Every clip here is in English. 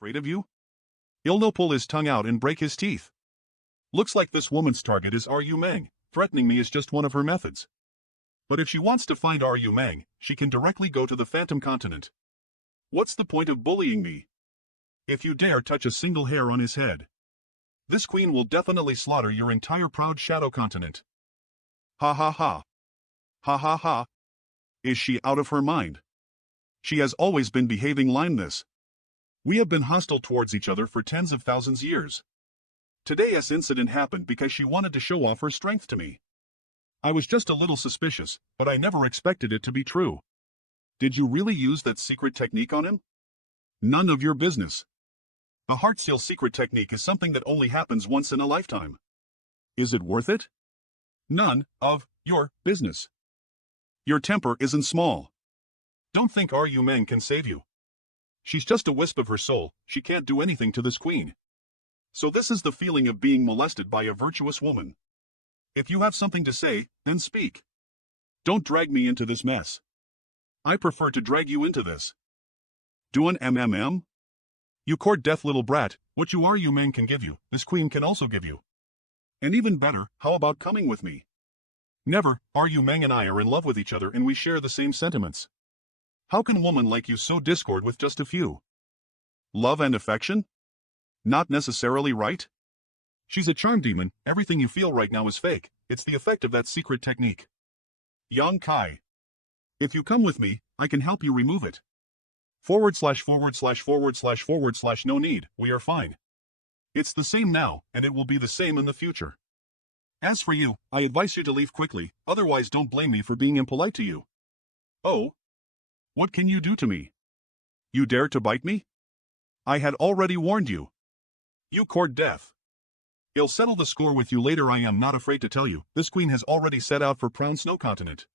Afraid of you? He'll no pull his tongue out and break his teeth. Looks like this woman's target is Ru Meng. Threatening me is just one of her methods. But if she wants to find Ru Meng, she can directly go to the Phantom Continent. What's the point of bullying me? If you dare touch a single hair on his head, this queen will definitely slaughter your entire proud Shadow Continent. Ha ha ha. Ha ha ha. Is she out of her mind? She has always been behaving like this. We have been hostile towards each other for tens of thousands of years. Today's incident happened because she wanted to show off her strength to me. I was just a little suspicious, but I never expected it to be true. Did you really use that secret technique on him? None of your business. The heart seal secret technique is something that only happens once in a lifetime. Is it worth it? None of your business. Your temper isn't small. Don't think Ru Meng can save you. She's just a wisp of her soul, she can't do anything to this queen. So this is the feeling of being molested by a virtuous woman. If you have something to say, then speak. Don't drag me into this mess. I prefer to drag you into this. Do an MMM? You court death little brat, what you Ru Meng can give you, this queen can also give you. And even better, how about coming with me? Never, Ru Meng and I are in love with each other and we share the same sentiments. How can a woman like you sow discord with just a few? Love and affection? Not necessarily right? She's a charm demon, everything you feel right now is fake, it's the effect of that secret technique. Yang Kai. If you come with me, I can help you remove it. / no need, we are fine. It's the same now, and it will be the same in the future. As for you, I advise you to leave quickly, otherwise don't blame me for being impolite to you. Oh? What can you do to me? You dare to bite me? I had already warned you. You court death. He'll settle the score with you later. I am not afraid to tell you, this queen has already set out for Proud Snow Continent.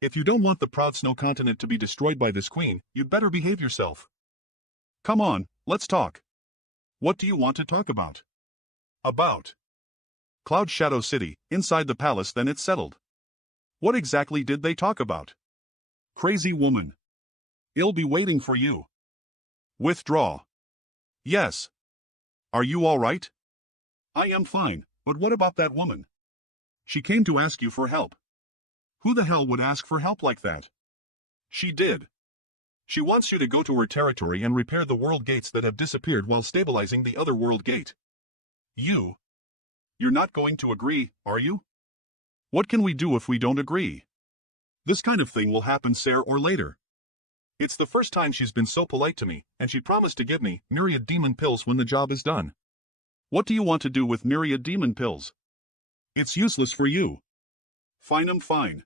If you don't want the Proud Snow Continent to be destroyed by this queen, you'd better behave yourself. Come on, let's talk. What do you want to talk about? About Cloud Shadow City, inside the palace, then it's settled. What exactly did they talk about? Crazy woman. I'll be waiting for you. Withdraw. Yes. Are you all right? I am fine, but what about that woman? She came to ask you for help. Who the hell would ask for help like that? She did. She wants you to go to her territory and repair the world gates that have disappeared while stabilizing the other world gate. You're not going to agree, are you? What can we do if we don't agree? This kind of thing will happen sooner or later. It's the first time she's been so polite to me, and she promised to give me myriad demon pills when the job is done. What do you want to do with myriad demon pills? It's useless for you. Fine, fine.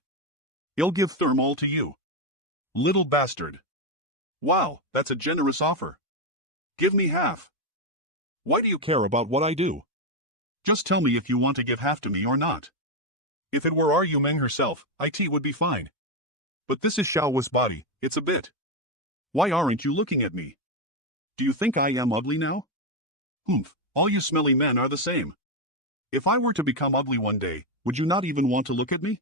I'll give them all to you. Little bastard. Wow, that's a generous offer. Give me half. Why do you care about what I do? Just tell me if you want to give half to me or not. If it were Ru Meng herself, it would be fine. But this is Xiao Wu's body, it's a bit. Why aren't you looking at me? Do you think I am ugly now? Humph, all you smelly men are the same. If I were to become ugly one day, would you not even want to look at me?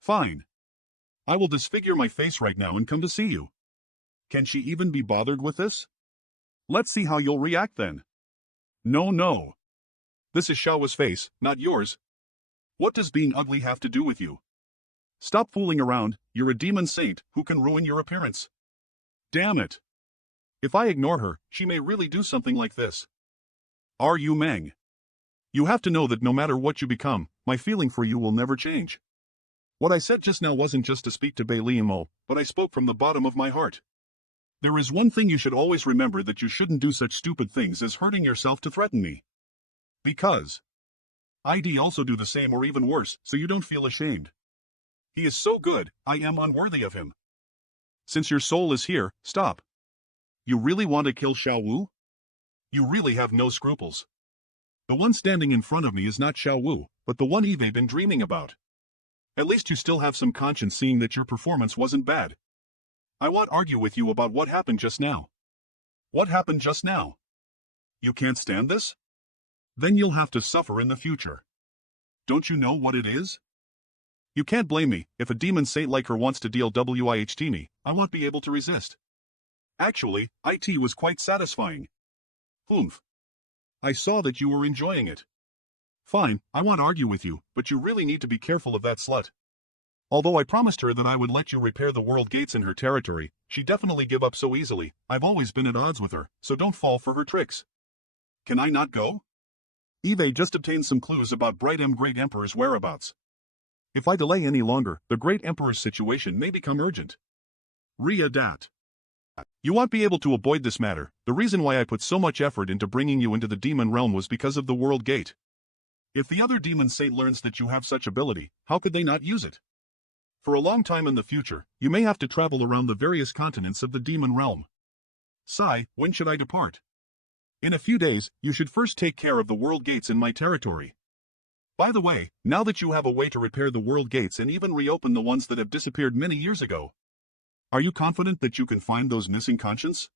Fine. I will disfigure my face right now and come to see you. Can she even be bothered with this? Let's see how you'll react then. No. This is Xiao Wu's face, not yours. What does being ugly have to do with you? Stop fooling around, you're a demon saint who can ruin your appearance. Damn it. If I ignore her, she may really do something like this. Ru Meng. You have to know that no matter what you become, my feeling for you will never change. What I said just now wasn't just to speak to Beilimo, but I spoke from the bottom of my heart. There is one thing you should always remember, that you shouldn't do such stupid things as hurting yourself to threaten me. Because I'd also do the same or even worse, so you don't feel ashamed. He is so good, I am unworthy of him. Since your soul is here, stop. You really want to kill Xiao Wu? You really have no scruples. The one standing in front of me is not Xiao Wu, but the one Eve been dreaming about. At least you still have some conscience, seeing that your performance wasn't bad. I won't argue with you about what happened just now. What happened just now? You can't stand this? Then you'll have to suffer in the future. Don't you know what it is? You can't blame me. If a demon saint like her wants to deal wiht me, I won't be able to resist. Actually, it was quite satisfying. Oomph. I saw that you were enjoying it. Fine, I won't argue with you, but you really need to be careful of that slut. Although I promised her that I would let you repair the world gates in her territory, she definitely give up so easily. I've always been at odds with her, so don't fall for her tricks. Can I not go? Eve just obtained some clues about Bright Great Emperor's whereabouts. If I delay any longer, the Great Emperor's situation may become urgent. Readapt. You won't be able to avoid this matter. The reason why I put so much effort into bringing you into the demon realm was because of the world gate. If the other demon saint learns that you have such ability, how could they not use it? For a long time in the future, you may have to travel around the various continents of the demon realm. Sai, when should I depart? In a few days, you should first take care of the world gates in my territory. By the way, now that you have a way to repair the world gates and even reopen the ones that have disappeared many years ago, are you confident that you can find those missing conscients?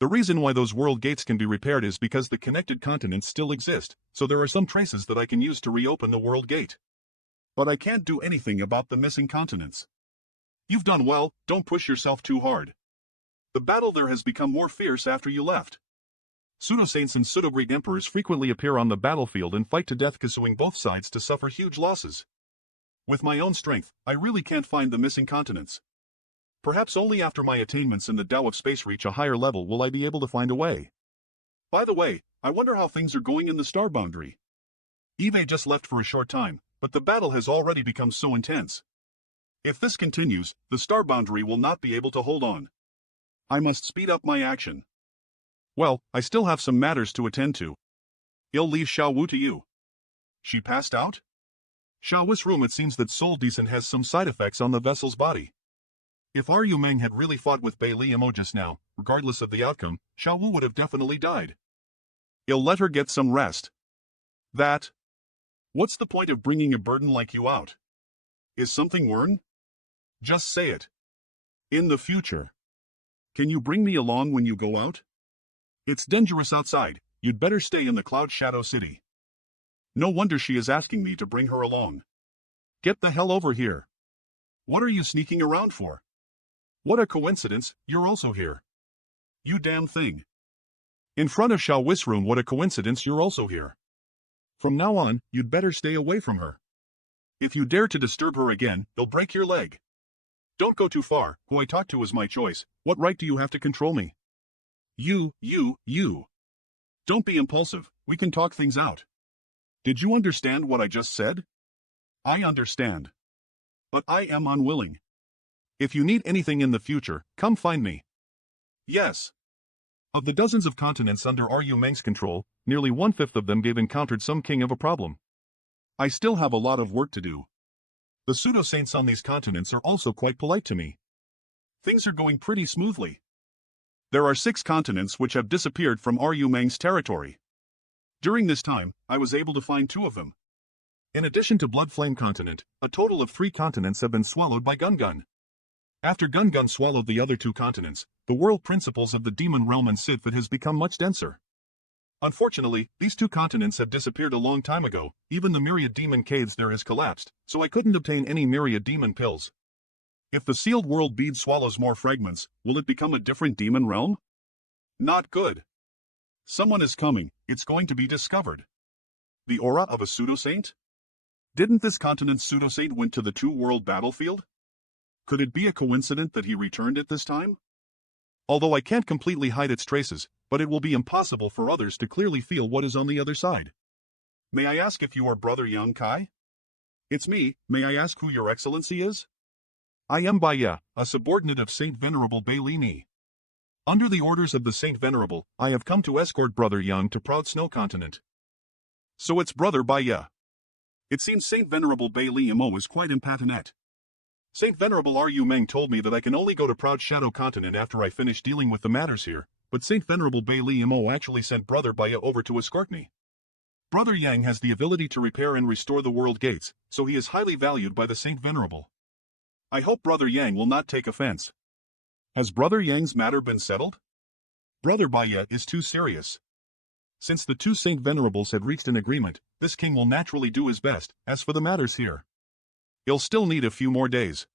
The reason why those world gates can be repaired is because the connected continents still exist, so there are some traces that I can use to reopen the world gate. But I can't do anything about the missing continents. You've done well, don't push yourself too hard. The battle there has become more fierce after you left. Pseudo-saints and pseudo-great emperors frequently appear on the battlefield and fight to death, causing both sides to suffer huge losses. With my own strength, I really can't find the missing continents. Perhaps only after my attainments in the Tao of Space reach a higher level will I be able to find a way. By the way, I wonder how things are going in the star boundary. Eve just left for a short time, but the battle has already become so intense. If this continues, the star boundary will not be able to hold on. I must speed up my action. Well, I still have some matters to attend to. I'll leave Xiao Wu to you. She passed out? Xiao Wu's room. It seems that Soul Decent has some side effects on the vessel's body. If Ru Meng had really fought with Bai Li Mo just now, regardless of the outcome, Xiao Wu would have definitely died. I'll let her get some rest. What's the point of bringing a burden like you out? Is something wrong? Just say it. In the future. Can you bring me along when you go out? It's dangerous outside, you'd better stay in the Cloud Shadow City. No wonder she is asking me to bring her along. Get the hell over here. What are you sneaking around for? What a coincidence, you're also here. You damn thing. In front of Xiao Wu's room, what a coincidence, you're also here. From now on, you'd better stay away from her. If you dare to disturb her again, you'll break your leg. Don't go too far, who I talk to is my choice, what right do you have to control me? You. Don't be impulsive, we can talk things out. Did you understand what I just said? I understand. But I am unwilling. If you need anything in the future, come find me. Yes. Of the dozens of continents under Ru Meng's control, nearly 1/5 of them gave encountered some king of a problem. I still have a lot of work to do. The pseudo-saints on these continents are also quite polite to me. Things are going pretty smoothly. There are 6 continents which have disappeared from Ru Meng's territory. During this time, I was able to find 2 of them. In addition to Blood Flame Continent, a total of 3 continents have been swallowed by Gun. After Gun swallowed the other 2 continents, the world principles of the Demon Realm and Sidfit has become much denser. Unfortunately, these 2 continents have disappeared a long time ago, even the Myriad Demon Caves there has collapsed, so I couldn't obtain any Myriad Demon Pills. If the sealed world bead swallows more fragments, will it become a different demon realm? Not good. Someone is coming, it's going to be discovered. The aura of a pseudo-saint? Didn't this continent's pseudo-saint went to the 2-world battlefield? Could it be a coincidence that he returned at this time? Although I can't completely hide its traces, but it will be impossible for others to clearly feel what is on the other side. May I ask if you are Brother Yang Kai? It's me, may I ask who your excellency is? I am Baya, a subordinate of Saint Venerable Bai Li Mi. Under the orders of the Saint Venerable, I have come to escort Brother Yang to Proud Snow Continent. So it's Brother Baya. It seems Saint Venerable Bai Li Mo is quite impassionate. Saint Venerable Ru Meng told me that I can only go to Proud Shadow Continent after I finish dealing with the matters here, but Saint Venerable Bai Li Mo actually sent Brother Baya over to escort me. Brother Yang has the ability to repair and restore the world gates, so he is highly valued by the Saint Venerable. I hope Brother Yang will not take offense. Has Brother Yang's matter been settled? Brother Baya is too serious. Since the 2 Saint Venerables had reached an agreement, this king will naturally do his best. As for the matters here, he'll still need a few more days.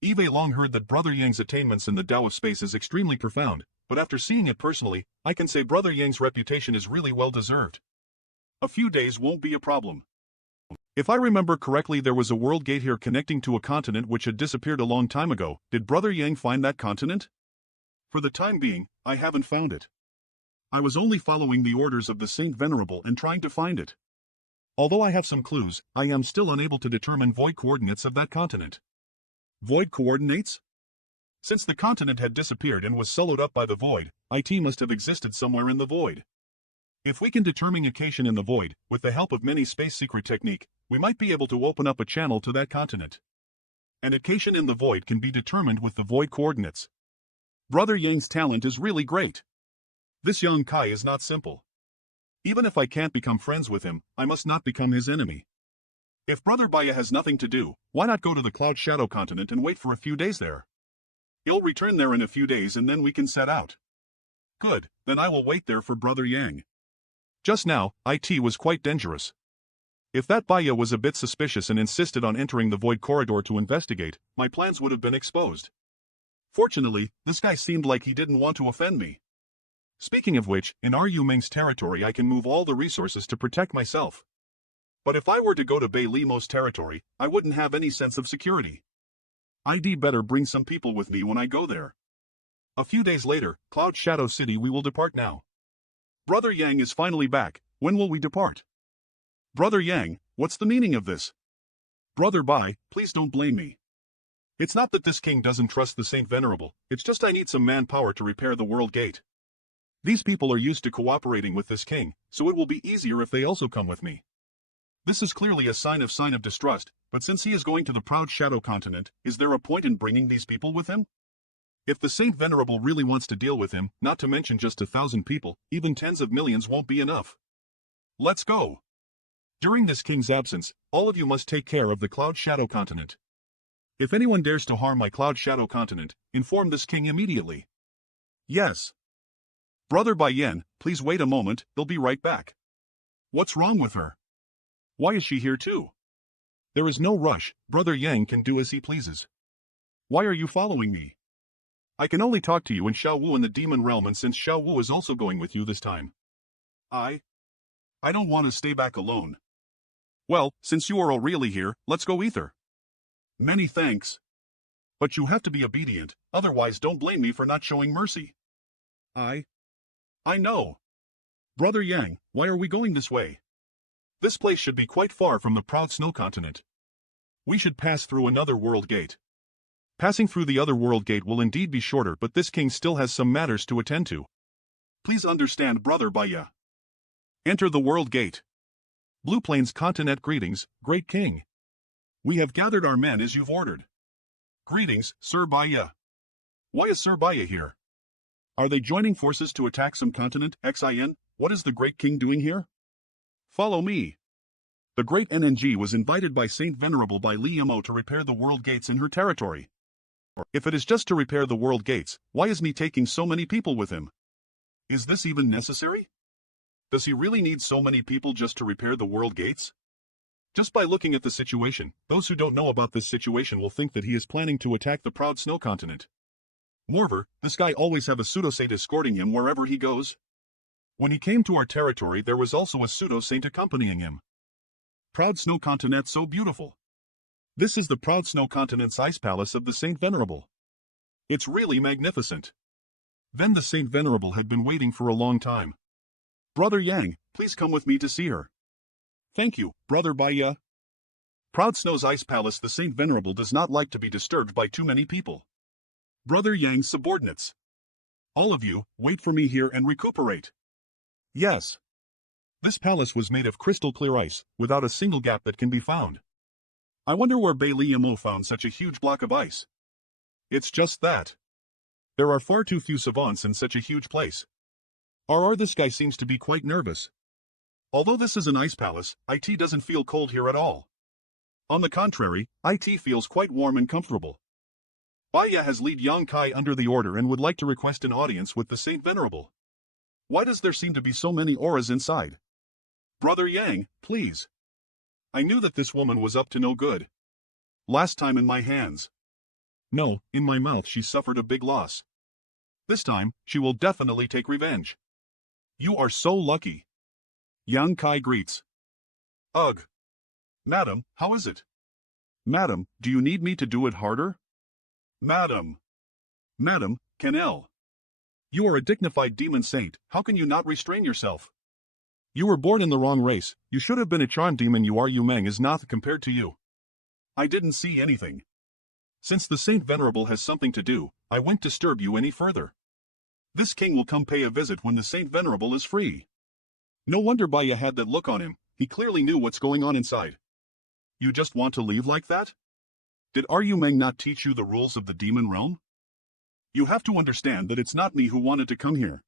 Eve long heard that Brother Yang's attainments in the Tao of Space is extremely profound, but after seeing it personally, I can say Brother Yang's reputation is really well deserved. A few days won't be a problem. If I remember correctly, there was a world gate here connecting to a continent which had disappeared a long time ago. Did Brother Yang find that continent? For the time being, I haven't found it. I was only following the orders of the Saint Venerable and trying to find it. Although I have some clues, I am still unable to determine void coordinates of that continent. Void coordinates? Since the continent had disappeared and was swallowed up by the void, it must have existed somewhere in the void. If we can determine location in the void, with the help of many space secret technique, we might be able to open up a channel to that continent. And location in the void can be determined with the void coordinates. Brother Yang's talent is really great. This young Kai is not simple. Even if I can't become friends with him, I must not become his enemy. If Brother Baya has nothing to do, why not go to the Cloud Shadow continent and wait for a few days there? He'll return there in a few days and then we can set out. Good, then I will wait there for Brother Yang. Just now, it was quite dangerous. If that Baya was a bit suspicious and insisted on entering the void corridor to investigate, my plans would have been exposed. Fortunately, this guy seemed like he didn't want to offend me. Speaking of which, in Ru Meng's territory I can move all the resources to protect myself. But if I were to go to Bei Limo's territory, I wouldn't have any sense of security. I'd better bring some people with me when I go there. A few days later, Cloud Shadow City. We will depart now. Brother Yang is finally back. When will we depart? Brother Yang, what's the meaning of this? Brother Bai, please don't blame me. It's not that this king doesn't trust the Saint Venerable, it's just I need some manpower to repair the world gate. These people are used to cooperating with this king, so it will be easier if they also come with me. This is clearly a sign of distrust, but since he is going to the proud Shadow Continent, is there a point in bringing these people with him? If the Saint Venerable really wants to deal with him, not to mention just 1,000 people, even tens of millions won't be enough. Let's go. During this king's absence, all of you must take care of the Cloud Shadow Continent. If anyone dares to harm my Cloud Shadow Continent, inform this king immediately. Yes. Brother Bai Yan, please wait a moment, they'll be right back. What's wrong with her? Why is she here too? There is no rush, Brother Yang can do as he pleases. Why are you following me? I can only talk to you and Xiao Wu in the demon realm, and since Xiao Wu is also going with you this time. I don't want to stay back alone. Well, since you are all really here, let's go ether. Many thanks. But you have to be obedient, otherwise don't blame me for not showing mercy. I know. Brother Yang, why are we going this way? This place should be quite far from the proud snow continent. We should pass through another world gate. Passing through the other world gate will indeed be shorter, but this king still has some matters to attend to. Please understand, Brother Baya. Enter the world gate. Blue Plains Continent. Greetings, great king. We have gathered our men as you've ordered. Greetings, Sir Baya. Why is Sir Baya here? Are they joining forces to attack some continent? Xin, what is the great king doing here? Follow me. The great NNG was invited by Saint Venerable by Li Yamo to repair the world gates in her territory. If it is just to repair the world gates, why isn't he taking so many people with him? Is this even necessary? Does he really need so many people just to repair the world gates? Just by looking at the situation, those who don't know about this situation will think that he is planning to attack the proud snow continent. Moreover, this guy always have a pseudo-saint escorting him wherever he goes. When he came to our territory there was also a pseudo-saint accompanying him. Proud snow continent so beautiful. This is the proud snow continent's ice palace of the Saint Venerable. It's really magnificent. Then the Saint Venerable had been waiting for a long time. Brother Yang, please come with me to see her. Thank you, Brother Baya. Proud Snow's ice palace. The Saint Venerable does not like to be disturbed by too many people. Brother Yang's subordinates. All of you, wait for me here and recuperate. Yes. This palace was made of crystal clear ice, without a single gap that can be found. I wonder where Bei Li Yamo found such a huge block of ice. It's just that. There are far too few savants in such a huge place. This guy seems to be quite nervous. Although this is an ice palace, it doesn't feel cold here at all. On the contrary, it feels quite warm and comfortable. Baya has lead Yang Kai under the order and would like to request an audience with the Saint Venerable. Why does there seem to be so many auras inside? Brother Yang, please. I knew that this woman was up to no good. Last time in my hands. No, in my mouth she suffered a big loss. This time, she will definitely take revenge. You are so lucky. Yang Kai greets. Ugh. Madam, how is it? Madam, do you need me to do it harder? Madam. Madam, Canel. You are a dignified demon saint, how can you not restrain yourself? You were born in the wrong race, you should have been a charm demon. Yu Meng is not compared to you. I didn't see anything. Since the Saint Venerable has something to do, I won't disturb you any further. This king will come pay a visit when the Saint Venerable is free. No wonder Baya had that look on him, he clearly knew what's going on inside. You just want to leave like that? Did Yu Meng not teach you the rules of the demon realm? You have to understand that it's not me who wanted to come here.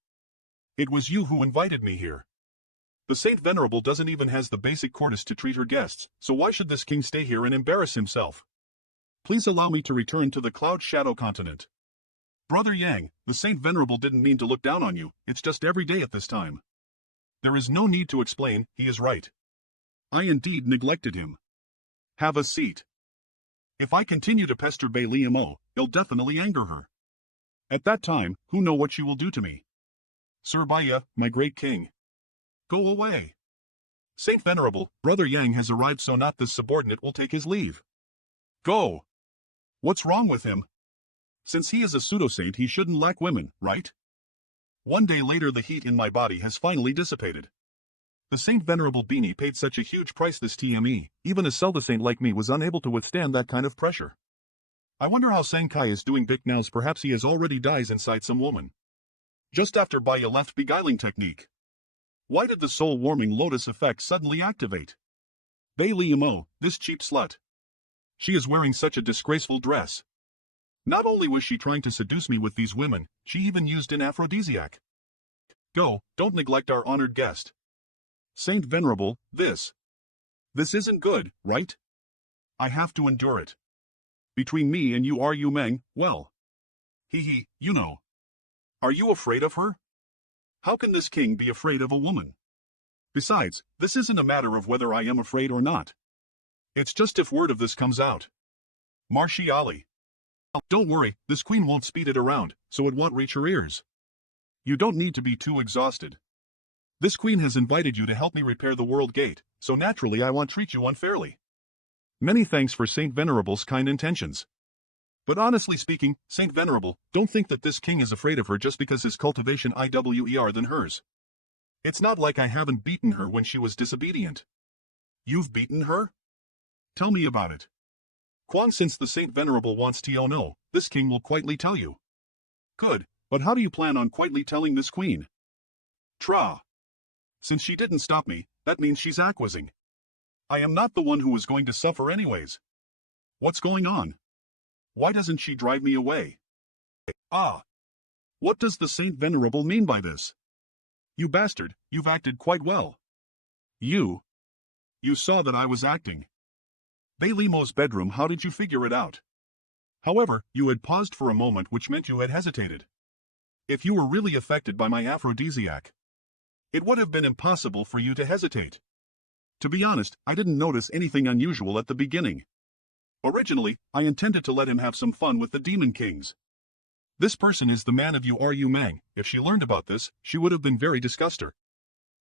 It was you who invited me here. The Saint Venerable doesn't even has the basic courtesy to treat her guests, so why should this king stay here and embarrass himself? Please allow me to return to the Cloud Shadow continent. Brother Yang, the Saint Venerable didn't mean to look down on you, it's just every day at this time. There is no need to explain, he is right. I indeed neglected him. Have a seat. If I continue to pester Bei Liamo, he'll definitely anger her. At that time, who know what she will do to me? Sir Baya, my great king. Go away. Saint Venerable, Brother Yang has arrived, so not this subordinate will take his leave. Go. What's wrong with him? Since he is a pseudo-saint, he shouldn't lack women, right? One day later, the heat in my body has finally dissipated. The Saint Venerable Beanie paid such a huge price this TME, even a pseudo-saint like me was unable to withstand that kind of pressure. I wonder how Sankai is doing big now, perhaps he has already dies inside some woman. Just after Baya left beguiling technique. Why did the soul-warming lotus effect suddenly activate? Bei Liamo, this cheap slut. She is wearing such a disgraceful dress. Not only was she trying to seduce me with these women, she even used an aphrodisiac. Go, don't neglect our honored guest. Saint Venerable, this isn't good, right? I have to endure it. Between me and you Yu Meng, well. You know. Are you afraid of her? How can this king be afraid of a woman? Besides, this isn't a matter of whether I am afraid or not. It's just if word of this comes out. Martiali. Don't worry, this queen won't speed it around, so it won't reach her ears. You don't need to be too exhausted. This queen has invited you to help me repair the world gate, so naturally I won't treat you unfairly. Many thanks for Saint Venerable's kind intentions. But honestly speaking, Saint Venerable, don't think that this king is afraid of her just because his cultivation IWER than hers. It's not like I haven't beaten her when she was disobedient. You've beaten her? Tell me about it. Kwang, since the Saint Venerable wants to know, this king will quietly tell you. Good, but how do you plan on quietly telling this queen? Tra. Since she didn't stop me, that means she's acquiescing. I am not the one who was going to suffer anyways. What's going on? Why doesn't she drive me away? Ah! What does the Saint Venerable mean by this? You bastard, you've acted quite well. You saw that I was acting. Bei Limo's bedroom, how did you figure it out? However, you had paused for a moment, which meant you had hesitated. If you were really affected by my aphrodisiac, it would have been impossible for you to hesitate. To be honest, I didn't notice anything unusual at the beginning. Originally, I intended to let him have some fun with the Demon Kings. This person is the man of Yu Meng. If she learned about this, she would have been very disgusted.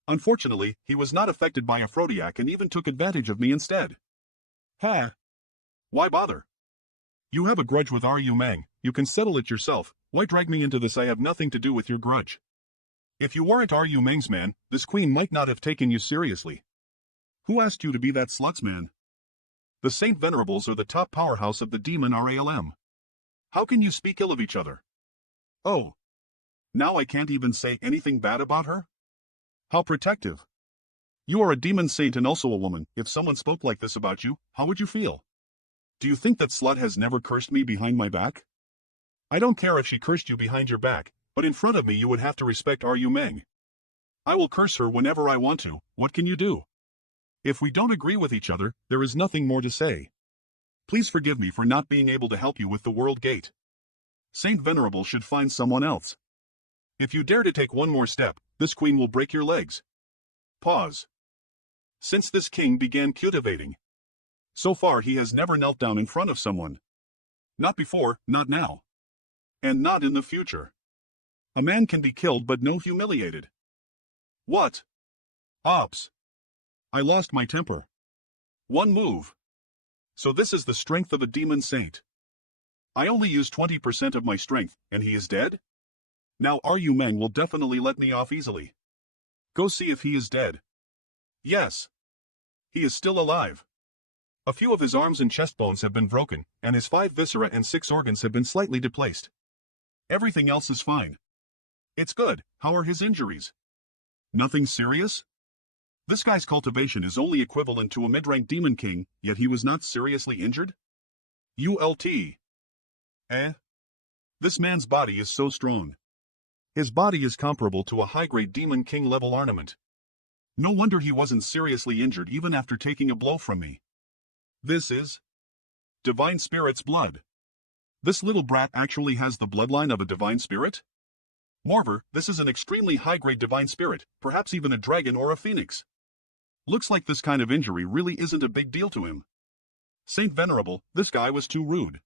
Unfortunately, he was not affected by aphrodisiac and even took advantage of me instead. Ha! Why bother? You have a grudge with Yu Meng, you can settle it yourself, why drag me into this? I have nothing to do with your grudge. If you weren't Yu Meng's man, this queen might not have taken you seriously. Who asked you to be that slut's man? The Saint Venerables are the top powerhouse of the demon RALM. How can you speak ill of each other? Oh. Now I can't even say anything bad about her? How protective. You are a demon saint and also a woman. If someone spoke like this about you, how would you feel? Do you think that slut has never cursed me behind my back? I don't care if she cursed you behind your back, but in front of me you would have to respect Yu Meng. I will curse her whenever I want to, what can you do? If we don't agree with each other, there is nothing more to say. Please forgive me for not being able to help you with the world gate. Saint Venerable should find someone else. If you dare to take one more step, this queen will break your legs. Pause. Since this king began cultivating, so far he has never knelt down in front of someone. Not before, not now. And not in the future. A man can be killed but no humiliated. What? Ops. I lost my temper. One move. So this is the strength of a demon saint. I only used 20% of my strength, and he is dead? Now Ryu Meng will definitely let me off easily. Go see if he is dead. Yes. He is still alive. A few of his arms and chest bones have been broken, and his 5 viscera and 6 organs have been slightly displaced. Everything else is fine. It's good. How are his injuries? Nothing serious? This guy's cultivation is only equivalent to a mid-rank demon king, yet he was not seriously injured? ULT. This man's body is so strong. His body is comparable to a high-grade demon king level ornament. No wonder he wasn't seriously injured even after taking a blow from me. This is divine spirit's blood. This little brat actually has the bloodline of a divine spirit? Moreover, this is an extremely high-grade divine spirit, perhaps even a dragon or a phoenix. Looks like this kind of injury really isn't a big deal to him. Saint Venerable, this guy was too rude.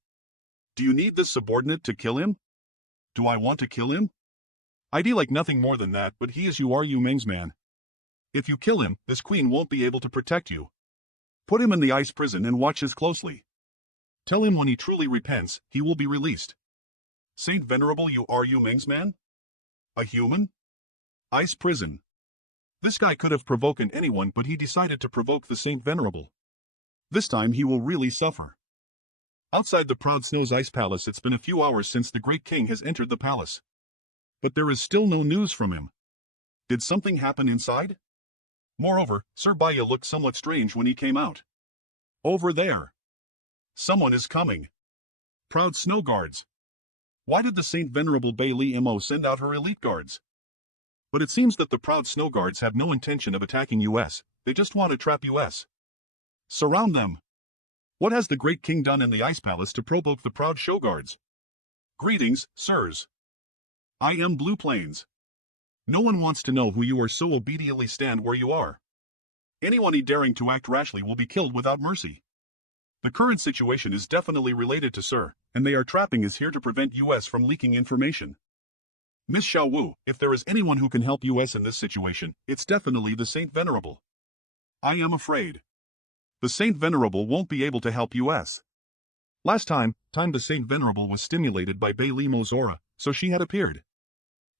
Do you need this subordinate to kill him? Do I want to kill him? I'd like nothing more than that, but he is Ryu Meng's man. If you kill him, this queen won't be able to protect you. Put him in the ice prison and watch his closely. Tell him when he truly repents, he will be released. Saint Venerable, you Ryu Meng's man? A human? Ice prison. This guy could have provoked anyone, but he decided to provoke the Saint Venerable. This time he will really suffer. Outside the Proud Snow's ice palace, it's been a few hours since the great king has entered the palace. But there is still no news from him. Did something happen inside? Moreover, Sir Baya looked somewhat strange when he came out. Over there. Someone is coming. Proud Snow Guards. Why did the Saint Venerable Bei Li Mo send out her elite guards? But it seems that the Proud Snow Guards have no intention of attacking US, they just want to trap US. Surround them. What has the great king done in the Ice Palace to provoke the Proud Show Guards? Greetings, sirs. I am Blue Plains. No one wants to know who you are, so obediently stand where you are. Anyone daring to act rashly will be killed without mercy. The current situation is definitely related to Sir, and they are trapping us here to prevent US from leaking information. Miss Xiao Wu, if there is anyone who can help US in this situation, it's definitely the Saint Venerable. I am afraid. The Saint Venerable won't be able to help US. Last time the Saint Venerable was stimulated by Bei Li Mo's aura, so she had appeared.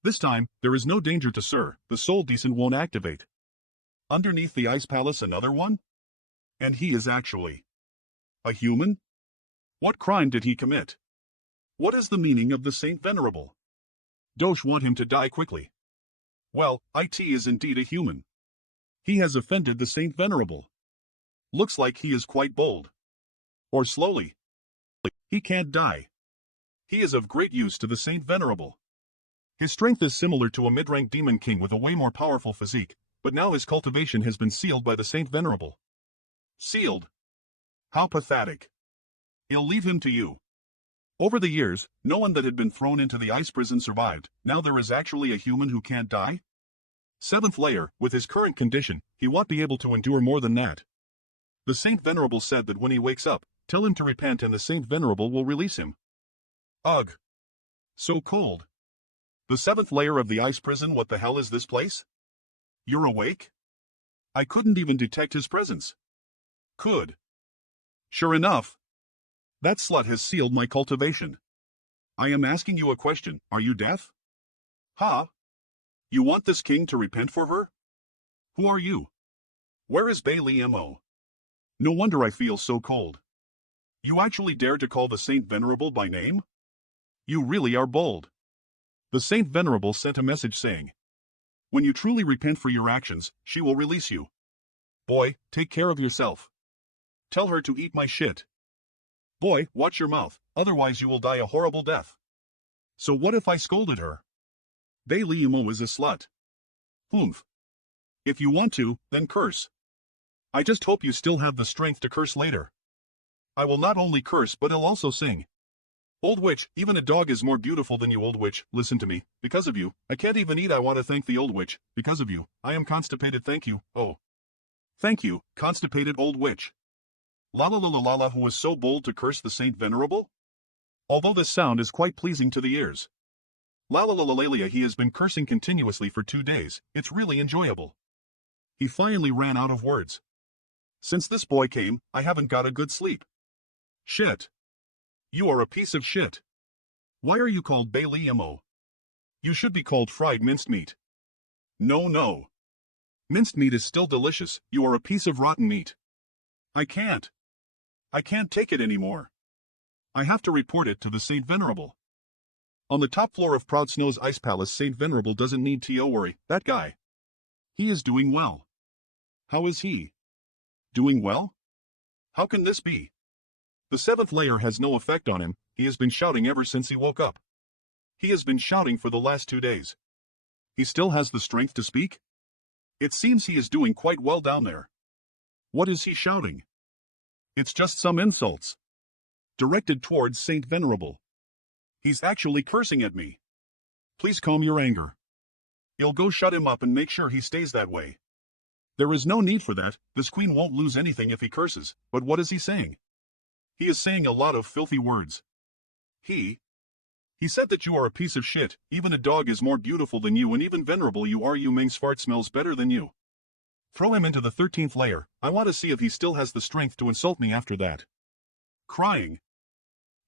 This time, there is no danger to Sir, the Soul Decent won't activate. Underneath the Ice Palace another one? And he is actually a human? What crime did he commit? What is the meaning of the Saint Venerable? Dosh want him to die quickly. Well, IT is indeed a human. He has offended the Saint Venerable. Looks like he is quite bold. Or slowly. He can't die. He is of great use to the Saint Venerable. His strength is similar to a mid-rank demon king with a way more powerful physique, but now his cultivation has been sealed by the Saint Venerable. Sealed? How pathetic. I'll leave him to you. Over the years, no one that had been thrown into the ice prison survived. Now there is actually a human who can't die? 7th layer, with his current condition, he won't be able to endure more than that. The Saint Venerable said that when he wakes up, tell him to repent and the Saint Venerable will release him. Ugh. So cold. The 7th layer of the ice prison, what the hell is this place? You're awake? I couldn't even detect his presence. Could. Sure enough. That slut has sealed my cultivation. I am asking you a question, are you deaf? Ha? You want this king to repent for her? Who are you? Where is Bei Li Mo? No wonder I feel so cold. You actually dare to call the Saint Venerable by name? You really are bold. The Saint Venerable sent a message saying, when you truly repent for your actions, she will release you. Boy, take care of yourself. Tell her to eat my shit. Boy, watch your mouth, otherwise you will die a horrible death. So what if I scolded her? Bei Li Mo is a slut. Oomph. If you want to, then curse. I just hope you still have the strength to curse later. I will not only curse but I'll also sing. Old witch, even a dog is more beautiful than you, old witch. Listen to me. Because of you, I can't even eat. I want to thank the old witch. Because of you, I am constipated. Thank you. Oh. Thank you, constipated old witch. La la la la la la, who was so bold to curse the Saint Venerable? Although this sound is quite pleasing to the ears. La la la la la la, he has been cursing continuously for 2 days, it's really enjoyable. He finally ran out of words. Since this boy came, I haven't got a good sleep. Shit. You are a piece of shit. Why are you called Bailey Mo? You should be called fried minced meat. No, no. Minced meat is still delicious, you are a piece of rotten meat. I can't take it anymore. I have to report it to the Saint Venerable. On the top floor of Proud Snow's Ice Palace, Saint Venerable doesn't need to worry, that guy. He is doing well. How is he? Doing well? How can this be? The 7th layer has no effect on him, he has been shouting ever since he woke up. He has been shouting for the last 2 days. He still has the strength to speak? It seems he is doing quite well down there. What is he shouting? It's just some insults. Directed towards Saint Venerable. He's actually cursing at me. Please calm your anger. You'll go shut him up and make sure he stays that way. There is no need for that, this queen won't lose anything if he curses, but what is he saying? He is saying a lot of filthy words. He said that you are a piece of shit, even a dog is more beautiful than you and even venerable you are, you Ming's fart smells better than you. Throw him into the 13th layer, I want to see if he still has the strength to insult me after that. Crying.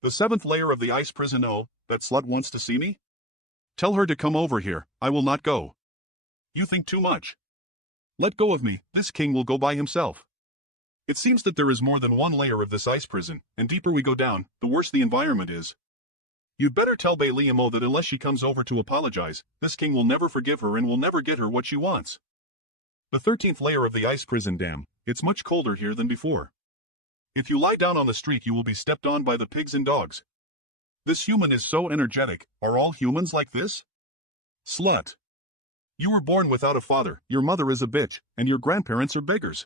The 7th layer of the ice prison, oh, that slut wants to see me? Tell her to come over here, I will not go. You think too much. Let go of me, this king will go by himself. It seems that there is more than one layer of this ice prison, and deeper we go down, the worse the environment is. You'd better tell Bailey Mo that unless she comes over to apologize, this king will never forgive her and will never get her what she wants. The 13th layer of the ice prison, damn, it's much colder here than before. If you lie down on the street you will be stepped on by the pigs and dogs. This human is so energetic, are all humans like this? Slut. You were born without a father, your mother is a bitch, and your grandparents are beggars.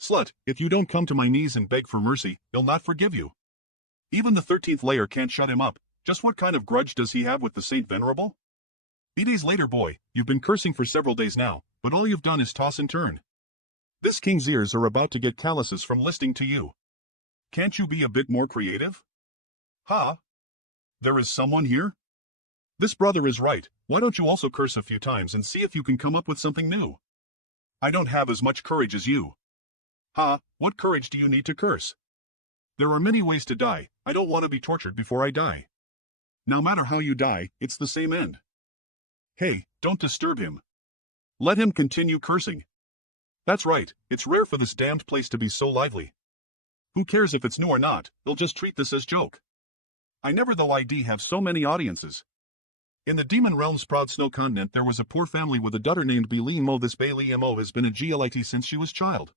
Slut, if you don't come to my knees and beg for mercy, he'll not forgive you. Even the 13th layer can't shut him up, just what kind of grudge does he have with the Saint Venerable? 3 days later, boy, you've been cursing for several days now, but all you've done is toss and turn. This king's ears are about to get calluses from listening to you. Can't you be a bit more creative? Ha? There is someone here? This brother is right, why don't you also curse a few times and see if you can come up with something new? I don't have as much courage as you. Ha, what courage do you need to curse? There are many ways to die, I don't want to be tortured before I die. No matter how you die, it's the same end. Hey, don't disturb him. Let him continue cursing. That's right, it's rare for this damned place to be so lively. Who cares if it's new or not, they'll just treat this as joke. I never though ID have so many audiences. In the Demon Realm's Proud Snow Continent there was a poor family with a daughter named Bailey Mo. This Bailey Mo has been a GLIT since she was child.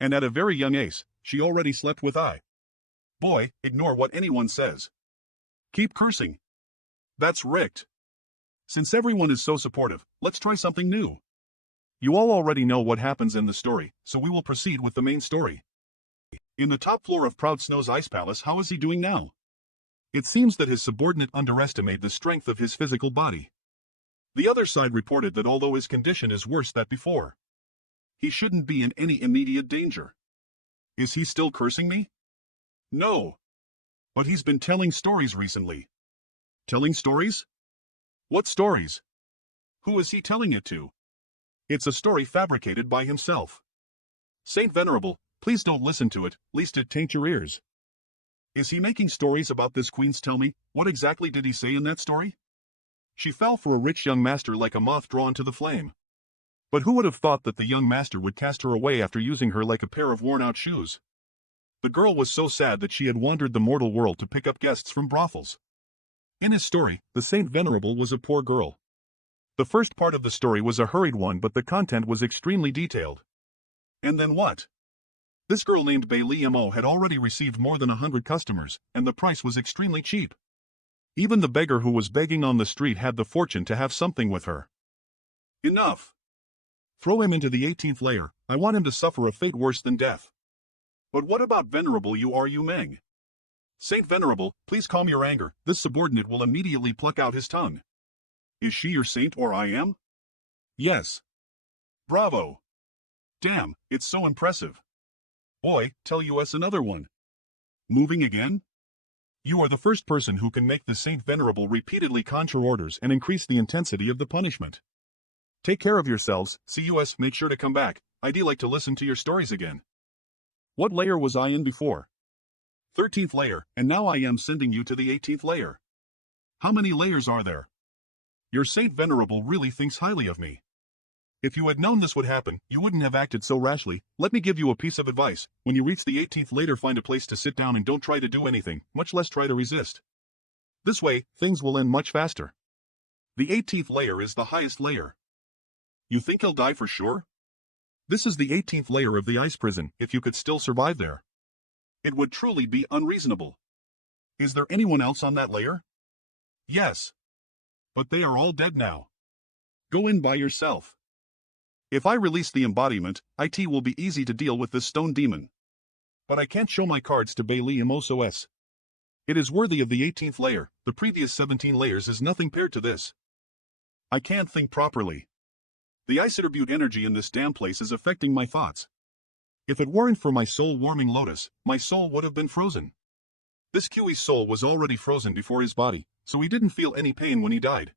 And at a very young age, she already slept with I. Boy, ignore what anyone says. Keep cursing. That's rigged. Since everyone is so supportive, let's try something new. You all already know what happens in the story, so we will proceed with the main story. In the top floor of Proud Snow's Ice Palace, how is he doing now? It seems that his subordinate underestimated the strength of his physical body. The other side reported that although his condition is worse than before, he shouldn't be in any immediate danger. Is he still cursing me? No. But he's been telling stories recently. Telling stories? What stories? Who is he telling it to? It's a story fabricated by himself. Saint Venerable, please don't listen to it, lest it taint your ears. Is he making stories about this queen's? Tell me, what exactly did he say in that story? She fell for a rich young master like a moth drawn to the flame. But who would have thought that the young master would cast her away after using her like a pair of worn-out shoes? The girl was so sad that she had wandered the mortal world to pick up guests from brothels. In his story, the Saint Venerable was a poor girl. The first part of the story was a hurried one, but the content was extremely detailed. And then what? This girl named Bailey Mo had already received more than 100 customers, and the price was extremely cheap. Even the beggar who was begging on the street had the fortune to have something with her. Enough. Throw him into the 18th layer, I want him to suffer a fate worse than death. But what about Venerable you Meng? Saint Venerable, please calm your anger, this subordinate will immediately pluck out his tongue. Is she your saint or I am? Yes. Bravo. Damn, it's so impressive. Boy, tell us another one. Moving again? You are the first person who can make the Saint Venerable repeatedly conjure orders and increase the intensity of the punishment. Take care of yourselves, CUS, make sure to come back, I'd like to listen to your stories again. What layer was I in before? 13th layer, and now I am sending you to the 18th layer. How many layers are there? Your Saint Venerable really thinks highly of me. If you had known this would happen, you wouldn't have acted so rashly. Let me give you a piece of advice. When you reach the 18th layer, find a place to sit down and don't try to do anything, much less try to resist. This way, things will end much faster. The 18th layer is the highest layer. You think he'll die for sure? This is the 18th layer of the ice prison, if you could still survive there. It would truly be unreasonable. Is there anyone else on that layer? Yes. But they are all dead now. Go in by yourself. If I release the embodiment, it will be easy to deal with this stone demon. But I can't show my cards to Bailey Imosos. It is worthy of the 18th layer, the previous 17 layers is nothing paired to this. I can't think properly. The ice attribute energy in this damn place is affecting my thoughts. If it weren't for my soul-warming lotus, my soul would have been frozen. This Kiwi's soul was already frozen before his body, so he didn't feel any pain when he died.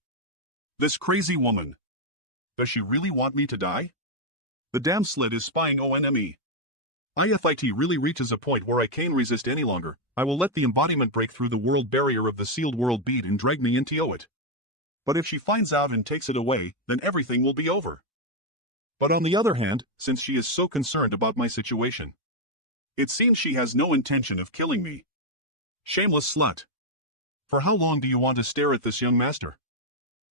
This crazy woman. Does she really want me to die? The damn slit is spying on me. If it really reaches a point where I can't resist any longer, I will let the embodiment break through the world barrier of the sealed world bead and drag me into it. But if she finds out and takes it away, then everything will be over. But on the other hand, since she is so concerned about my situation, it seems she has no intention of killing me. Shameless slut. For how long do you want to stare at this young master?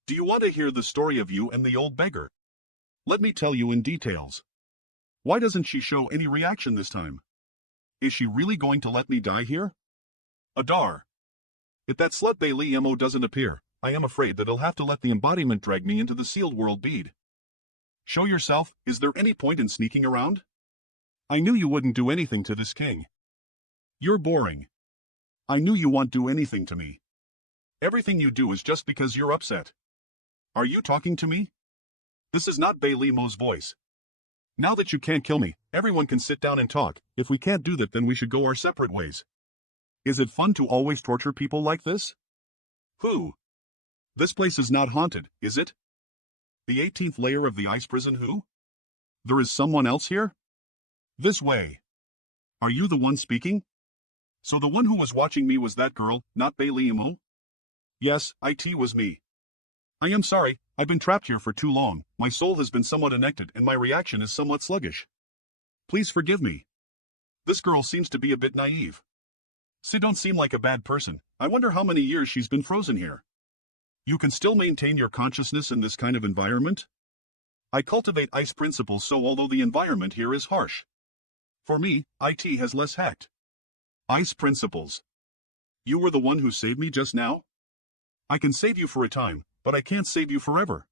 Do you want to hear the story of you and the old beggar? Let me tell you in details. Why doesn't she show any reaction this time? Is she really going to let me die here? Adar. If that slut Bailey Mo doesn't appear, I am afraid that I'll have to let the embodiment drag me into the sealed world bead. Show yourself, is there any point in sneaking around? I knew you wouldn't do anything to this king. You're boring. I knew you won't do anything to me. Everything you do is just because you're upset. Are you talking to me? This is not Bailey Mo's voice. Now that you can't kill me, everyone can sit down and talk. If we can't do that, then we should go our separate ways. Is it fun to always torture people like this? Who? This place is not haunted, is it? The 18th layer of the ice prison who? There is someone else here? This way. Are you the one speaking? So the one who was watching me was that girl, not Bailey Mo? Yes, it was me. I am sorry, I've been trapped here for too long, my soul has been somewhat connected and my reaction is somewhat sluggish. Please forgive me. This girl seems to be a bit naive. She don't seem like a bad person, I wonder how many years she's been frozen here. You can still maintain your consciousness in this kind of environment? I cultivate ice principles, so although the environment here is harsh, for me, it has less hect. Ice principles. You were the one who saved me just now? I can save you for a time, but I can't save you forever.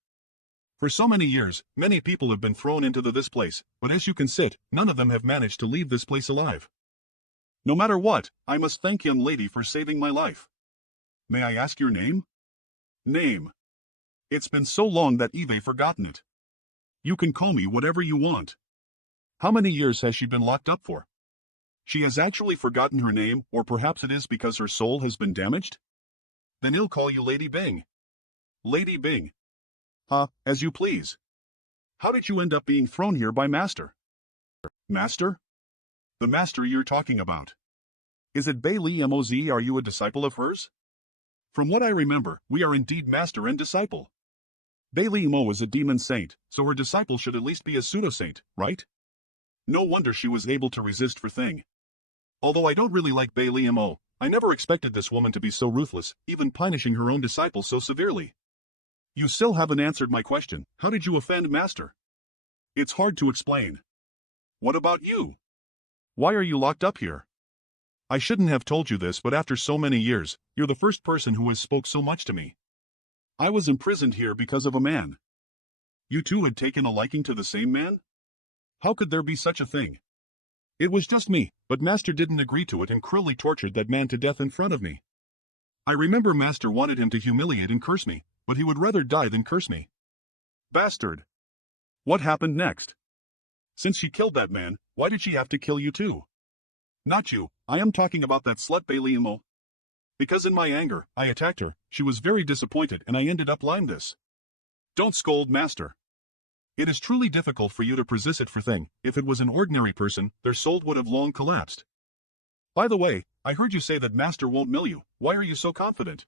For so many years, many people have been thrown into this place, but as you can see, none of them have managed to leave this place alive. No matter what, I must thank young lady for saving my life. May I ask your name? Name. It's been so long that I've forgotten it. You can call me whatever you want. How many years has she been locked up for? She has actually forgotten her name, or perhaps it is because her soul has been damaged? Then he'll call you Lady Bing. Lady Bing. As you please. How did you end up being thrown here by Master? Master? The master you're talking about. Is it Bailey Moz? Are you a disciple of hers? From what I remember, we are indeed master and disciple. Bailey Mo is a demon saint, so her disciple should at least be a pseudo-saint, right? No wonder she was able to resist for thing. Although I don't really like Bailey Mo, I never expected this woman to be so ruthless, even punishing her own disciple so severely. You still haven't answered my question, how did you offend Master? It's hard to explain. What about you? Why are you locked up here? I shouldn't have told you this, but after so many years, you're the first person who has spoke so much to me. I was imprisoned here because of a man. You two had taken a liking to the same man? How could there be such a thing? It was just me, but Master didn't agree to it and cruelly tortured that man to death in front of me. I remember Master wanted him to humiliate and curse me, but he would rather die than curse me. Bastard! What happened next? Since she killed that man, why did she have to kill you too? Not you, I am talking about that slut Bailey Mo. Because in my anger, I attacked her, she was very disappointed and I ended up lying this. Don't scold, master. It is truly difficult for you to persist it for thing. If it was an ordinary person, their soul would have long collapsed. By the way, I heard you say that master won't mill you. Why are you so confident?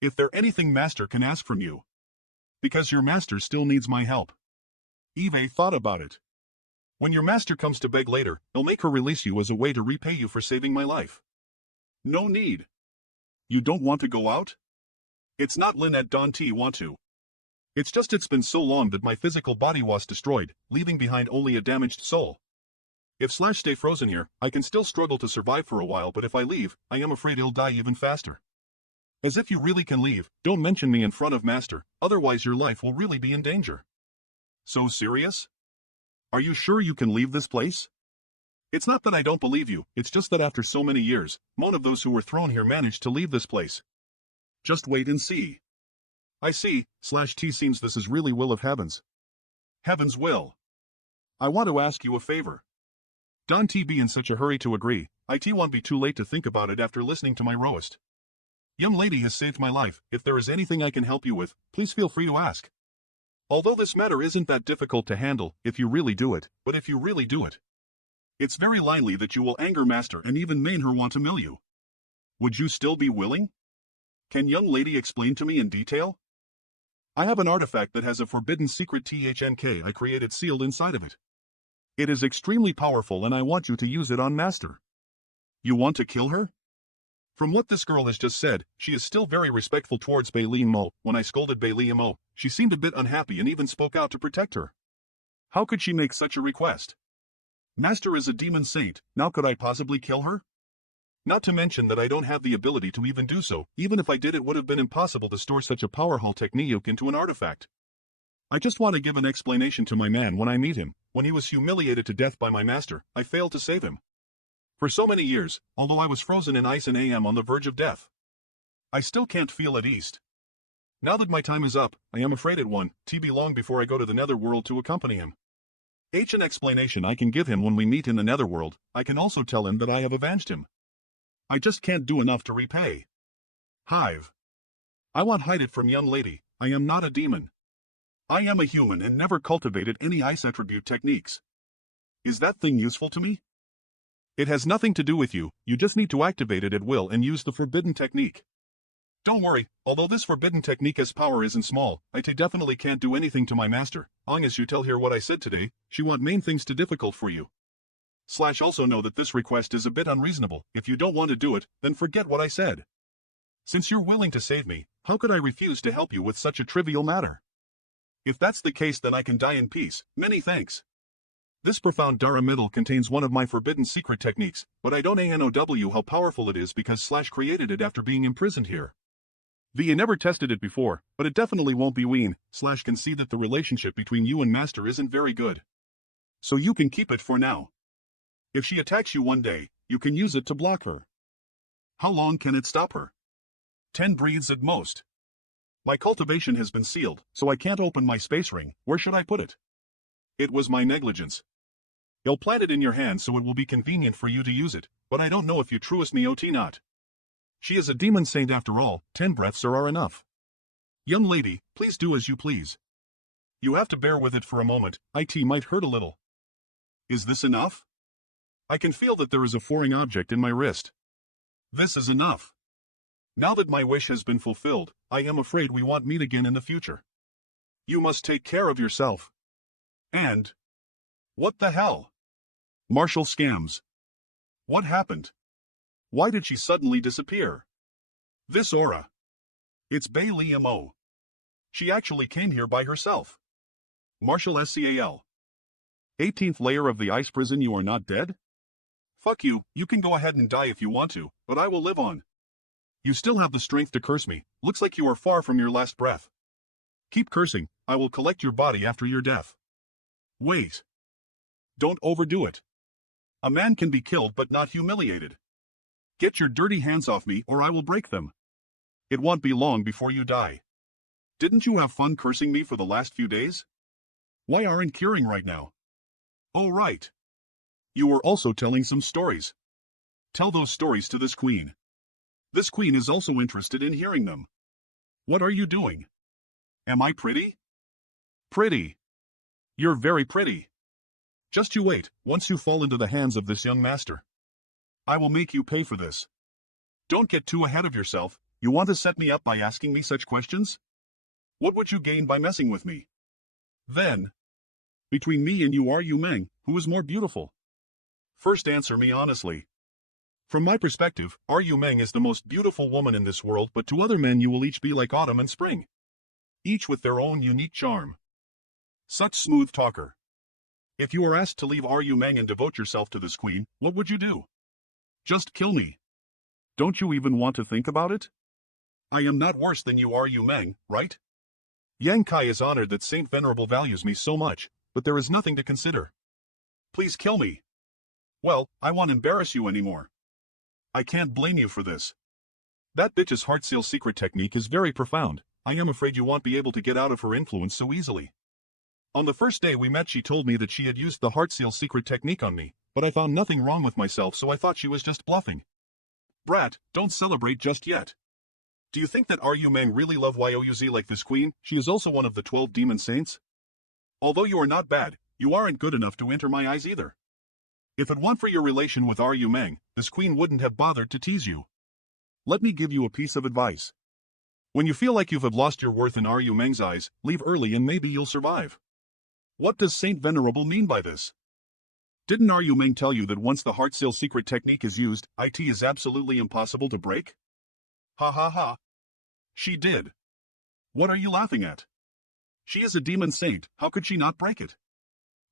If there anything master can ask from you. Because your master still needs my help. Eve thought about it. When your master comes to beg later, I'll make her release you as a way to repay you for saving my life. No need. You don't want to go out? It's not Lynette Dante want to. It's just it's been so long that my physical body was destroyed, leaving behind only a damaged soul. If stay frozen here, I can still struggle to survive for a while, but if I leave, I am afraid I'll die even faster. As if you really can leave, don't mention me in front of master, otherwise your life will really be in danger. So serious? Are you sure you can leave this place? It's not that I don't believe you, it's just that after so many years, none of those who were thrown here managed to leave this place. Just wait and see. I see, /T seems this is really will of heavens. Heaven's will. I want to ask you a favor. Don't be in such a hurry to agree, it won't be too late to think about it after listening to my roast. Young lady has saved my life, if there is anything I can help you with, please feel free to ask. Although this matter isn't that difficult to handle, if you really do it, but if you really do it. It's very likely that you will anger master and even make her want to mill you. Would you still be willing? Can young lady explain to me in detail? I have an artifact that has a forbidden secret THNK I created sealed inside of it. It is extremely powerful and I want you to use it on master. You want to kill her? From what this girl has just said, she is still very respectful towards Bailey Mo. When I scolded Bailey Mo, she seemed a bit unhappy and even spoke out to protect her. How could she make such a request? Master is a demon saint, now could I possibly kill her? Not to mention that I don't have the ability to even do so, even if I did it would have been impossible to store such a powerful technique into an artifact. I just want to give an explanation to my man when I meet him. When he was humiliated to death by my master, I failed to save him. For so many years, although I was frozen in ice and am on the verge of death, I still can't feel at ease. Now that my time is up, I am afraid it won't be long before I go to the netherworld to accompany him. An explanation I can give him when we meet in the netherworld, I can also tell him that I have avenged him. I just can't do enough to repay. Hive. I won't hide it from young lady, I am not a demon. I am a human and never cultivated any ice attribute techniques. Is that thing useful to me? It has nothing to do with you, you just need to activate it at will and use the forbidden technique. Don't worry, although this forbidden technique's power isn't small, I definitely can't do anything to my master, long as you tell her what I said today, she want main things too difficult for you. / also know that this request is a bit unreasonable, if you don't want to do it, then forget what I said. Since you're willing to save me, how could I refuse to help you with such a trivial matter? If that's the case then I can die in peace, many thanks. This profound Dara metal contains one of my forbidden secret techniques, but I don't know how powerful it is because / created it after being imprisoned here. I never tested it before, but it definitely won't be wean, / can see that the relationship between you and master isn't very good. So you can keep it for now. If she attacks you one day, you can use it to block her. How long can it stop her? 10 breaths at most. My cultivation has been sealed, so I can't open my space ring, where should I put it? It was my negligence. I'll plant it in your hand so it will be convenient for you to use it, but I don't know if you truest me or not. She is a demon saint after all, 10 breaths are enough. Young lady, please do as you please. You have to bear with it for a moment, it might hurt a little. Is this enough? I can feel that there is a foreign object in my wrist. This is enough. Now that my wish has been fulfilled, I am afraid we won't meet again in the future. You must take care of yourself. And... what the hell? Martial scams. What happened? Why did she suddenly disappear? This aura. It's Bailey Mo. She actually came here by herself. Martial SCAL. 18th layer of the ice prison, you are not dead? Fuck you, you can go ahead and die if you want to, but I will live on. You still have the strength to curse me, looks like you are far from your last breath. Keep cursing, I will collect your body after your death. Wait. Don't overdo it. A man can be killed but not humiliated. Get your dirty hands off me or I will break them. It won't be long before you die. Didn't you have fun cursing me for the last few days? Why aren't curing right now? Oh right. You were also telling some stories. Tell those stories to this queen. This queen is also interested in hearing them. What are you doing? Am I pretty? Pretty. You're very pretty. Just you wait, once you fall into the hands of this young master. I will make you pay for this. Don't get too ahead of yourself. You want to set me up by asking me such questions? What would you gain by messing with me? Then, between me and you are you Meng, who is more beautiful? First answer me honestly. From my perspective, Are Yu Meng is the most beautiful woman in this world, but to other men you will each be like autumn and spring. Each with their own unique charm. Such smooth talker. If you were asked to leave Are Yu Meng and devote yourself to this queen, what would you do? Just kill me. Don't you even want to think about it? I am not worse than you Are Yu Meng, right? Yang Kai is honored that Saint Venerable values me so much, but there is nothing to consider. Please kill me. Well, I won't embarrass you anymore. I can't blame you for this. That bitch's heart seal secret technique is very profound. I am afraid you won't be able to get out of her influence so easily. On the first day we met she told me that she had used the heart seal secret technique on me, but I found nothing wrong with myself so I thought she was just bluffing. Brat, don't celebrate just yet. Do you think that Are Yu Meng really love Youz like this queen? She is also one of the 12 demon saints. Although you are not bad, you aren't good enough to enter my eyes either. If it weren't for your relation with Are Yu Meng, this queen wouldn't have bothered to tease you. Let me give you a piece of advice. When you feel like you have lost your worth in Are Yu Meng's eyes, leave early and maybe you'll survive. What does Saint Venerable mean by this? Didn't Are Yu Meng tell you that once the heart seal secret technique is used, it is absolutely impossible to break? Ha ha ha. She did. What are you laughing at? She is a demon saint, how could she not break it?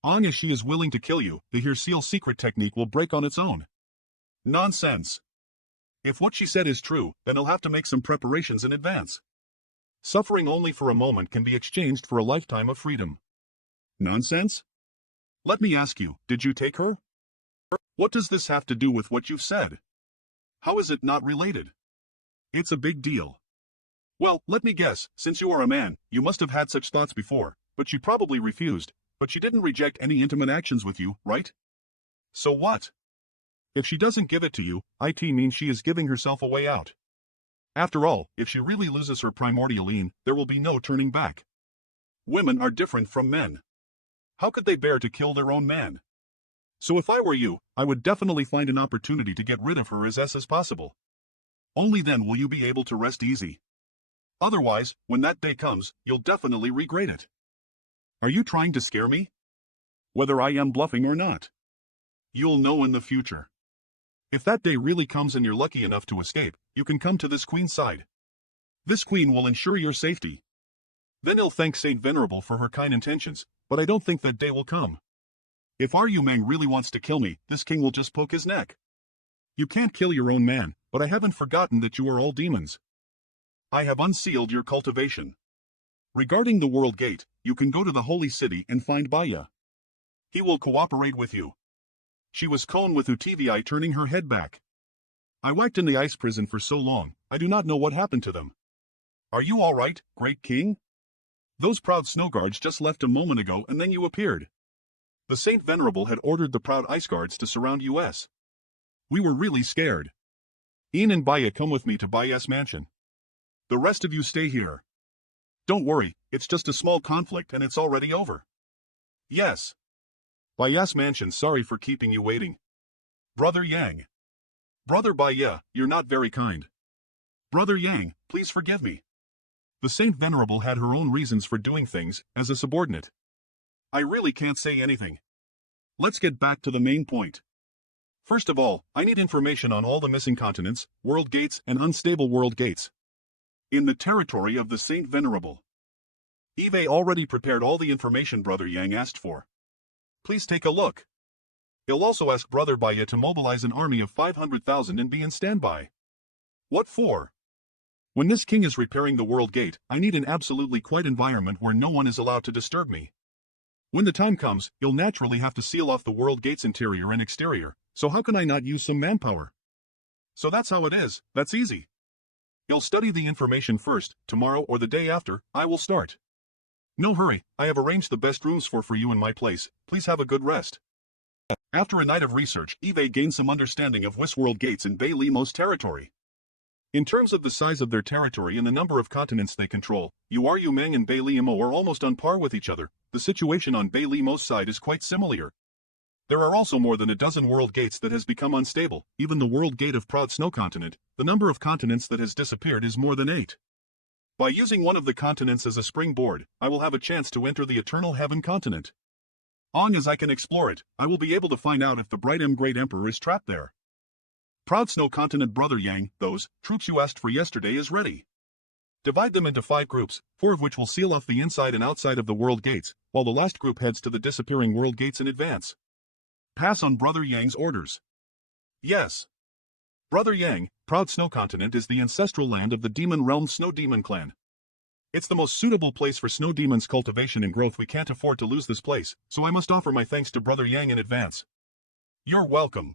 Long as she is willing to kill you, the heart seal secret technique will break on its own. Nonsense. If what she said is true, then I'll have to make some preparations in advance. Suffering only for a moment can be exchanged for a lifetime of freedom. Nonsense? Let me ask you, did you take her? What does this have to do with what you've said? How is it not related? It's a big deal. Well, let me guess, since you are a man, you must have had such thoughts before, but she probably refused, but she didn't reject any intimate actions with you, right? So what? If she doesn't give it to you, it means she is giving herself a way out. After all, if she really loses her primordial yin, there will be no turning back. Women are different from men. How could they bear to kill their own man? So if I were you, I would definitely find an opportunity to get rid of her as possible. Only then will you be able to rest easy. Otherwise, when that day comes, you'll definitely regret it. Are you trying to scare me? Whether I am bluffing or not. You'll know in the future. If that day really comes and you're lucky enough to escape, you can come to this queen's side. This queen will ensure your safety. Then he'll thank Saint Venerable for her kind intentions, but I don't think that day will come. If Are Yu Meng really wants to kill me, this king will just poke his neck. You can't kill your own man, but I haven't forgotten that you are all demons. I have unsealed your cultivation. Regarding the World Gate, you can go to the Holy City and find Baya. He will cooperate with you. She was Cone with Utvi turning her head back. I worked in the ice prison for so long, I do not know what happened to them. Are you all right, great king? Those proud snow guards just left a moment ago and then you appeared. The Saint Venerable had ordered the proud ice guards to surround us. We were really scared. Ian and Baya come with me to Baya's mansion. The rest of you stay here. Don't worry, it's just a small conflict and it's already over. Yes. Baya's mansion, sorry for keeping you waiting. Brother Yang. Brother Baya, you're not very kind. Brother Yang, please forgive me. The Saint Venerable had her own reasons for doing things, as a subordinate. I really can't say anything. Let's get back to the main point. First of all, I need information on all the missing continents, world gates, and unstable world gates. In the territory of the Saint Venerable. Eve already prepared all the information Brother Yang asked for. Please take a look. He'll also ask Brother Baya to mobilize an army of 500,000 and be in standby. What for? When this king is repairing the world gate, I need an absolutely quiet environment where no one is allowed to disturb me. When the time comes, you'll naturally have to seal off the world gate's interior and exterior, so how can I not use some manpower? So that's how it is, that's easy. You'll study the information first, tomorrow or the day after, I will start. No hurry, I have arranged the best rooms for you in my place, please have a good rest. After a night of research, Eve gained some understanding of World gates in Bay Limo's territory. In terms of the size of their territory and the number of continents they control, Yuarumeng and Bailimo are almost on par with each other. The situation on Bailimo's side is quite similar. There are also more than a dozen world gates that has become unstable. Even the world gate of Proud Snow Continent, the number of continents that has disappeared is more than 8. By using one of the continents as a springboard, I will have a chance to enter the Eternal Heaven continent. Long as I can explore it, I will be able to find out if the Bright M Great Emperor is trapped there. Proud Snow Continent Brother Yang, those troops you asked for yesterday is ready. Divide them into 5 groups, 4 of which will seal off the inside and outside of the world gates, while the last group heads to the disappearing world gates in advance. Pass on Brother Yang's orders. Yes. Brother Yang, Proud Snow Continent is the ancestral land of the Demon Realm Snow Demon Clan. It's the most suitable place for Snow Demon's cultivation and growth. We can't afford to lose this place, so I must offer my thanks to Brother Yang in advance. You're welcome.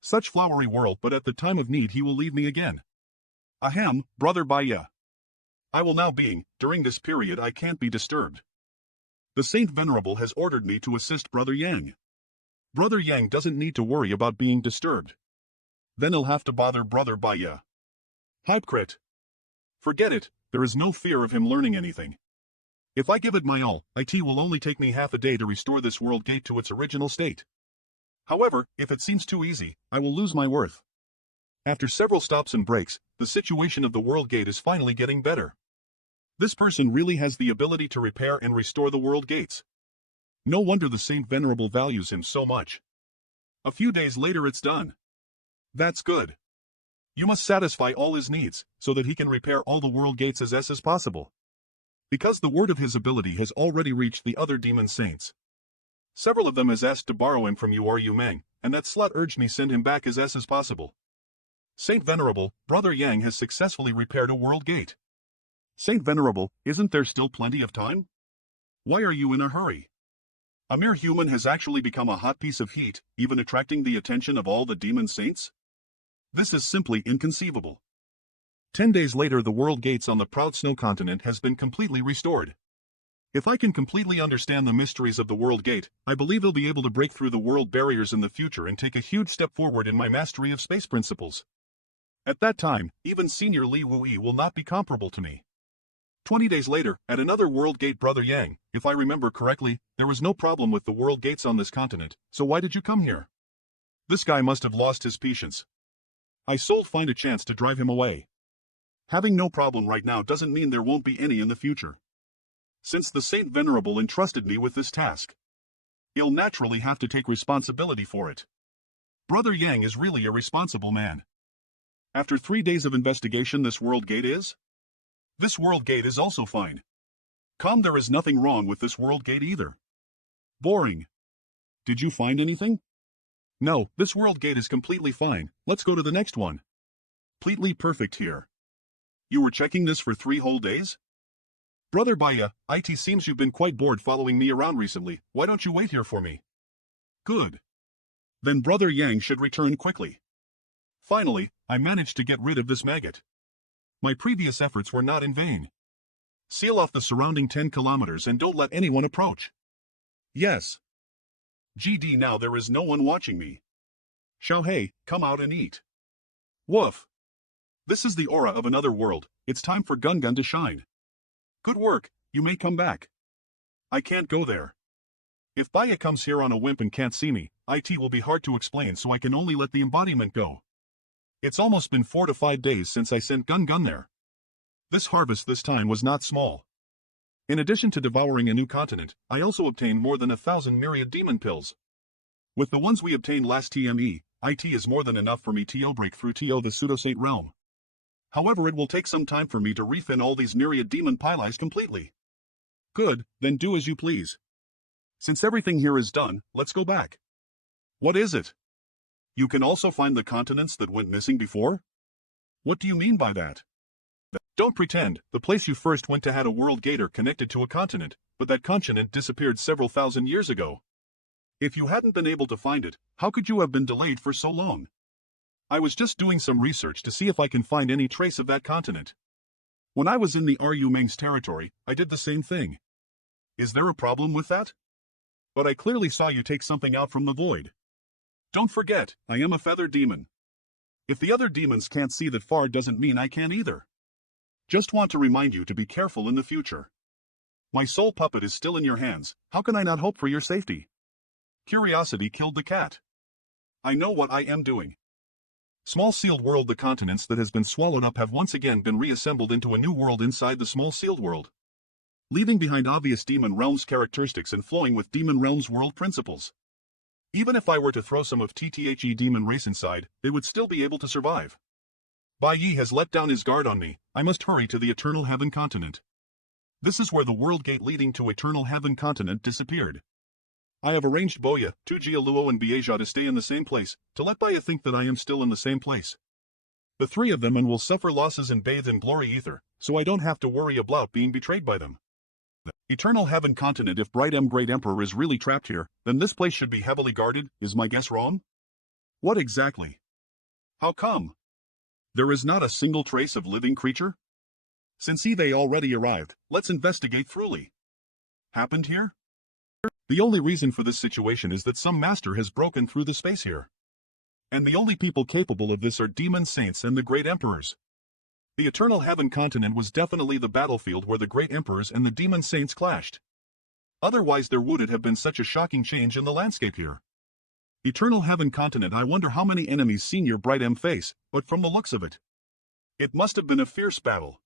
Such flowery world, but at the time of need he will leave me again. Ahem, Brother Baya. I will now being, during this period I can't be disturbed. The Saint Venerable has ordered me to assist Brother Yang. Brother Yang doesn't need to worry about being disturbed. Then he'll have to bother Brother Baya. Hypecrit. Forget it, there is no fear of him learning anything. If I give it my all, it will only take me half a day to restore this world gate to its original state. However, if it seems too easy, I will lose my worth. After several stops and breaks, the situation of the world gate is finally getting better. This person really has the ability to repair and restore the world gates. No wonder the Saint Venerable values him so much. A few days later it's done. That's good. You must satisfy all his needs, so that he can repair all the world gates as possible. Because the word of his ability has already reached the other demon saints. Several of them has asked to borrow him from Yuarumeng, and that slut urged me send him back as possible. Saint Venerable, Brother Yang has successfully repaired a world gate. Saint Venerable, isn't there still plenty of time? Why are you in a hurry? A mere human has actually become a hot piece of heat, even attracting the attention of all the demon saints? This is simply inconceivable. 10 days later the world gates on the Proud Snow Continent has been completely restored. If I can completely understand the mysteries of the world gate, I believe I'll be able to break through the world barriers in the future and take a huge step forward in my mastery of space principles. At that time, even Senior Li Wuyi will not be comparable to me. 20 days later, at another world gate. Brother Yang, if I remember correctly, there was no problem with the world gates on this continent, so why did you come here? This guy must have lost his patience. I sold find a chance to drive him away. Having no problem right now doesn't mean there won't be any in the future. Since the Saint Venerable entrusted me with this task, he'll naturally have to take responsibility for it. Brother Yang is really a responsible man. After 3 days of investigation, this world gate is? This world gate is also fine. Calm, there is nothing wrong with this world gate either. Boring. Did you find anything? No, this world gate is completely fine. Let's go to the next one. Completely perfect here. You were checking this for 3 whole days? Brother Baya, it seems you've been quite bored following me around recently. Why don't you wait here for me? Good. Then Brother Yang should return quickly. Finally, I managed to get rid of this maggot. My previous efforts were not in vain. Seal off the surrounding 10 kilometers and don't let anyone approach. Yes. GD, now there is no one watching me. Xiaohei, come out and eat. Woof. This is the aura of another world. It's time for Gun to shine. Good work, you may come back. I can't go there. If Baya comes here on a whim and can't see me, it will be hard to explain, so I can only let the embodiment go. It's almost been 4 to 5 days since I sent Gun there. This harvest this time was not small. In addition to devouring a new continent, I also obtained more than 1,000 myriad demon pills. With the ones we obtained last TME, it is more than enough for me to break through the pseudo-saint realm. However, it will take some time for me to refill all these myriad demon pilis completely. Good, then do as you please. Since everything here is done, let's go back. What is it? You can also find the continents that went missing before? What do you mean by that? Don't pretend. The place you first went to had a world gator connected to a continent, but that continent disappeared several thousand years ago. If you hadn't been able to find it, how could you have been delayed for so long? I was just doing some research to see if I can find any trace of that continent. When I was in the Ru Meng's territory, I did the same thing. Is there a problem with that? But I clearly saw you take something out from the void. Don't forget, I am a feather demon. If the other demons can't see that far doesn't mean I can't either. Just want to remind you to be careful in the future. My soul puppet is still in your hands, how can I not hope for your safety? Curiosity killed the cat. I know what I am doing. Small sealed world. The continents that has been swallowed up have once again been reassembled into a new world inside the small sealed world, leaving behind obvious demon realms characteristics and flowing with demon realms world principles. Even if I were to throw some of TTHE demon race inside, it would still be able to survive. Bai Yi has let down his guard on me, I must hurry to the Eternal Heaven continent. This is where the world gate leading to Eternal Heaven continent disappeared. I have arranged Boya, Tujia Luo and Bieja to stay in the same place, to let Baya think that I am still in the same place. The three of them and will suffer losses and bathe in glory ether, so I don't have to worry about being betrayed by them. The Eternal Heaven continent. If Bright M Great Emperor is really trapped here, then this place should be heavily guarded, is my guess wrong? What exactly? How come? There is not a single trace of living creature? Since they already arrived, let's investigate thoroughly. Happened here? The only reason for this situation is that some master has broken through the space here. And the only people capable of this are demon saints and the great emperors. The Eternal Heaven continent was definitely the battlefield where the great emperors and the demon saints clashed. Otherwise there wouldn't have been such a shocking change in the landscape here. Eternal Heaven continent. I wonder how many enemies Senior Bright M face, but from the looks of it, it must have been a fierce battle.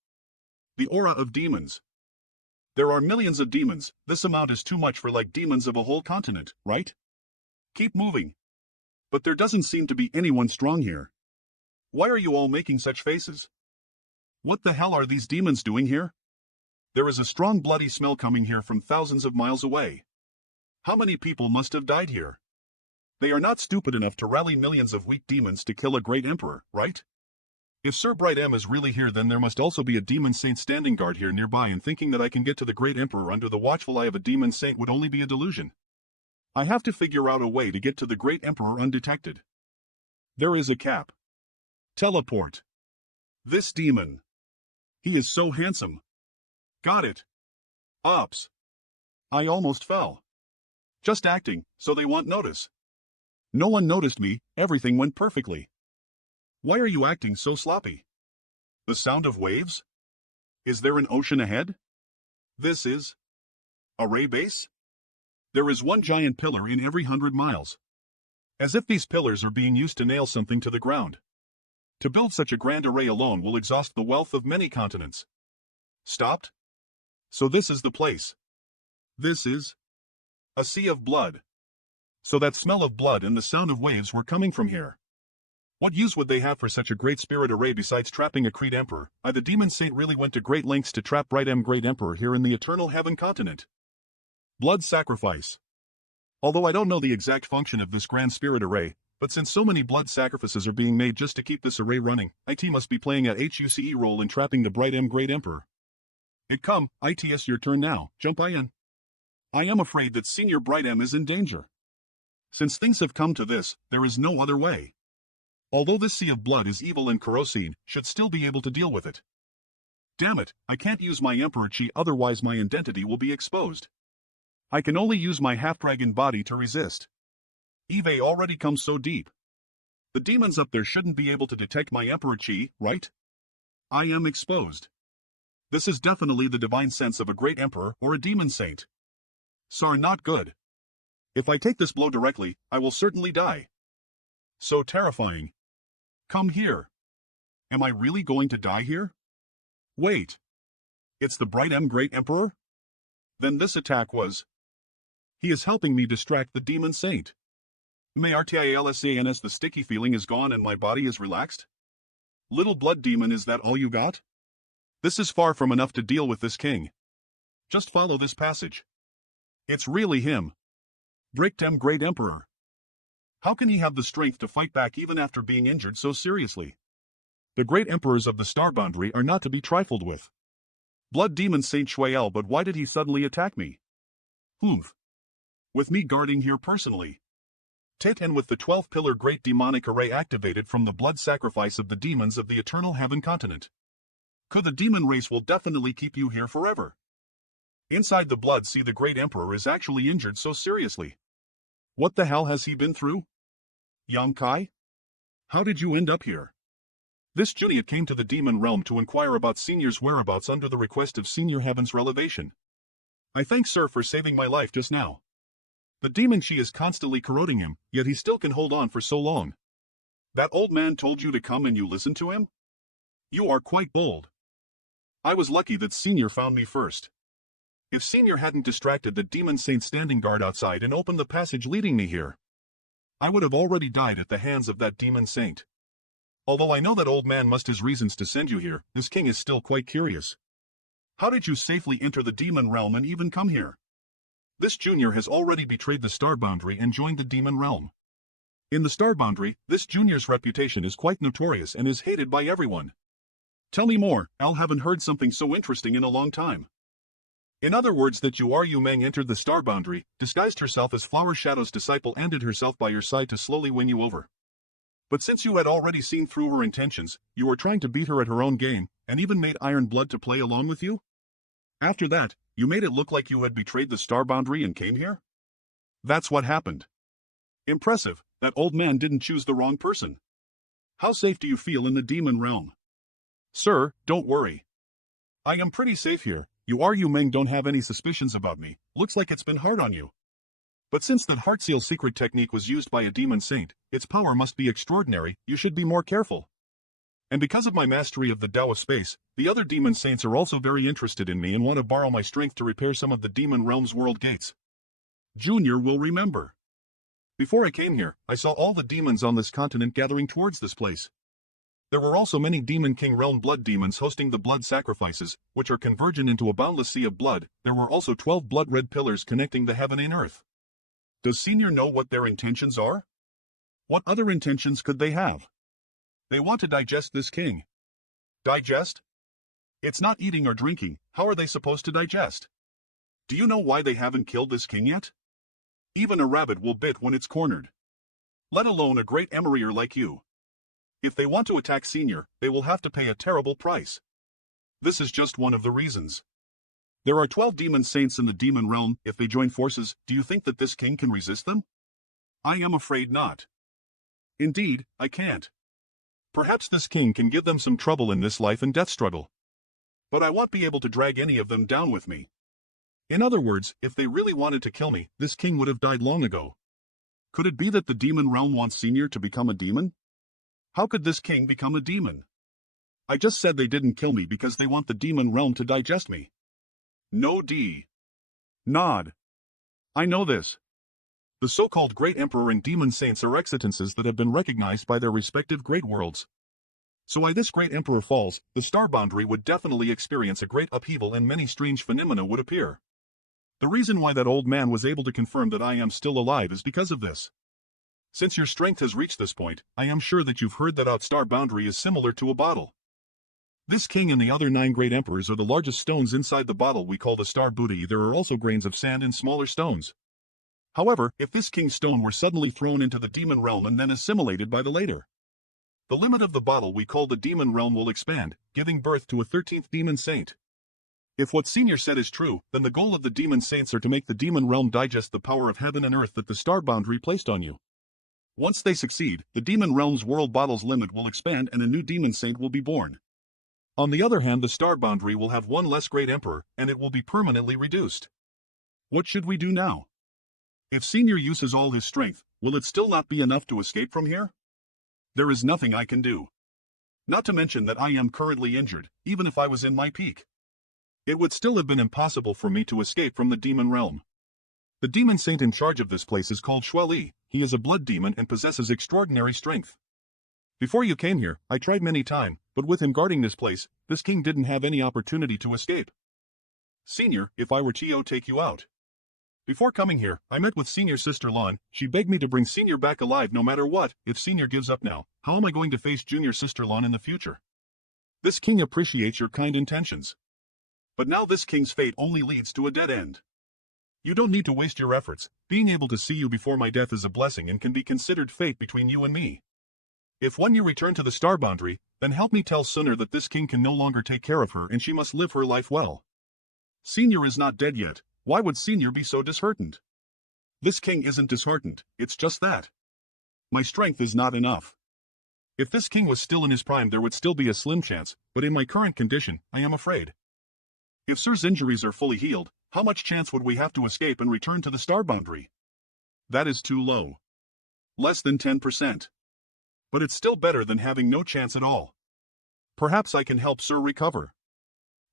The aura of demons. There are millions of demons, this amount is too much for like demons of a whole continent, right? Keep moving. But there doesn't seem to be anyone strong here. Why are you all making such faces? What the hell are these demons doing here? There is a strong bloody smell coming here from thousands of miles away. How many people must have died here? They are not stupid enough to rally millions of weak demons to kill a great emperor, right? If Sir Bright M is really here, then there must also be a demon saint standing guard here nearby, and thinking that I can get to the great emperor under the watchful eye of a demon saint would only be a delusion. I have to figure out a way to get to the great emperor undetected. There is a cap. Teleport. This demon. He is so handsome. Got it. Ops. I almost fell. Just acting, so they won't notice. No one noticed me, everything went perfectly. Why are you acting so sloppy? The sound of waves? Is there an ocean ahead? This is array base? There is one giant pillar in every 100 miles. As if these pillars are being used to nail something to the ground. To build such a grand array alone will exhaust the wealth of many continents. Stopped? So this is the place. This is a sea of blood. So that smell of blood and the sound of waves were coming from here. What use would they have for such a great spirit array besides trapping a Creed Emperor? The Demon Saint really went to great lengths to trap Bright M Great Emperor here in the Eternal Heaven continent. Blood sacrifice. Although I don't know the exact function of this grand spirit array, but since so many blood sacrifices are being made just to keep this array running, IT must be playing a HUCE role in trapping the Bright M Great Emperor. ITS your turn now, jump in. I am afraid that Senior Bright M is in danger. Since things have come to this, there is no other way. Although this sea of blood is evil and corrosive, should still be able to deal with it. Damn it, I can't use my Emperor Chi, otherwise my identity will be exposed. I can only use my half-dragon body to resist. Eve already comes so deep. The demons up there shouldn't be able to detect my Emperor Chi, right? I am exposed. This is definitely the divine sense of a great emperor or a demon saint. Sar, not good. If I take this blow directly, I will certainly die. So terrifying. Come here. Am I really going to die here? Wait. It's the Bright M Great Emperor? Then this attack was... He is helping me distract the demon saint. May RTILSANS, the sticky feeling is gone and my body is relaxed? Little blood demon, is that all you got? This is far from enough to deal with this king. Just follow this passage. It's really him. Bright M Great Emperor. How can he have the strength to fight back even after being injured so seriously? The great emperors of the star boundary are not to be trifled with. Blood demon Saint Shuael, but why did he suddenly attack me? Humph. With me guarding here personally. And with the 12-pillar great demonic array activated from the blood sacrifice of the demons of the Eternal Heaven continent. Could the demon race will definitely keep you here forever. Inside the blood, see, the great emperor is actually injured so seriously. What the hell has he been through? Yang Kai? How did you end up here? This Junior came to the demon realm to inquire about Senior's whereabouts under the request of Senior Heaven's relevation. I thank Sir for saving my life just now. The demon Chi is constantly corroding him, yet he still can hold on for so long. That old man told you to come and you listened to him? You are quite bold. I was lucky that Senior found me first. If Senior hadn't distracted the demon saint standing guard outside and opened the passage leading me here, I would have already died at the hands of that demon saint. Although I know that old man must his reasons to send you here, this king is still quite curious. How did you safely enter the demon realm and even come here? This Junior has already betrayed the star boundary and joined the demon realm. In the star boundary, this Junior's reputation is quite notorious and is hated by everyone. Tell me more, Al, haven't heard something so interesting in a long time. In other words, that Yu Meng entered the star boundary, disguised herself as Flower Shadow's disciple and ended herself by your side to slowly win you over. But since you had already seen through her intentions, you were trying to beat her at her own game, and even made Iron Blood to play along with you? After that, you made it look like you had betrayed the star boundary and came here? That's what happened. Impressive, that old man didn't choose the wrong person. How safe do you feel in the demon realm? Sir, don't worry. I am pretty safe here. Yu Meng don't have any suspicions about me. Looks like it's been hard on you. But since that heart seal secret technique was used by a demon saint, its power must be extraordinary. You should be more careful. And because of my mastery of the Tao of space, the other demon saints are also very interested in me and want to borrow my strength to repair some of the demon realm's world gates. Junior will remember. Before I came here, I saw all the demons on this continent gathering towards this place. There were also many Demon King realm blood demons hosting the blood sacrifices, which are convergent into a boundless sea of blood. There were also 12 blood-red pillars connecting the heaven and earth. Does Senior know what their intentions are? What other intentions could they have? They want to digest this king. Digest? It's not eating or drinking. How are they supposed to digest? Do you know why they haven't killed this king yet? Even a rabbit will bit when it's cornered. Let alone a great emperor like you. If they want to attack Senior, they will have to pay a terrible price. This is just one of the reasons. There are 12 demon saints in the demon realm. If they join forces, do you think that this king can resist them? I am afraid not. Indeed, I can't. Perhaps this king can give them some trouble in this life and death struggle. But I won't be able to drag any of them down with me. In other words, if they really wanted to kill me, this king would have died long ago. Could it be that the demon realm wants Senior to become a demon? How could this king become a demon? I just said they didn't kill me because they want the demon realm to digest me. No D. Nod. I know this. The so-called Great Emperor and Demon Saints are existences that have been recognized by their respective great worlds. So why this Great Emperor falls, the star boundary would definitely experience a great upheaval and many strange phenomena would appear. The reason why that old man was able to confirm that I am still alive is because of this. Since your strength has reached this point, I am sure that you've heard that our star boundary is similar to a bottle. This king and the other 9 great emperors are the largest stones inside the bottle we call the star booty. There are also grains of sand and smaller stones. However, if this king's stone were suddenly thrown into the demon realm and then assimilated by the later, the limit of the bottle we call the demon realm will expand, giving birth to a 13th demon saint. If what Senior said is true, then the goal of the demon saints are to make the demon realm digest the power of heaven and earth that the star boundary placed on you. Once they succeed, the demon realm's world bottle's limit will expand and a new demon saint will be born. On the other hand, the star boundary will have one less great emperor, and it will be permanently reduced. What should we do now? If Senior uses all his strength, will it still not be enough to escape from here? There is nothing I can do. Not to mention that I am currently injured, even if I was in my peak. It would still have been impossible for me to escape from the demon realm. The demon saint in charge of this place is called Shueli. He is a blood demon and possesses extraordinary strength. Before you came here, I tried many times, but with him guarding this place, this king didn't have any opportunity to escape. Senior, if I were to take you out. Before coming here, I met with Senior's sister Lon. She begged me to bring Senior back alive no matter what. If Senior gives up now, how am I going to face Junior sister Lon in the future? This king appreciates your kind intentions. But now this king's fate only leads to a dead end. You don't need to waste your efforts. Being able to see you before my death is a blessing and can be considered fate between you and me. If when you return to the star boundary, then help me tell Sooner that this king can no longer take care of her and she must live her life well. Senior is not dead yet. Why would Senior be so disheartened? This king isn't disheartened, it's just that my strength is not enough. If this king was still in his prime there would still be a slim chance, but in my current condition, I am afraid. If Sir's injuries are fully healed, how much chance would we have to escape and return to the star boundary? That is too low. Less than 10%. But it's still better than having no chance at all. Perhaps I can help Sir recover.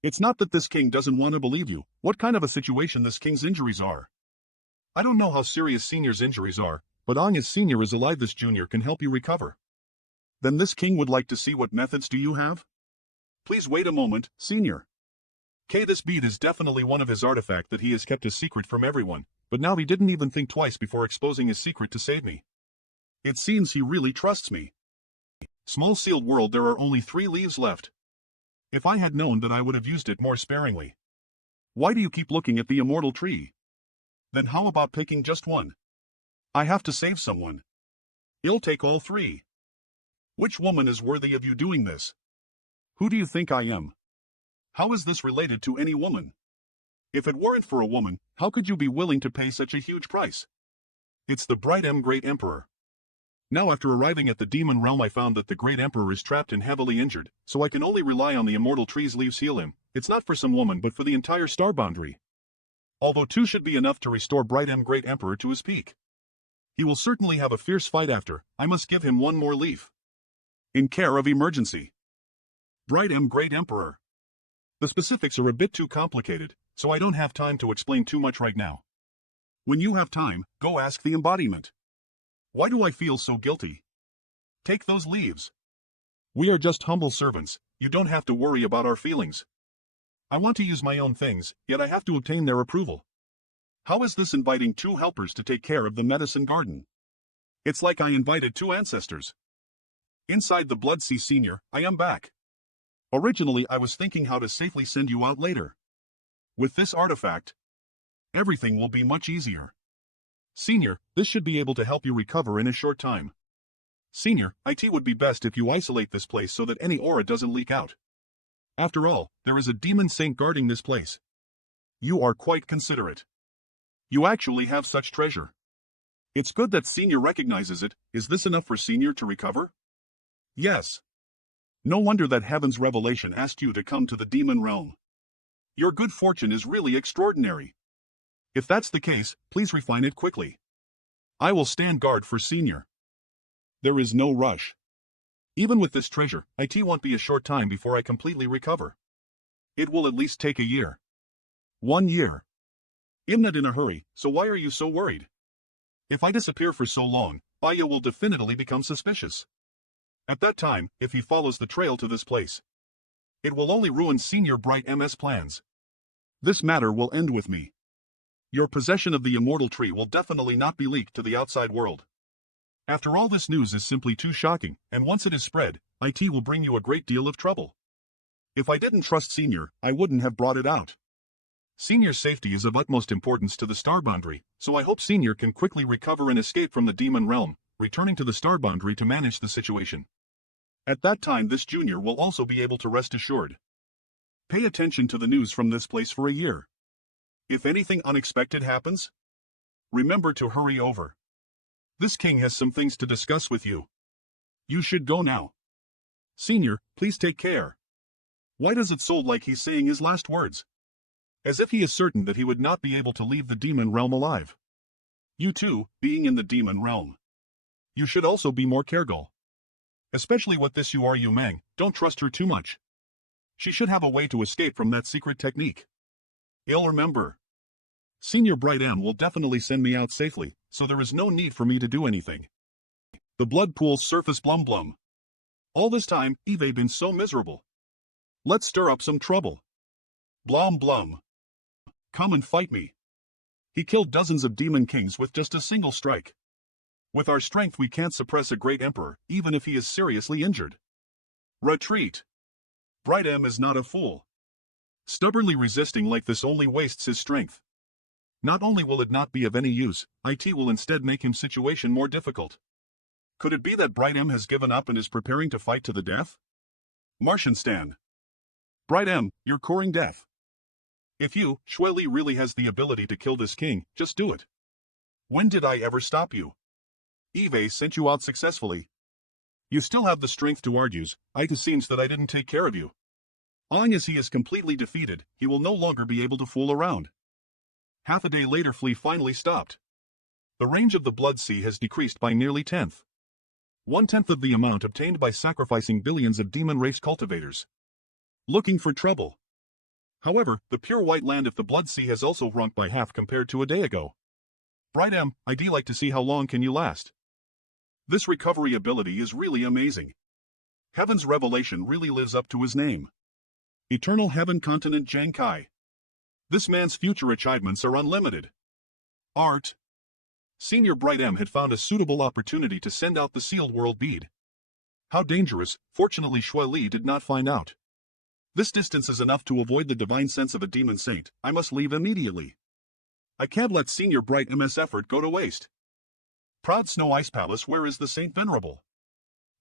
It's not that this king doesn't want to believe you, what kind of a situation this king's injuries are. I don't know how serious Senior's injuries are, but Anya's Senior is alive. This Junior can help you recover. Then this king would like to see what methods do you have? Please wait a moment, Senior. This bead is definitely one of his artifact that he has kept a secret from everyone, but now he didn't even think twice before exposing his secret to save me. It seems he really trusts me. Small sealed world, there are only 3 leaves left. If I had known that I would have used it more sparingly. Why do you keep looking at the immortal tree? Then how about picking just one? I have to save someone. I'll take all 3. Which woman is worthy of you doing this? Who do you think I am? How is this related to any woman? If it weren't for a woman, how could you be willing to pay such a huge price? It's the Bright Great Emperor. Now after arriving at the demon realm I found that the Great Emperor is trapped and heavily injured, so I can only rely on the immortal tree's leaves heal him. It's not for some woman but for the entire star boundary. Although 2 should be enough to restore Bright Great Emperor to his peak. He will certainly have a fierce fight after. I must give him 1 more leaf. In care of emergency. Bright Great Emperor. The specifics are a bit too complicated, so I don't have time to explain too much right now. When you have time, go ask the embodiment. Why do I feel so guilty? Take those leaves. We are just humble servants, you don't have to worry about our feelings. I want to use my own things, yet I have to obtain their approval. How is this inviting 2 helpers to take care of the medicine garden? It's like I invited 2 ancestors. Inside the Blood Sea Senior, I am back. Originally I was thinking how to safely send you out later. With this artifact, everything will be much easier. Senior, this should be able to help you recover in a short time. Senior, it would be best if you isolate this place so that any aura doesn't leak out. After all, there is a demon saint guarding this place. You are quite considerate. You actually have such treasure. It's good that Senior recognizes it. Is this enough for Senior to recover? Yes. No wonder that Heaven's revelation asked you to come to the demon realm. Your good fortune is really extraordinary. If that's the case, please refine it quickly. I will stand guard for Senior. There is no rush. Even with this treasure, it won't be a short time before I completely recover. It will at least take a year. 1 year. I'm not in a hurry, so why are you so worried? If I disappear for so long, Aya will definitely become suspicious. At that time, if he follows the trail to this place, it will only ruin Senior Bright MS plans. This matter will end with me. Your possession of the immortal tree will definitely not be leaked to the outside world. After all, this news is simply too shocking, and once it is spread, it will bring you a great deal of trouble. If I didn't trust Senior, I wouldn't have brought it out. Senior's safety is of utmost importance to the star boundary, so I hope Senior can quickly recover and escape from the demon realm, returning to the star boundary to manage the situation. At that time this Junior will also be able to rest assured. Pay attention to the news from this place for a year. If anything unexpected happens, remember to hurry over. This king has some things to discuss with you. You should go now. Senior, please take care. Why does it sound like he's saying his last words? As if he is certain that he would not be able to leave the demon realm alive. You too, being in the demon realm. You should also be more careful. Especially with this Yu Mang, don't trust her too much. She should have a way to escape from that secret technique. I'll remember. Senior Bright will definitely send me out safely, so there is no need for me to do anything. The blood pool's surface blum blum. All this time, Eve been so miserable. Let's stir up some trouble. Blum blum. Come and fight me. He killed dozens of demon kings with just a single strike. With our strength we can't suppress a great emperor, even if he is seriously injured. Retreat. Bright is not a fool. Stubbornly resisting like this only wastes his strength. Not only will it not be of any use, it will instead make his situation more difficult. Could it be that Bright has given up and is preparing to fight to the death? Martian Stan. Bright you're courting death. If you, Shueli, really has the ability to kill this king, just do it. When did I ever stop you? Eve sent you out successfully. You still have the strength to argue. It seems that I didn't take care of you. Long as he is completely defeated, he will no longer be able to fool around. Half a day later, Flea finally stopped. The range of the Blood Sea has decreased by nearly 1/10 of the amount obtained by sacrificing billions of demon race cultivators. Looking for trouble. However, the pure white land of the Blood Sea has also shrunk by half compared to a day ago. Bright M, I'd like to see how long can you last. This recovery ability is really amazing. Heaven's revelation really lives up to his name. Eternal Heaven Continent Jankai. This man's future achievements are unlimited. Art. Senior Bright M had found a suitable opportunity to send out the sealed world bead. How dangerous, fortunately Shui Li did not find out. This distance is enough to avoid the divine sense of a demon saint. I must leave immediately. I can't let Senior Bright M's effort go to waste. Proud Snow Ice Palace, where is the Saint Venerable?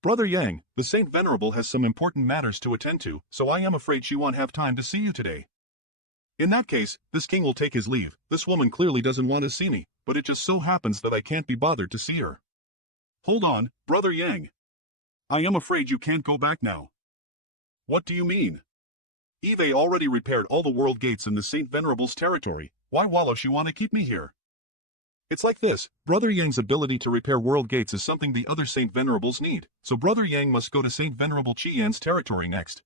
Brother Yang, the Saint Venerable has some important matters to attend to, so I am afraid she won't have time to see you today. In that case, this king will take his leave. This woman clearly doesn't want to see me, but it just so happens that I can't be bothered to see her. Hold on, Brother Yang. I am afraid you can't go back now. What do you mean? Eve already repaired all the world gates in the Saint Venerable's territory. Why wallow she want to keep me here? It's like this, Brother Yang's ability to repair world gates is something the other Saint Venerables need, so Brother Yang must go to Saint Venerable Qian's territory next.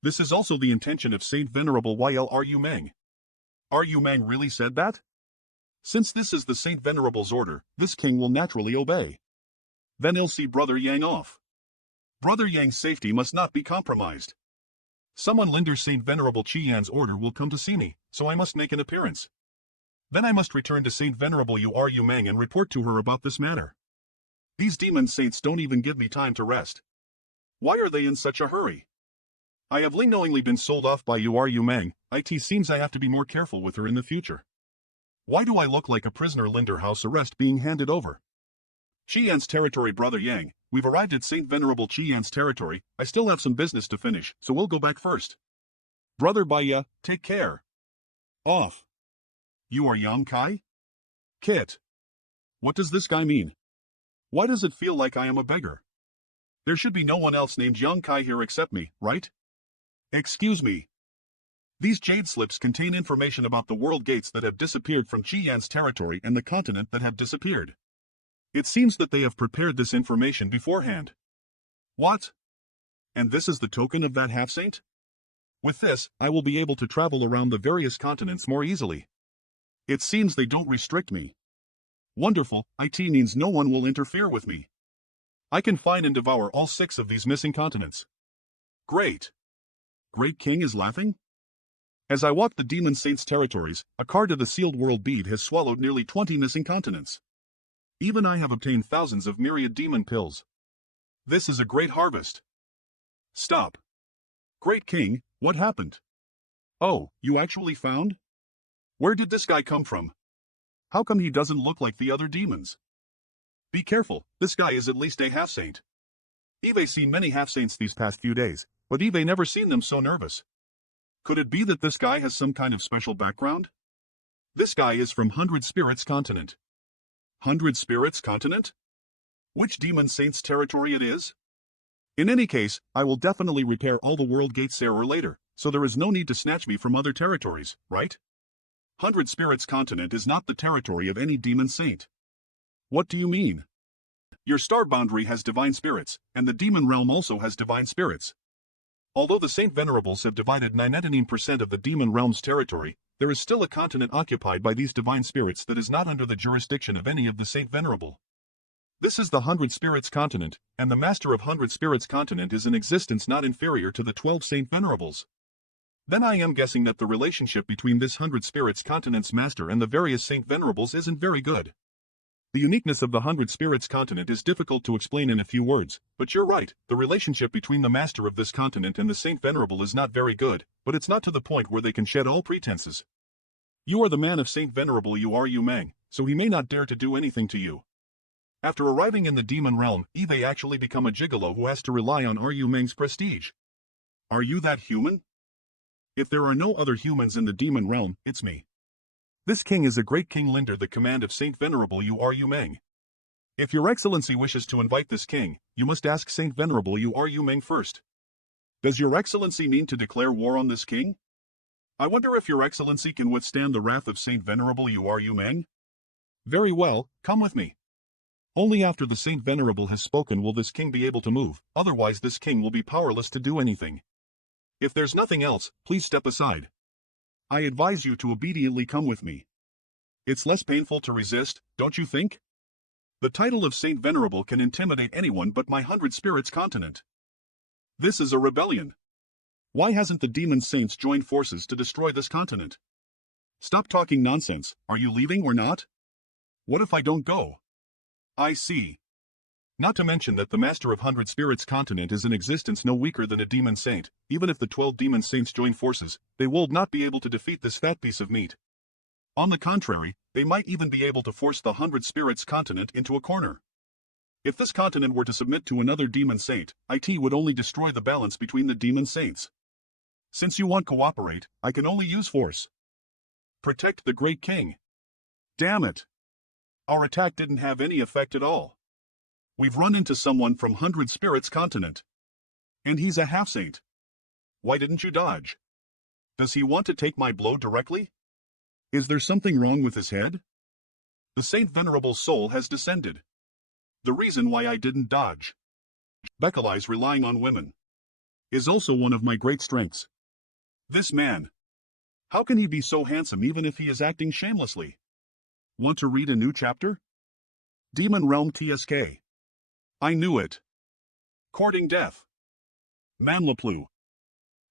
This is also the intention of Saint Venerable Ylru Meng. Ru Meng really said that? Since this is the Saint Venerable's order, this king will naturally obey. Then he'll see Brother Yang off. Brother Yang's safety must not be compromised. Someone under Saint Venerable Qian's order will come to see me, so I must make an appearance. Then I must return to Saint Venerable Uru Meng and report to her about this matter. These demon saints don't even give me time to rest. Why are they in such a hurry? I have knowingly been sold off by Uru Meng. It seems I have to be more careful with her in the future. Why do I look like a prisoner under house arrest being handed over? Qian's territory, Brother Yang. We've arrived at Saint Venerable Qian's territory. I still have some business to finish, so we'll go back first. Brother Baya, take care. Off. You are Yang Kai? Kit. What does this guy mean? Why does it feel like I am a beggar? There should be no one else named Yang Kai here except me, right? Excuse me. These jade slips contain information about the world gates that have disappeared from Qian's territory and the continent that have disappeared. It seems that they have prepared this information beforehand. What? And this is the token of that half-saint? With this, I will be able to travel around the various continents more easily. It seems they don't restrict me. Wonderful, it means no one will interfere with me. I can find and devour all 6 of these missing continents. Great. Great King is laughing? As I walk the demon saint's territories, a card of the sealed world bead has swallowed nearly 20 missing continents. Even I have obtained thousands of myriad demon pills. This is a great harvest. Stop. Great King, what happened? Oh, you actually found? Where did this guy come from? How come he doesn't look like the other demons? Be careful, this guy is at least a half-saint. Eve seen many half-saints these past few days, but Eve never seen them so nervous. Could it be that this guy has some kind of special background? This guy is from 100 Spirits Continent. 100 Spirits Continent? Which demon saint's territory it is? In any case, I will definitely repair all the world gates sooner or later, so there is no need to snatch me from other territories, right? 100 Spirits Continent is not the territory of any demon saint. What do you mean? Your star boundary has divine spirits, and the demon realm also has divine spirits. Although the Saint Venerables have divided 99% of the demon realm's territory, there is still a continent occupied by these divine spirits that is not under the jurisdiction of any of the Saint Venerable. This is the 100 Spirits Continent, and the Master of 100 Spirits Continent is in existence not inferior to the 12 Saint Venerables. Then I am guessing that the relationship between this 100 Spirits Continent's Master and the various Saint Venerables isn't very good. The uniqueness of the 100 Spirits Continent is difficult to explain in a few words, but you're right, the relationship between the Master of this continent and the Saint Venerable is not very good, but it's not to the point where they can shed all pretenses. You are the man of Saint Venerable Uru Meng, so he may not dare to do anything to you. After arriving in the demon realm, Eve actually become a gigolo who has to rely on Ru Meng's prestige. Are you that human? If there are no other humans in the demon realm, it's me. This king is a great king under the command of Saint Venerable Uru Meng. If your excellency wishes to invite this king, you must ask Saint Venerable Yu Meng first. Does your excellency mean to declare war on this king? I wonder if your excellency can withstand the wrath of Saint Venerable Yu Meng? Very well, come with me. Only after the Saint Venerable has spoken will this king be able to move, otherwise this king will be powerless to do anything. If there's nothing else, please step aside. I advise you to obediently come with me. It's less painful to resist, don't you think? The title of Saint Venerable can intimidate anyone but my 100 Spirits continent. This is a rebellion. Why hasn't the demon saints joined forces to destroy this continent? Stop talking nonsense, are you leaving or not? What if I don't go? I see. Not to mention that the Master of 100 Spirits continent is in existence no weaker than a demon saint. Even if the 12 demon saints join forces, they will not be able to defeat this fat piece of meat. On the contrary, they might even be able to force the 100 Spirits continent into a corner. If this continent were to submit to another demon saint, it would only destroy the balance between the demon saints. Since you won't cooperate, I can only use force. Protect the great king. Damn it. Our attack didn't have any effect at all. We've run into someone from 100 Spirits continent. And he's a half-saint. Why didn't you dodge? Does he want to take my blow directly? Is there something wrong with his head? The Saint Venerable's soul has descended. The reason why I didn't dodge. Beckelai's relying on women. Is also one of my great strengths. This man. How can he be so handsome even if he is acting shamelessly? Want to read a new chapter? Demon Realm TSK. I knew it. Courting Death. Manlaplu.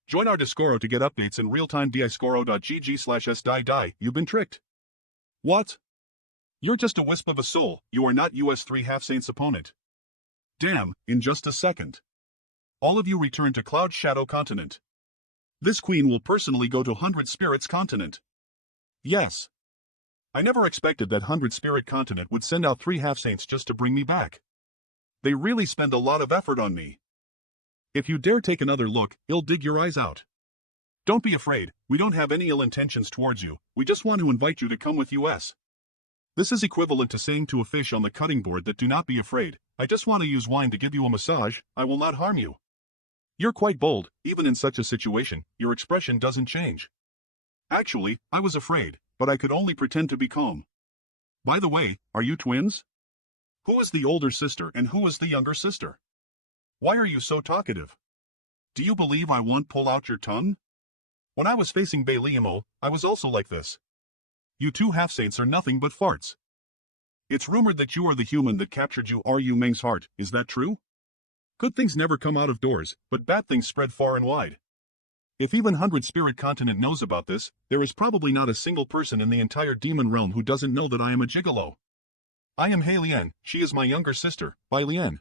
Join our Discoro to get updates in real-time discoro.gg/sdie. You've been tricked. What? You're just a wisp of a soul, you are not US3 Half-Saint's opponent. Damn, in just a second. All of you return to Cloud Shadow Continent. This queen will personally go to 100 Spirits Continent. Yes. I never expected that 100 Spirit Continent would send out 3 Half-Saints just to bring me back. They really spend a lot of effort on me. If you dare take another look, I'll dig your eyes out. Don't be afraid, we don't have any ill intentions towards you, we just want to invite you to come with us. This is equivalent to saying to a fish on the cutting board that do not be afraid, I just want to use wine to give you a massage, I will not harm you. You're quite bold, even in such a situation, your expression doesn't change. Actually, I was afraid, but I could only pretend to be calm. By the way, are you twins? Who is the older sister and who is the younger sister? Why are you so talkative? Do you believe I won't pull out your tongue? When I was facing Bailimo, I was also like this. You 2 half-saints are nothing but farts. It's rumored that you are the human that captured Yu Meng's heart, is that true? Good things never come out of doors, but bad things spread far and wide. If even 100 Spirit Continent knows about this, there is probably not a single person in the entire demon realm who doesn't know that I am a gigolo. I am Hei Lian, she is my younger sister, Bai Lian.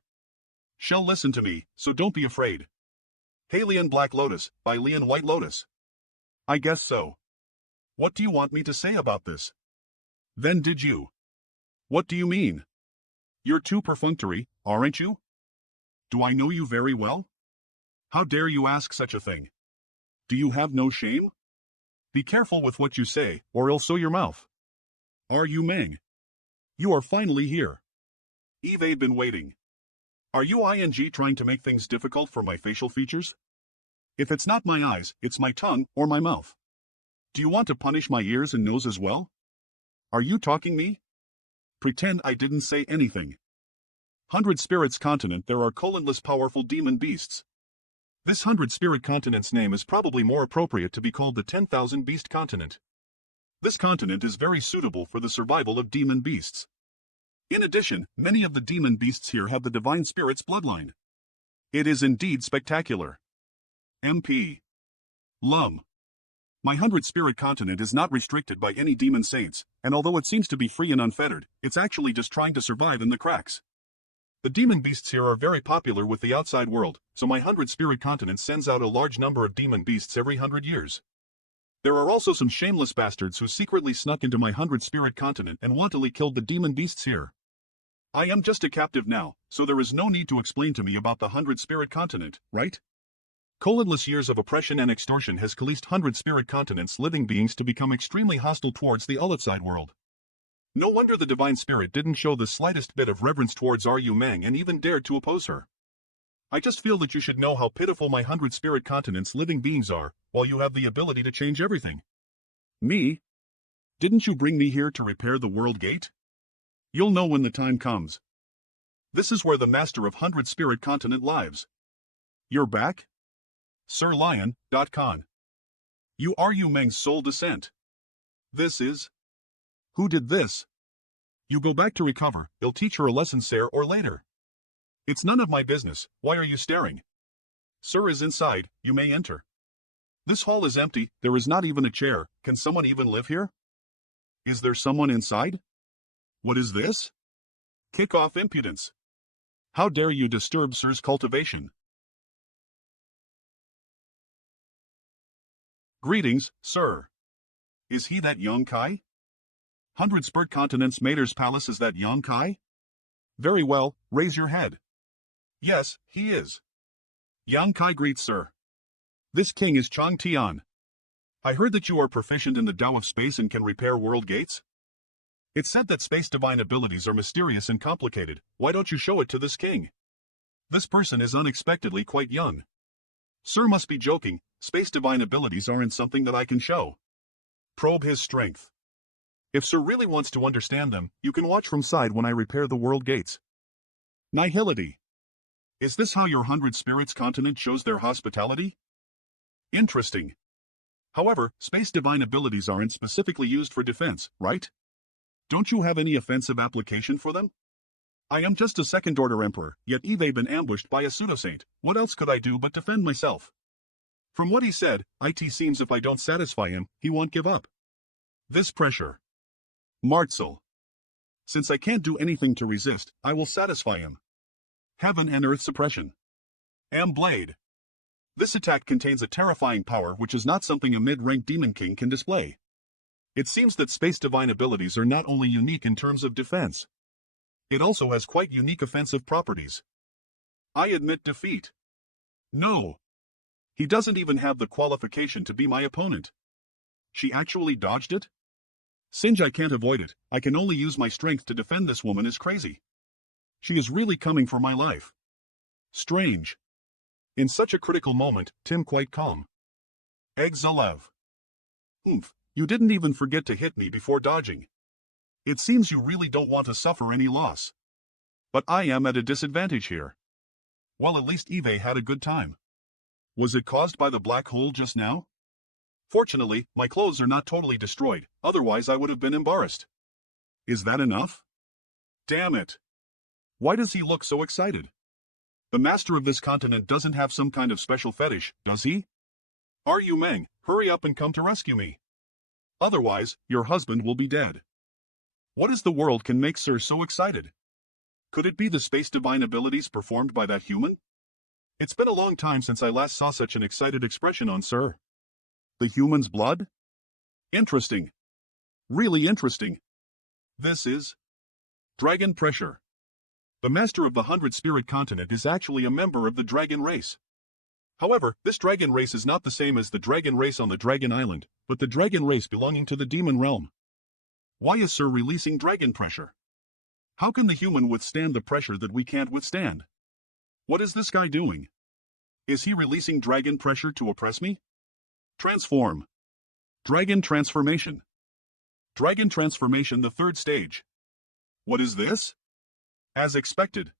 She'll listen to me, so don't be afraid. Hei Lian Black Lotus, Bai Lian White Lotus. I guess so. What do you want me to say about this? Then did you? What do you mean? You're too perfunctory, aren't you? Do I know you very well? How dare you ask such a thing? Do you have no shame? Be careful with what you say, or I'll sew your mouth. Are you Meng? You are finally here. Eve'd been waiting. Are you trying to make things difficult for my facial features? If it's not my eyes, it's my tongue or my mouth. Do you want to punish my ears and nose as well? Are you talking me? Pretend I didn't say anything. 100 Spirits Continent there are colonless powerful demon beasts. This 100 Spirit Continent's name is probably more appropriate to be called the 10,000 Beast Continent. This continent is very suitable for the survival of demon beasts. In addition, many of the demon beasts here have the divine spirit's bloodline. It is indeed spectacular. MP. Lum. My 100 Spirit Continent is not restricted by any demon saints, and although it seems to be free and unfettered, it's actually just trying to survive in the cracks. The demon beasts here are very popular with the outside world, so my 100 Spirit Continent sends out a large number of demon beasts every 100 years. There are also some shameless bastards who secretly snuck into my 100 Spirit Continent and wantonly killed the demon beasts here. I am just a captive now, so there is no need to explain to me about the 100 Spirit Continent, right? Colonless years of oppression and extortion has caused 100 Spirit Continent's living beings to become extremely hostile towards the outside world. No wonder the divine spirit didn't show the slightest bit of reverence towards Ru Meng and even dared to oppose her. I just feel that you should know how pitiful my 100 spirit continents living beings are, while you have the ability to change everything. Me? Didn't you bring me here to repair the world gate? You'll know when the time comes. This is where the master of 100 spirit continent lives. You're back? Sir Lion.con. You are Yu Meng's sole descent. This is... Who did this? You go back to recover, you'll teach her a lesson sooner or later. It's none of my business, why are you staring? Sir is inside, you may enter. This hall is empty, there is not even a chair, can someone even live here? Is there someone inside? What is this? Kick off impudence. How dare you disturb Sir's cultivation? Greetings, sir. Is he that young Kai? 100 spirit continents Mater's palace is that young Kai? Very well, raise your head. Yes, he is. Yang Kai greets sir. This king is Chang Tian. I heard that you are proficient in the Tao of space and can repair world gates? It's said that space divine abilities are mysterious and complicated, why don't you show it to this king? This person is unexpectedly quite young. Sir must be joking, space divine abilities aren't something that I can show. Probe his strength. If Sir really wants to understand them, you can watch from side when I repair the world gates. Nihility. Is this how your 100 spirits continent shows their hospitality? Interesting. However, space divine abilities aren't specifically used for defense, right? Don't you have any offensive application for them? I am just a second-order emperor, yet I've been ambushed by a pseudosaint. What else could I do but defend myself? From what he said, it seems if I don't satisfy him, he won't give up. This pressure. Martzel. Since I can't do anything to resist, I will satisfy him. Heaven and earth suppression. Blade. This attack contains a terrifying power which is not something a mid-ranked demon king can display. It seems that space divine abilities are not only unique in terms of defense. It also has quite unique offensive properties. I admit defeat. No. He doesn't even have the qualification to be my opponent. She actually dodged it? Since I can't avoid it, I can only use my strength to defend this woman is crazy. She is really coming for my life. Strange. In such a critical moment, Tim quite calm. Exalev. You didn't even forget to hit me before dodging. It seems you really don't want to suffer any loss. But I am at a disadvantage here. Well, at least Eve had a good time. Was it caused by the black hole just now? Fortunately, my clothes are not totally destroyed, otherwise I would have been embarrassed. Is that enough? Damn it. Why does he look so excited? The master of this continent doesn't have some kind of special fetish, does he? Ru Meng, hurry up and come to rescue me. Otherwise, your husband will be dead. What is the world can make Sir so excited? Could it be the space divine abilities performed by that human? It's been a long time since I last saw such an excited expression on Sir. The human's blood? Interesting. Really interesting. This is Dragon Pressure. The master of the 100 spirit continent is actually a member of the dragon race. However, this dragon race is not the same as the dragon race on the Dragon Island, but the dragon race belonging to the demon realm. Why is Sir releasing dragon pressure? How can the human withstand the pressure that we can't withstand? What is this guy doing? Is he releasing dragon pressure to oppress me? Transform. Dragon transformation. Dragon transformation, the third stage. What is this? As expected.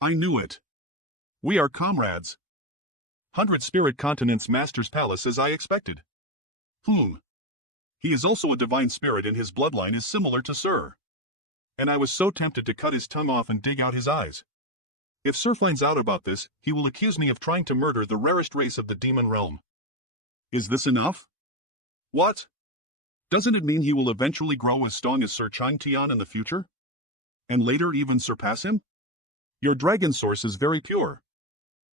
I knew it. We are comrades. 100 spirit continents master's palace as I expected. He is also a divine spirit and his bloodline is similar to Sir. And I was so tempted to cut his tongue off and dig out his eyes. If Sir finds out about this, he will accuse me of trying to murder the rarest race of the demon realm. Is this enough? What? Doesn't it mean he will eventually grow as strong as Sir Chang Tian in the future? And later even surpass him? Your dragon source is very pure.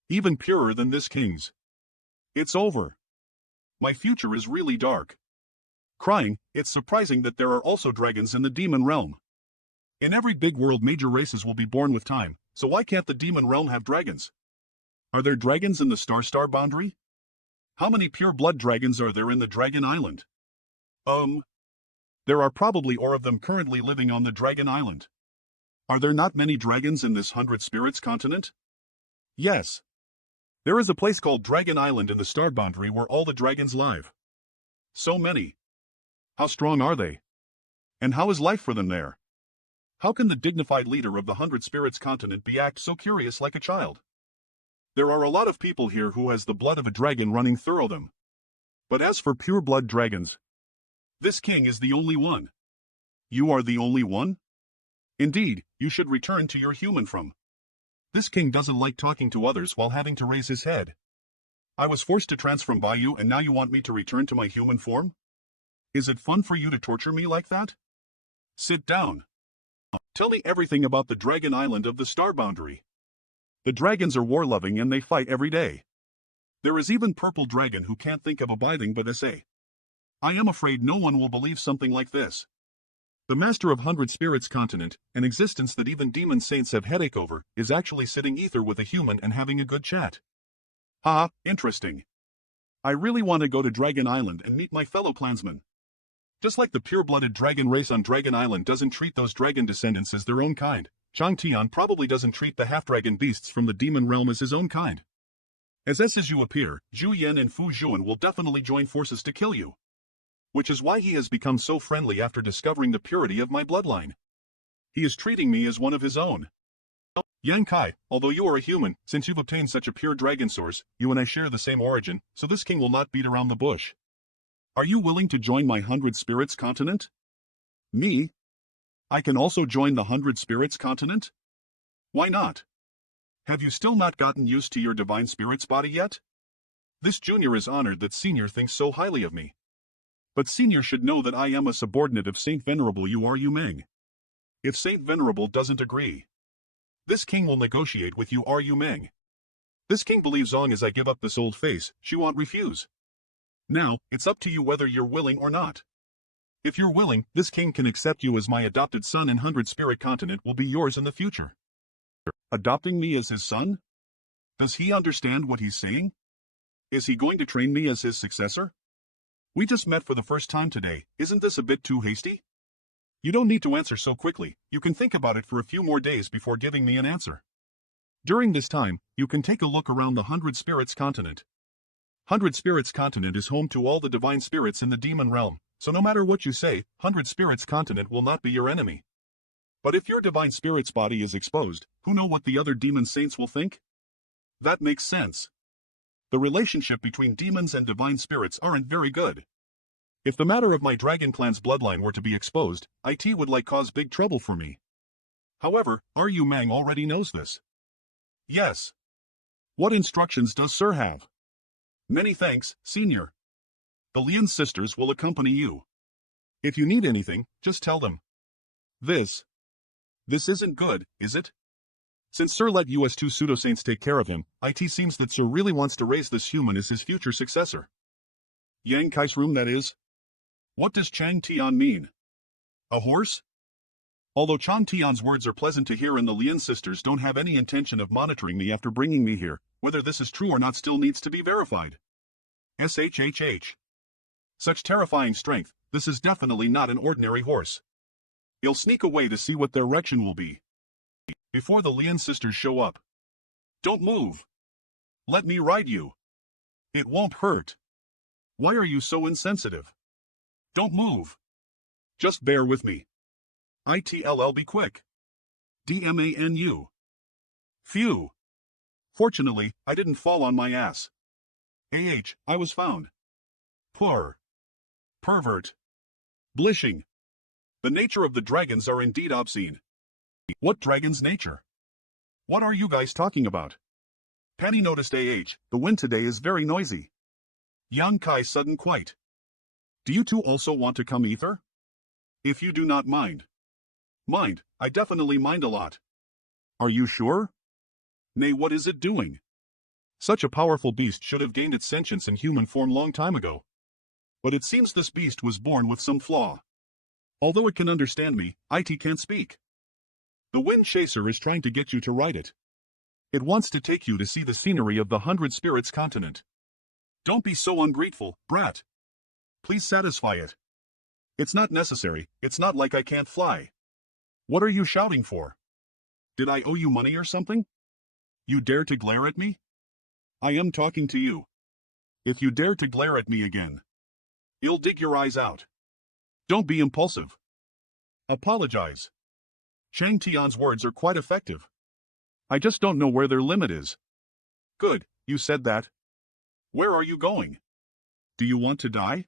Even purer than this king's. It's over. My future is really dark. Crying, it's surprising that there are also dragons in the demon realm. In every big world major races will be born with time, so why can't the demon realm have dragons? Are there dragons in the star boundary? How many pure blood dragons are there in the Dragon Island? There are probably more of them currently living on the Dragon Island. Are there not many dragons in this 100 Spirits continent? Yes. There is a place called Dragon Island in the star boundary where all the dragons live. So many. How strong are they? And how is life for them there? How can the dignified leader of the 100 Spirits continent be act so curious like a child? There are a lot of people here who has the blood of a dragon running through them. But as for pure blood dragons, this king is the only one. You are the only one? Indeed, you should return to your human form. This king doesn't like talking to others while having to raise his head. I was forced to transform by you and now you want me to return to my human form? Is it fun for you to torture me like that? Sit down. Tell me everything about the Dragon Island of the star boundary. The dragons are war-loving and they fight every day. There is even Purple Dragon who can't think of abiding but SA. I am afraid no one will believe something like this. The master of 100 Spirits continent, an existence that even demon saints have headache over, is actually sitting ether with a human and having a good chat. Ha, interesting. I really want to go to Dragon Island and meet my fellow clansmen. Just like the pure-blooded dragon race on Dragon Island doesn't treat those dragon descendants as their own kind, Chang Tian probably doesn't treat the half-dragon beasts from the demon realm as his own kind. As you appear, Zhu Yan and Fu Zhuan will definitely join forces to kill you. Which is why he has become so friendly after discovering the purity of my bloodline. He is treating me as one of his own. Yang Kai, although you are a human, since you've obtained such a pure dragon source, you and I share the same origin, so this king will not beat around the bush. Are you willing to join my 100 Spirits continent? Me? I can also join the 100 Spirits continent? Why not? Have you still not gotten used to your divine spirit's body yet? This junior is honored that senior thinks so highly of me. But senior should know that I am a subordinate of Saint Venerable Yu Meng. If Saint Venerable doesn't agree, this king will negotiate with Yu Meng. This king believes long as I give up this old face, she won't refuse. Now, it's up to you whether you're willing or not. If you're willing, this king can accept you as my adopted son and 100 Spirit continent will be yours in the future. Adopting me as his son? Does he understand what he's saying? Is he going to train me as his successor? We just met for the first time today, isn't this a bit too hasty? You don't need to answer so quickly, you can think about it for a few more days before giving me an answer. During this time, you can take a look around the 100 Spirits continent. 100 Spirits continent is home to all the divine spirits in the demon realm, so no matter what you say, 100 Spirits continent will not be your enemy. But if your divine spirit's body is exposed, who know what the other demon saints will think? That makes sense. The relationship between demons and divine spirits aren't very good. If the matter of my dragon clan's bloodline were to be exposed, it would cause big trouble for me. However, Yu Meng already knows this. Yes. What instructions does Sir have? Many thanks, Senior. The Lian sisters will accompany you. If you need anything, just tell them. This isn't good, is it? Since Sir let us two pseudo-saints take care of him, it seems that Sir really wants to raise this human as his future successor. Yang Kai's room, that is? What does Chang Tian mean? A horse? Although Chang Tian's words are pleasant to hear and the Lian sisters don't have any intention of monitoring me after bringing me here, whether this is true or not still needs to be verified. SHHH. Such terrifying strength, this is definitely not an ordinary horse. He'll sneak away to see what their erection will be. Before the Lian sisters show up. Don't move. Let me ride you. It won't hurt. Why are you so insensitive? Don't move. Just bear with me. ITLL, be quick. DMANU. Phew. Fortunately, I didn't fall on my ass. I was found. Poor. Pervert. Blishing. The nature of the dragons are indeed obscene. What dragon's nature? What are you guys talking about? Penny noticed the wind today is very noisy. Yang Kai sudden quiet. Do you two also want to come ether? If you do not mind. Mind, I definitely mind a lot. Are you sure? Nay, what is it doing? Such a powerful beast should have gained its sentience in human form long time ago. But it seems this beast was born with some flaw. Although it can understand me, it can't speak. The Wind Chaser is trying to get you to ride it. It wants to take you to see the scenery of the 100 Spirits continent. Don't be so ungrateful, brat. Please satisfy it. It's not necessary, it's not like I can't fly. What are you shouting for? Did I owe you money or something? You dare to glare at me? I am talking to you. If you dare to glare at me again, you'll dig your eyes out. Don't be impulsive. Apologize. Chang Tian's words are quite effective. I just don't know where their limit is. Good, you said that. Where are you going? Do you want to die?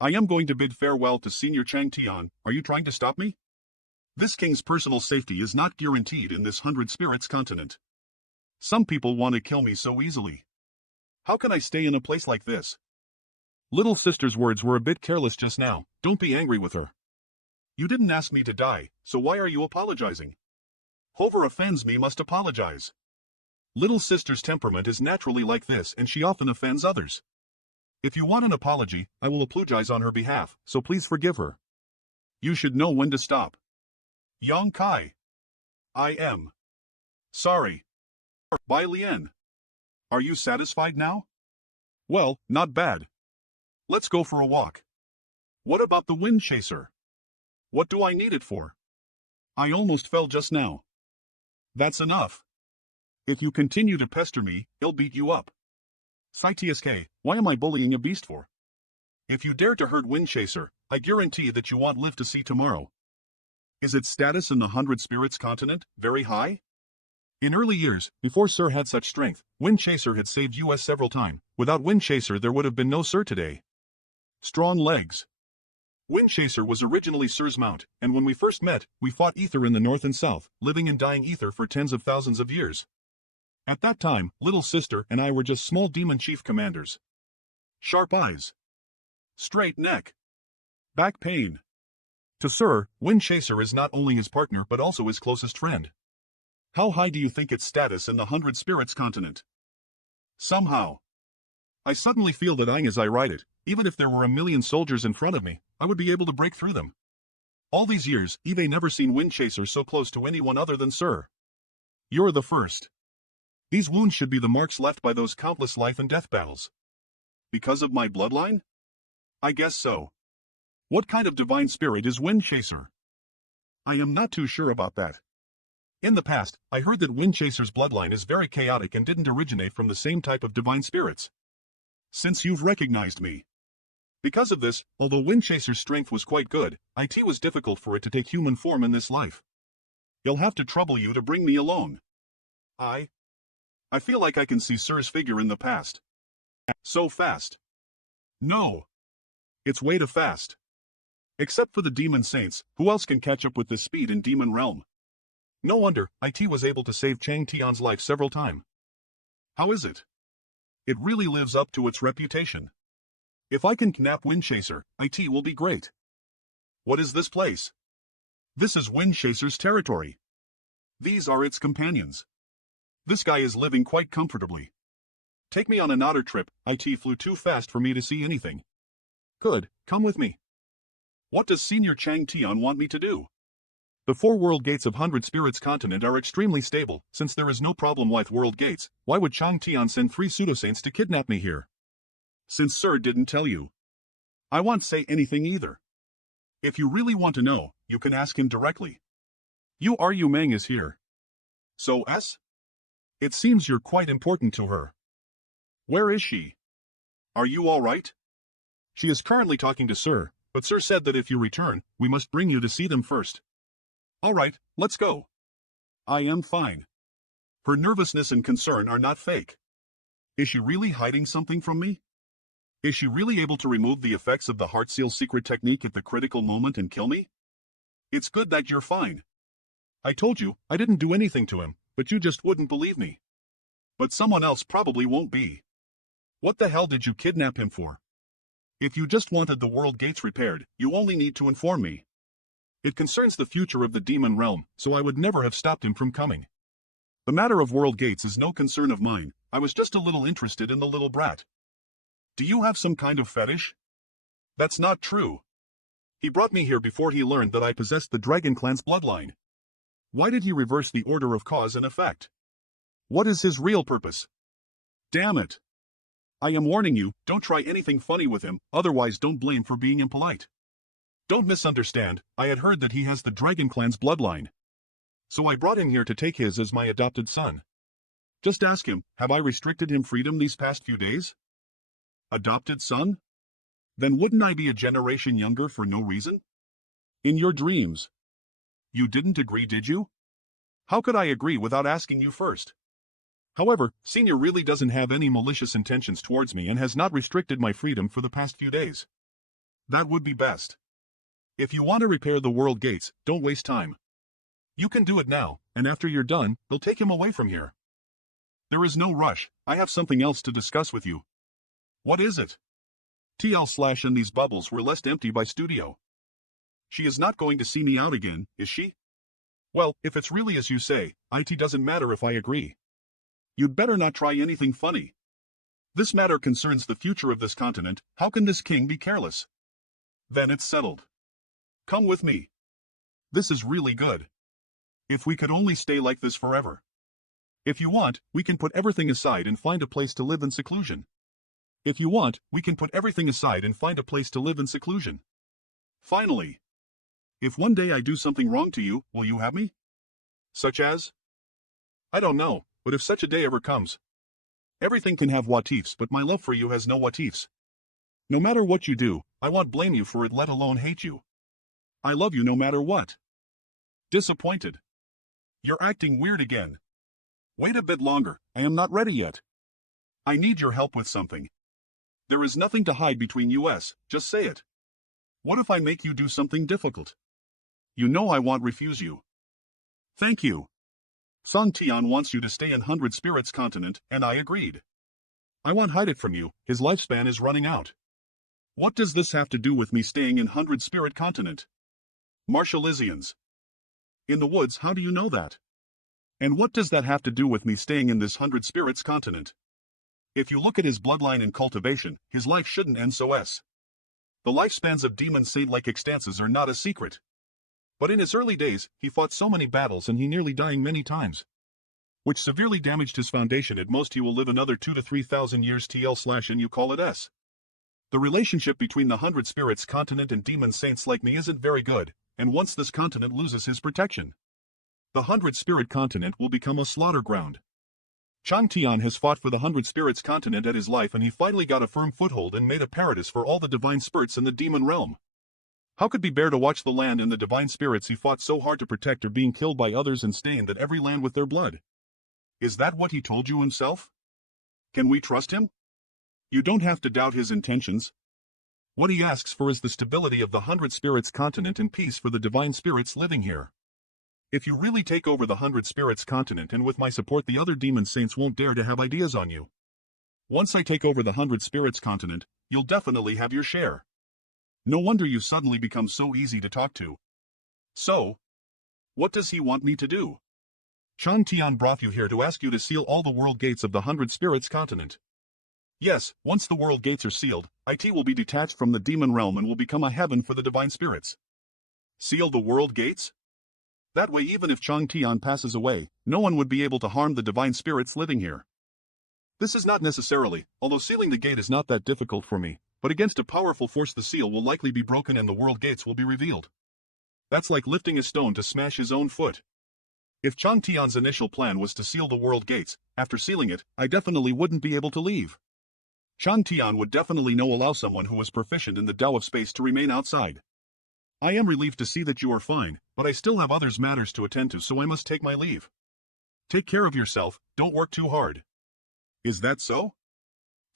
I am going to bid farewell to Senior Chang Tian. Are you trying to stop me? This king's personal safety is not guaranteed in this 100 spirits continent. Some people want to kill me so easily. How can I stay in a place like this? Little sister's words were a bit careless just now. Don't be angry with her. You didn't ask me to die, so why are you apologizing? Whoever offends me must apologize. Little sister's temperament is naturally like this and she often offends others. If you want an apology, I will apologize on her behalf, so please forgive her. You should know when to stop. Yang Kai. I am sorry. Bai Lian. Are you satisfied now? Well, not bad. Let's go for a walk. What about the wind chaser? What do I need it for? I almost fell just now. That's enough. If you continue to pester me, he'll beat you up. CTSK, why am I bullying a beast for? If you dare to hurt Wind Chaser, I guarantee that you won't live to see tomorrow. Is its status in the 100 Spirits continent very high? In early years, before Sir had such strength, Wind Chaser had saved us several times. Without Wind Chaser there would have been no Sir today. Strong legs. Wind Chaser was originally Sir's mount, and when we first met, we fought Ether in the north and south, living and dying Ether for tens of thousands of years. At that time, little sister and I were just small demon chief commanders. Sharp eyes. Straight neck. Back pain. To Sir, Wind Chaser is not only his partner but also his closest friend. How high do you think its status in the 100 Spirits continent? Somehow. I suddenly feel that as I write it, even if there were 1,000,000 soldiers in front of me, I would be able to break through them. All these years, Eve never seen Wind Chaser so close to anyone other than Sir. You're the first. These wounds should be the marks left by those countless life and death battles. Because of my bloodline? I guess so. What kind of divine spirit is Wind Chaser? I am not too sure about that. In the past, I heard that Wind Chaser's bloodline is very chaotic and didn't originate from the same type of divine spirits. Since you've recognized me. Because of this, although Wind Chaser's strength was quite good, it was difficult for it to take human form in this life. You'll have to trouble you to bring me along. I feel like I can see Sir's figure in the past. So fast. No. It's way too fast. Except for the demon saints, who else can catch up with this speed in demon realm? No wonder, was able to save Chang Tian's life several times. How is it? It really lives up to its reputation. If I can kidnap Wind Chaser, will be great. What is this place? This is Wind Chaser's territory. These are its companions. This guy is living quite comfortably. Take me on another trip, flew too fast for me to see anything. Good, come with me. What does Senior Chang Tian want me to do? The 4 world gates of 100 Spirits continent are extremely stable. Since there is no problem with world gates, why would Chang Tian send 3 pseudo-saints to kidnap me here? Since Sir didn't tell you. I won't say anything either. If you really want to know, you can ask him directly. Yu Meng is here. So It seems you're quite important to her. Where is she? Are you all right? She is currently talking to Sir, but Sir said that if you return, we must bring you to see them first. All right, let's go. I am fine. Her nervousness and concern are not fake. Is she really hiding something from me? Is she really able to remove the effects of the Heart Seal secret technique at the critical moment and kill me? It's good that you're fine. I told you, I didn't do anything to him, but you just wouldn't believe me. But someone else probably won't be. What the hell did you kidnap him for? If you just wanted the world gates repaired, you only need to inform me. It concerns the future of the demon realm, so I would never have stopped him from coming. The matter of world gates is no concern of mine, I was just a little interested in the little brat. Do you have some kind of fetish? That's not true. He brought me here before he learned that I possessed the Dragon Clan's bloodline. Why did he reverse the order of cause and effect? What is his real purpose? Damn it. I am warning you, don't try anything funny with him, otherwise don't blame for being impolite. Don't misunderstand, I had heard that he has the Dragon Clan's bloodline. So I brought him here to take his as my adopted son. Just ask him, have I restricted him freedom these past few days? Adopted son? Then wouldn't I be a generation younger for no reason? In your dreams. You didn't agree, did you? How could I agree without asking you first? However, Senior really doesn't have any malicious intentions towards me and has not restricted my freedom for the past few days. That would be best. If you want to repair the world gates, don't waste time. You can do it now, and after you're done, they'll take him away from here. There is no rush, I have something else to discuss with you. What is it? TL/ and these bubbles were left empty by Studio. She is not going to see me out again, is she? Well, if it's really as you say, it doesn't matter if I agree. You'd better not try anything funny. This matter concerns the future of this continent, how can this king be careless? Then it's settled. Come with me. This is really good. If we could only stay like this forever. If you want, we can put everything aside and find a place to live in seclusion. If you want, we can put everything aside and find a place to live in seclusion. Finally. If one day I do something wrong to you, will you have me? Such as? I don't know, but if such a day ever comes. Everything can have what ifs, but my love for you has no what ifs. No matter what you do, I won't blame you for it, let alone hate you. I love you no matter what. Disappointed. You're acting weird again. Wait a bit longer, I am not ready yet. I need your help with something. There is nothing to hide between us, just say it. What if I make you do something difficult? You know I won't refuse you. Thank you. Song Tian wants you to stay in 100 Spirits Continent, and I agreed. I won't hide it from you, his lifespan is running out. What does this have to do with me staying in 100 Spirit Continent? Marshallesians. In the woods, how do you know that? And what does that have to do with me staying in this 100 Spirits Continent? If you look at his bloodline and cultivation, his life shouldn't end so. The lifespans of demon saint-like extances are not a secret. But in his early days, he fought so many battles and he nearly dying many times. Which severely damaged his foundation. At most he will live another 2 to 3,000 years TL/ and you call it S. The relationship between the 100 Spirits Continent and demon saints like me isn't very good, and once this continent loses his protection, the 100 Spirit Continent will become a slaughter ground. Chang Tian has fought for the 100 Spirits Continent at his life and he finally got a firm foothold and made a paradise for all the divine spirits in the demon realm. How could be bear to watch the land and the divine spirits he fought so hard to protect are being killed by others and stain that every land with their blood? Is that what he told you himself? Can we trust him? You don't have to doubt his intentions. What he asks for is the stability of the 100 Spirits Continent and peace for the divine spirits living here. If you really take over the 100 Spirits Continent and with my support the other demon saints won't dare to have ideas on you. Once I take over the 100 Spirits Continent, you'll definitely have your share. No wonder you suddenly become so easy to talk to. So, what does he want me to do? Chang Tian brought you here to ask you to seal all the world gates of the 100 Spirits Continent. Yes, once the world gates are sealed, IT will be detached from the demon realm and will become a heaven for the divine spirits. Seal the world gates? That way even if Chang Tian passes away, no one would be able to harm the divine spirits living here. This is not necessarily, although sealing the gate is not that difficult for me, but against a powerful force the seal will likely be broken and the world gates will be revealed. That's like lifting a stone to smash his own foot. If Chang Tian's initial plan was to seal the world gates, after sealing it, I definitely wouldn't be able to leave. Chang Tian would definitely no allow someone who was proficient in the Tao of space to remain outside. I am relieved to see that you are fine, but I still have others matters to attend to so I must take my leave. Take care of yourself, don't work too hard. Is that so?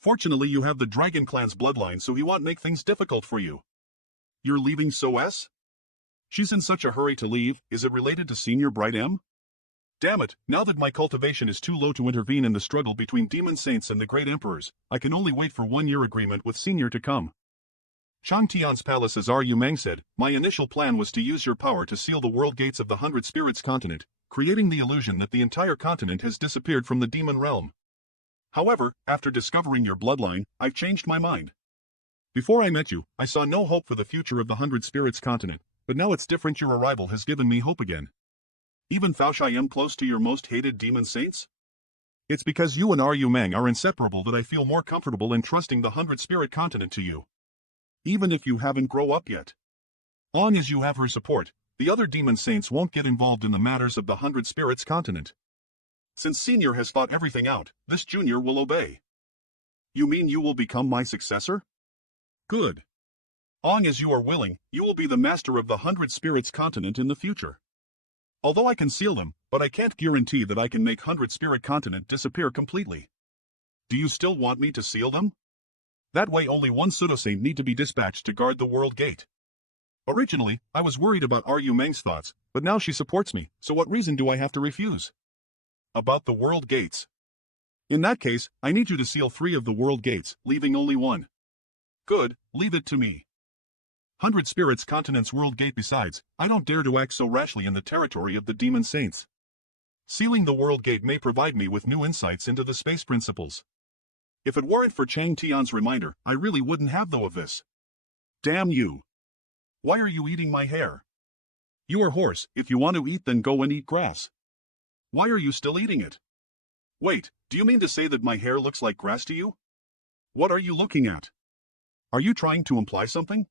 Fortunately you have the Dragon Clan's bloodline so he won't make things difficult for you. You're leaving S? She's in such a hurry to leave, is it related to Senior Bright M? Damn it, now that my cultivation is too low to intervene in the struggle between demon saints and the great emperors, I can only wait for 1 year agreement with Senior to come. Chang Tian's palace as Yu Meng said, my initial plan was to use your power to seal the world gates of the 100 Spirits Continent, creating the illusion that the entire continent has disappeared from the demon realm. However, after discovering your bloodline, I've changed my mind. Before I met you, I saw no hope for the future of the 100 Spirits Continent, but now it's different. Your arrival has given me hope again. Even though I am close to your most hated demon saints? It's because you and Yu Meng are inseparable that I feel more comfortable in trusting the 100 Spirit Continent to you. Even if you haven't grown up yet. Long as you have her support, the other demon saints won't get involved in the matters of the 100 Spirits continent. Since Senior has thought everything out, this Junior will obey. You mean you will become my successor? Good. Long as you are willing, you will be the master of the 100 Spirits continent in the future. Although I can seal them, but I can't guarantee that I can make 100 Spirit continent disappear completely. Do you still want me to seal them? That way only one pseudo-saint need to be dispatched to guard the world gate. Originally, I was worried about Ru Meng's thoughts, but now she supports me, so what reason do I have to refuse? About the world gates. In that case, I need you to seal 3 of the world gates, leaving only 1. Good, leave it to me. 100 Spirits continent's world gate. Besides, I don't dare to act so rashly in the territory of the demon saints. Sealing the world gate may provide me with new insights into the space principles. If it weren't for Chang Tian's reminder, I really wouldn't have though of this. Damn you. Why are you eating my hair? You are horse, if you want to eat then go and eat grass. Why are you still eating it? Wait, do you mean to say that my hair looks like grass to you? What are you looking at? Are you trying to imply something?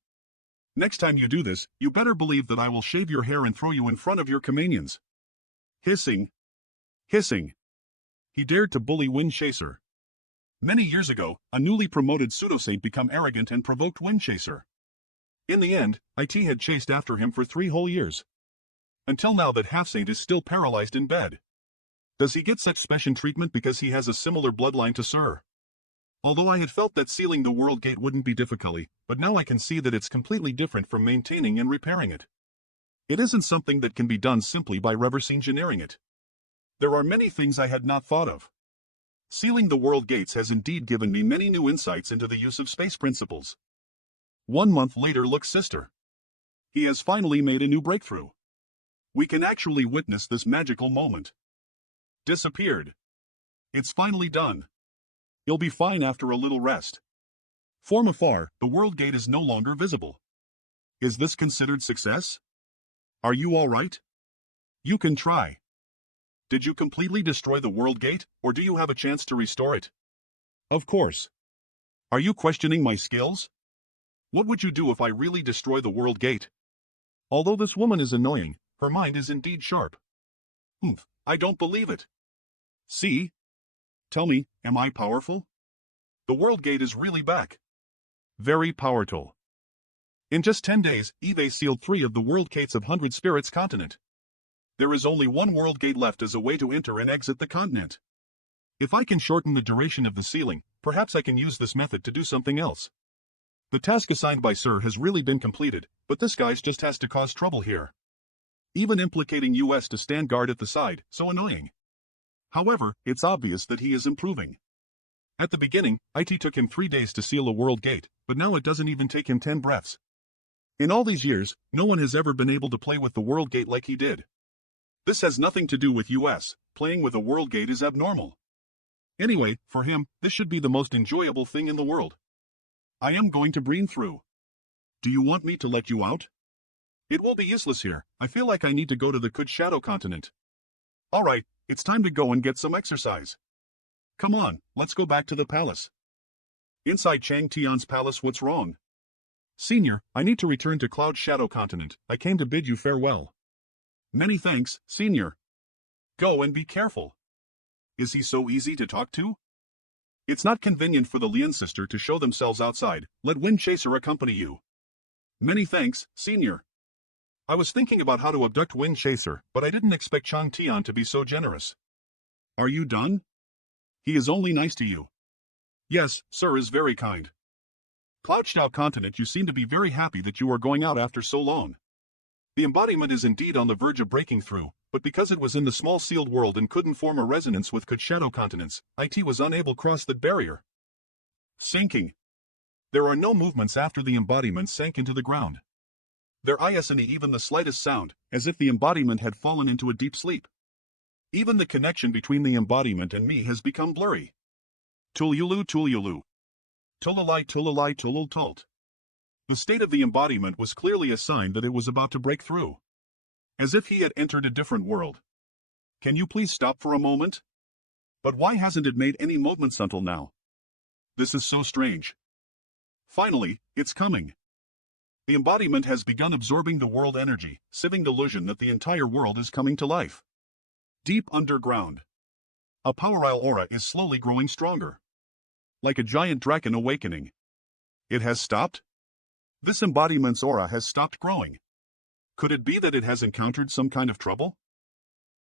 Next time you do this, you better believe that I will shave your hair and throw you in front of your companions. Hissing. Hissing. He dared to bully Wind Chaser. Many years ago, a newly promoted pseudo-saint became arrogant and provoked Wind Chaser. In the end, IT had chased after him for 3 whole years. Until now that half-saint is still paralyzed in bed. Does he get such special treatment because he has a similar bloodline to Sir? Although I had felt that sealing the world gate wouldn't be difficult, but now I can see that it's completely different from maintaining and repairing it. It isn't something that can be done simply by reverse engineering it. There are many things I had not thought of. Sealing the world gates has indeed given me many new insights into the use of space principles. 1 month later, look sister. He has finally made a new breakthrough. We can actually witness this magical moment. Disappeared. It's finally done. You'll be fine after a little rest. From afar, the world gate is no longer visible. Is this considered success? Are you all right? You can try. Did you completely destroy the world gate, or do you have a chance to restore it? Of course. Are you questioning my skills? What would you do if I really destroy the world gate? Although this woman is annoying, her mind is indeed sharp. I don't believe it. See? Tell me, am I powerful? The world gate is really back. Very powerful. In just 10 days, Eve sealed 3 of the world gates of 100 Spirits continent. There is only 1 world gate left as a way to enter and exit the continent. If I can shorten the duration of the sealing, perhaps I can use this method to do something else. The task assigned by Sir has really been completed, but this guy just has to cause trouble here. Even implicating US to stand guard at the side, so annoying. However, it's obvious that he is improving. At the beginning, IT took him 3 days to seal a world gate, but now it doesn't even take him 10 breaths. In all these years, no one has ever been able to play with the world gate like he did. This has nothing to do with US, playing with a world gate is abnormal. Anyway, for him, this should be the most enjoyable thing in the world. I am going to breathe through. Do you want me to let you out? It will be useless here, I feel like I need to go to the Good Shadow continent. Alright, it's time to go and get some exercise. Come on, let's go back to the palace. Inside Chang Tian's palace, what's wrong? Senior, I need to return to Cloud Shadow continent, I came to bid you farewell. Many thanks, Senior. Go and be careful. Is he so easy to talk to? It's not convenient for the Lien sister to show themselves outside, let Wind Chaser accompany you. Many thanks, Senior. I was thinking about how to abduct Wind Chaser, but I didn't expect Chang Tian to be so generous. Are you done? He is only nice to you. Yes, Sir is very kind. Cloud Shadow continent, you seem to be very happy that you are going out after so long. The embodiment is indeed on the verge of breaking through, but because it was in the small sealed world and couldn't form a resonance with Good Shadow continents, IT was unable to cross that barrier. Sinking. There are no movements after the embodiment sank into the ground. There isn't even the slightest sound, as if the embodiment had fallen into a deep sleep. Even the connection between the embodiment and me has become blurry. Tululu tululu. Tulalai tulalai tulul tult. The state of the embodiment was clearly a sign that it was about to break through. As if he had entered a different world. Can you please stop for a moment? But why hasn't it made any movements until now? This is so strange. Finally, it's coming. The embodiment has begun absorbing the world energy, sieving the illusion that the entire world is coming to life. Deep underground. A powerile aura is slowly growing stronger. Like a giant dragon awakening. It has stopped? This embodiment's aura has stopped growing. Could it be that it has encountered some kind of trouble?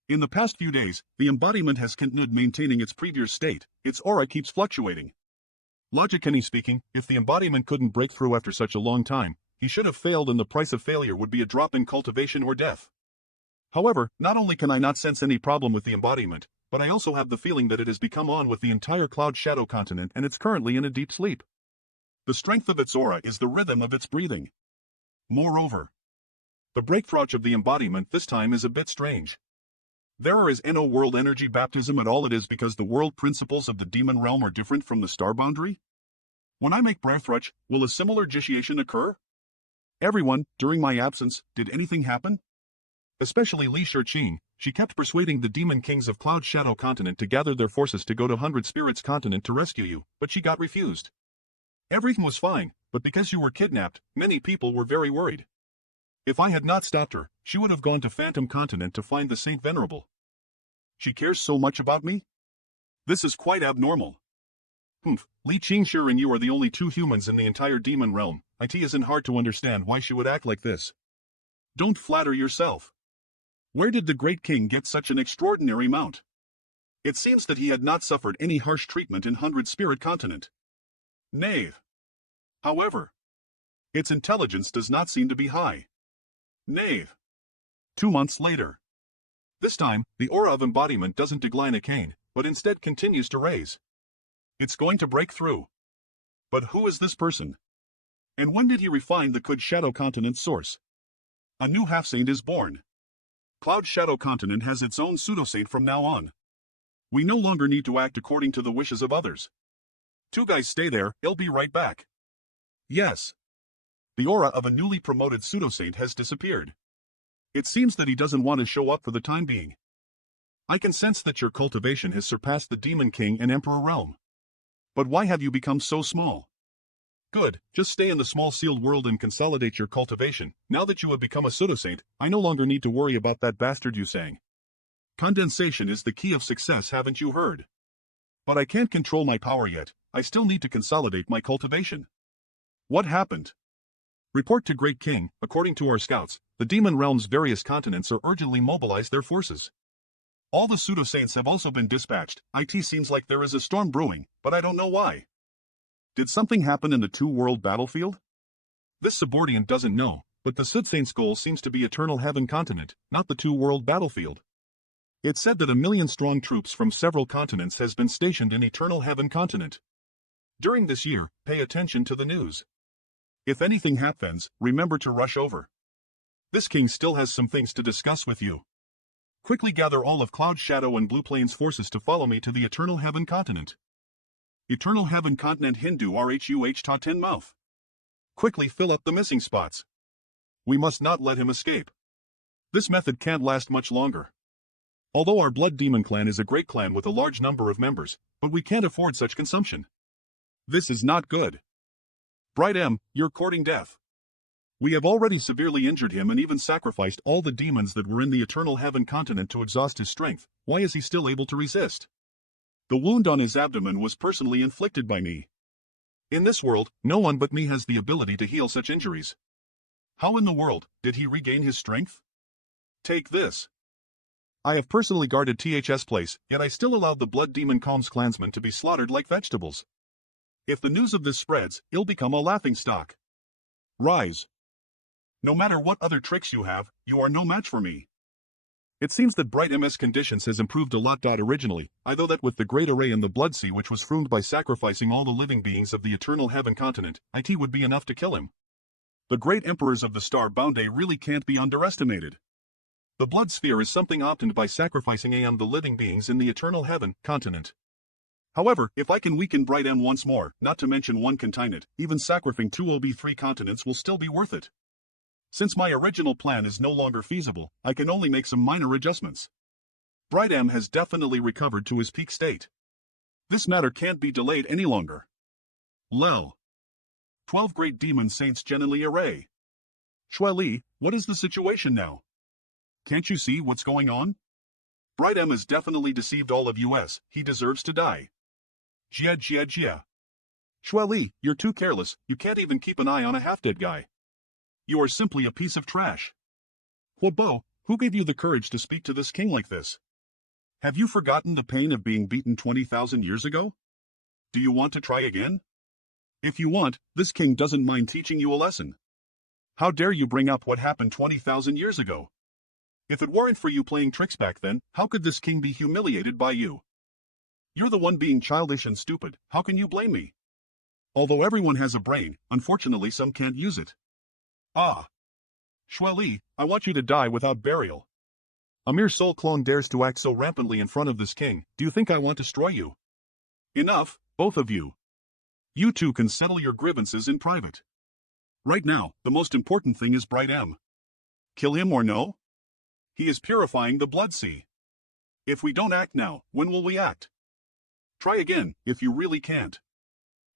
In the past few days, the embodiment has continued maintaining its previous state. Its aura keeps fluctuating. Logically speaking, if the embodiment couldn't break through after such a long time, he should have failed, and the price of failure would be a drop in cultivation or death. However, not only can I not sense any problem with the embodiment, but I also have the feeling that it has become on with the entire Cloud Shadow continent, and it's currently in a deep sleep. The strength of its aura is the rhythm of its breathing. Moreover, the breakthrough of the embodiment this time is a bit strange. There is no world energy baptism at all. It is because the world principles of the demon realm are different from the star boundary? When I make breakthrough, will a similar initiation occur? Everyone, during my absence, did anything happen? Especially Li Shiqing, she kept persuading the demon kings of Cloud Shadow continent to gather their forces to go to 100 Spirits continent to rescue you, but she got refused. Everything was fine, but because you were kidnapped, many people were very worried. If I had not stopped her, she would have gone to Phantom Continent to find the Saint Venerable. She cares so much about me? This is quite abnormal. Li Qingshi and you are the only two humans in the entire demon realm. It isn't hard to understand why she would act like this. Don't flatter yourself. Where did the great king get such an extraordinary mount? It seems that he had not suffered any harsh treatment in 100 Spirit Continent. Knave. However, its intelligence does not seem to be high. Knave. 2 months later. This time, the aura of embodiment doesn't decline again, but instead continues to raise. It's going to break through. But who is this person? And when did he refine the Cloud Shadow Continent source? A new half-saint is born. Cloud Shadow Continent has its own pseudo-saint from now on. We no longer need to act according to the wishes of others. Two guys stay there, I'll be right back. Yes. The aura of a newly promoted pseudo-saint has disappeared. It seems that he doesn't want to show up for the time being. I can sense that your cultivation has surpassed the Demon King and Emperor realm. But why have you become so small? Good, just stay in the small sealed world and consolidate your cultivation. Now that you have become a pseudo-saint, I no longer need to worry about that bastard you sang. Condensation is the key of success, haven't you heard? But I can't control my power yet. I still need to consolidate my cultivation. What happened? Report to Great King. According to our scouts, the demon realm's various continents are urgently mobilized their forces. All the pseudo-saints have also been dispatched. It seems like there is a storm brewing, but I don't know why. Did something happen in the two-world battlefield? This subordinate doesn't know, but the pseudo-saint's goal seems to be Eternal Heaven continent, not the two-world battlefield. It's said that 1 million strong troops from several continents has been stationed in Eternal Heaven continent. During this year, pay attention to the news. If anything happens, remember to rush over. This king still has some things to discuss with you. Quickly gather all of Cloud Shadow and Blue Plains forces to follow me to the Eternal Heaven continent. Eternal Heaven continent Hindu RHUH Ta Tin Mouth. Quickly fill up the missing spots. We must not let him escape. This method can't last much longer. Although our Blood Demon clan is a great clan with a large number of members, but we can't afford such consumption. This is not good. Bright M, you're courting death. We have already severely injured him and even sacrificed all the demons that were in the Eternal Heaven continent to exhaust his strength. Why is he still able to resist? The wound on his abdomen was personally inflicted by me. In this world, no one but me has the ability to heal such injuries. How in the world did he regain his strength? Take this. I have personally guarded THS place, yet I still allowed the Blood Demon Calm's clansmen to be slaughtered like vegetables. If the news of this spreads, it'll become a laughingstock. Rise. No matter what other tricks you have, you are no match for me. It seems that Bright MS conditions has improved a lot. Originally, I thought that with the great array in the Blood Sea which was frumed by sacrificing all the living beings of the Eternal Heaven continent, it would be enough to kill him. The great emperors of the Star Boundary really can't be underestimated. The Blood Sphere is something obtained by sacrificing the living beings in the Eternal Heaven continent. However, if I can weaken Bright M once more, not to mention one continent, even sacrificing 2 OB3 continents will still be worth it. Since my original plan is no longer feasible, I can only make some minor adjustments. Bright M has definitely recovered to his peak state. This matter can't be delayed any longer. Lel. 12 Great Demon Saints genuinely array. Li, what is the situation now? Can't you see what's going on? Bright M has definitely deceived all of us, he deserves to die. Jia jia jia. Li, you're too careless, you can't even keep an eye on a half-dead guy. You are simply a piece of trash. Huobo, who gave you the courage to speak to this king like this? Have you forgotten the pain of being beaten 20,000 years ago? Do you want to try again? If you want, this king doesn't mind teaching you a lesson. How dare you bring up what happened 20,000 years ago? If it weren't for you playing tricks back then, how could this king be humiliated by you? You're the one being childish and stupid, how can you blame me? Although everyone has a brain, unfortunately some can't use it. Ah. Li, I want you to die without burial. A mere soul clone dares to act so rampantly in front of this king, do you think I want to destroy you? Enough, both of you. You two can settle your grievances in private. Right now, the most important thing is Bright M. Kill him or no? He is purifying the blood sea. If we don't act now, when will we act? Try again, if you really can't.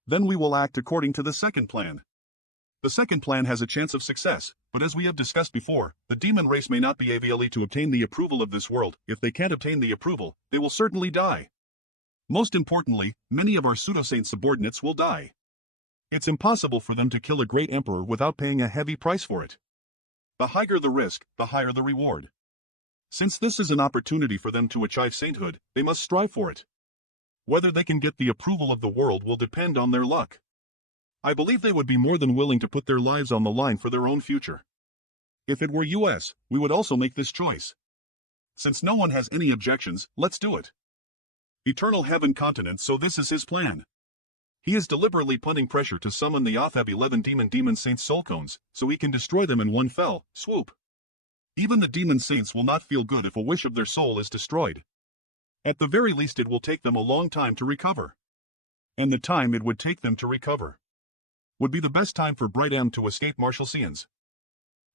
Then we will act according to the second plan. The second plan has a chance of success, but as we have discussed before, the demon race may not be able to obtain the approval of this world. If they can't obtain the approval, they will certainly die. Most importantly, many of our pseudo-saint subordinates will die. It's impossible for them to kill a great emperor without paying a heavy price for it. The higher the risk, the higher the reward. Since this is an opportunity for them to achieve sainthood, they must strive for it. Whether they can get the approval of the world will depend on their luck. I believe they would be more than willing to put their lives on the line for their own future. If it were us, we would also make this choice. Since no one has any objections, let's do it. Eternal Heaven Continent, so this is his plan. He is deliberately putting pressure to summon the Othab 11 demon saints soul cones, so he can destroy them in one fell swoop. Even the demon saints will not feel good if a wish of their soul is destroyed. At the very least it will take them a long time to recover. And the time it would take them to recover would be the best time for Bright M to escape Marshalsians.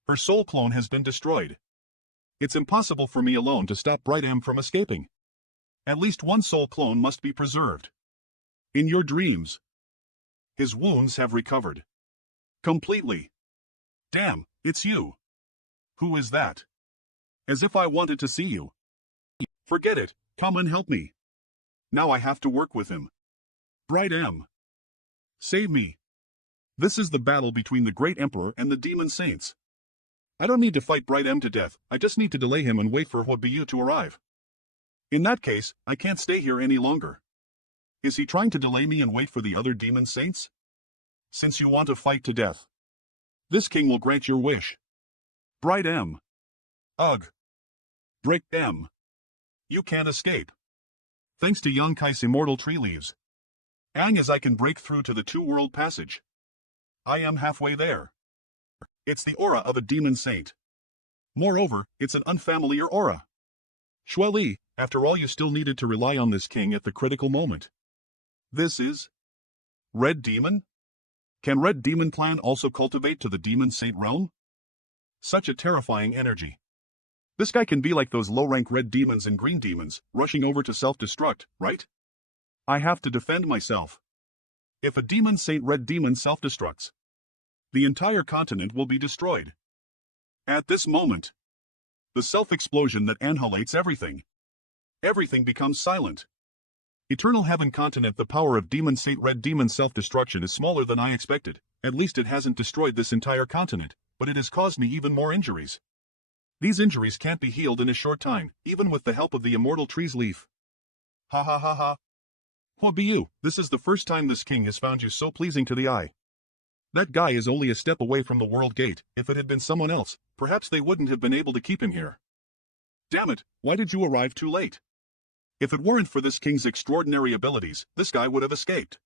Her soul clone has been destroyed. It's impossible for me alone to stop Bright M from escaping. At least one soul clone must be preserved. In your dreams. His wounds have recovered. Completely. Damn, it's you. Who is that? As if I wanted to see you. Forget it, come and help me. Now I have to work with him. Bright M. Save me. This is the battle between the Great Emperor and the Demon Saints. I don't need to fight Bright M to death, I just need to delay him and wait for Huobiyu to arrive. In that case, I can't stay here any longer. Is he trying to delay me and wait for the other Demon Saints? Since you want to fight to death, this king will grant your wish. Bright M. Ugh. Bright M. You can't escape. Thanks to Yonkai's immortal tree leaves. Ang as I can break through to the two-world passage. I am halfway there. It's the aura of a demon saint. Moreover, it's an unfamiliar aura. Li, after all you still needed to rely on this king at the critical moment. This is Red Demon? Can Red Demon clan also cultivate to the demon saint realm? Such a terrifying energy. This guy can be like those low-rank red demons and green demons, rushing over to self-destruct, right? I have to defend myself. If a demon saint red demon self-destructs, the entire continent will be destroyed. At this moment, the self-explosion that annihilates everything. Everything becomes silent. Eternal Heaven Continent, the power of demon saint red demon self-destruction is smaller than I expected. At least it hasn't destroyed this entire continent, but it has caused me even more injuries. These injuries can't be healed in a short time, even with the help of the immortal tree's leaf. Ha ha ha ha. Huobiyu, this is the first time this king has found you so pleasing to the eye. That guy is only a step away from the world gate. If it had been someone else, perhaps they wouldn't have been able to keep him here. Damn it, why did you arrive too late? If it weren't for this king's extraordinary abilities, this guy would have escaped.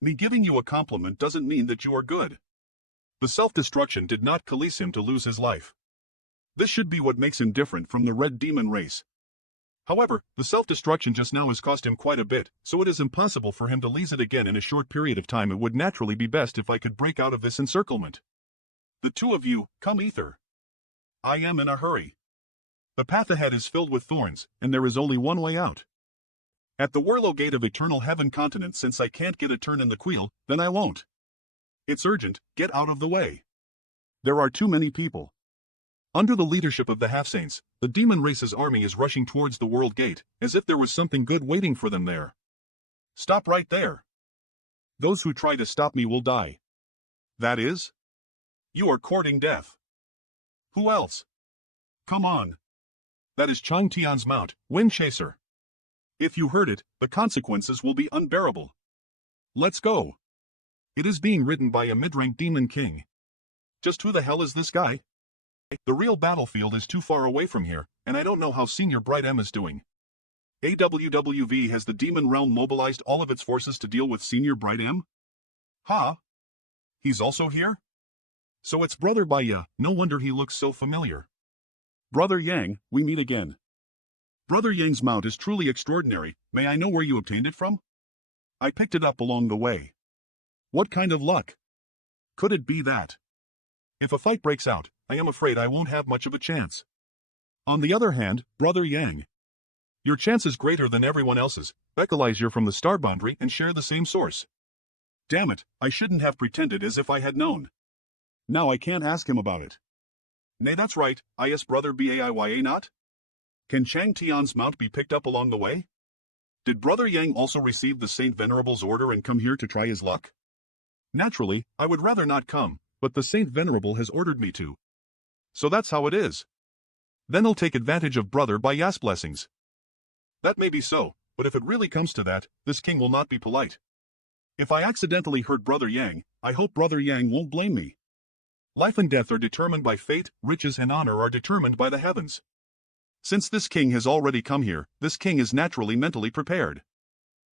Me giving you a compliment doesn't mean that you are good. The self-destruction did not cause him to lose his life. This should be what makes him different from the red demon race. However, the self-destruction just now has cost him quite a bit, so it is impossible for him to lose it again in a short period of time. It would naturally be best if I could break out of this encirclement. The two of you, come Ether. I am in a hurry. The path ahead is filled with thorns, and there is only one way out. At the Werlo Gate of Eternal Heaven Continent, since I can't get a turn in the wheel, then I won't. It's urgent, get out of the way. There are too many people. Under the leadership of the half-saints, the demon race's army is rushing towards the world gate, as if there was something good waiting for them there. Stop right there. Those who try to stop me will die. That is? You are courting death. Who else? Come on. That is Chang Tian's mount, Wind Chaser. If you hurt it, the consequences will be unbearable. Let's go. It is being ridden by a mid-rank demon king. Just who the hell is this guy? The real battlefield is too far away from here, and I don't know how Senior Bright M is doing. AWWV has the demon realm mobilized all of its forces to deal with Senior Bright M? Huh? He's also here? So it's Brother Baya, no wonder he looks so familiar. Brother Yang, we meet again. Brother Yang's mount is truly extraordinary. May I know where you obtained it from? I picked it up along the way. What kind of luck? Could it be that? If a fight breaks out, I am afraid I won't have much of a chance. On the other hand, Brother Yang, your chance is greater than everyone else's. Equalize you're from the star boundary and share the same source. Damn it, I shouldn't have pretended as if I had known. Now I can't ask him about it. Nay, that's right, is Brother Baiya not? Can Chang Tian's mount be picked up along the way? Did Brother Yang also receive the Saint Venerable's order and come here to try his luck? Naturally, I would rather not come, but the Saint Venerable has ordered me to. So that's how it is. Then I'll take advantage of Brother Baiya's blessings. That may be so, but if it really comes to that, this king will not be polite. If I accidentally hurt Brother Yang, I hope Brother Yang won't blame me. Life and death are determined by fate, riches and honor are determined by the heavens. Since this king has already come here, this king is naturally mentally prepared.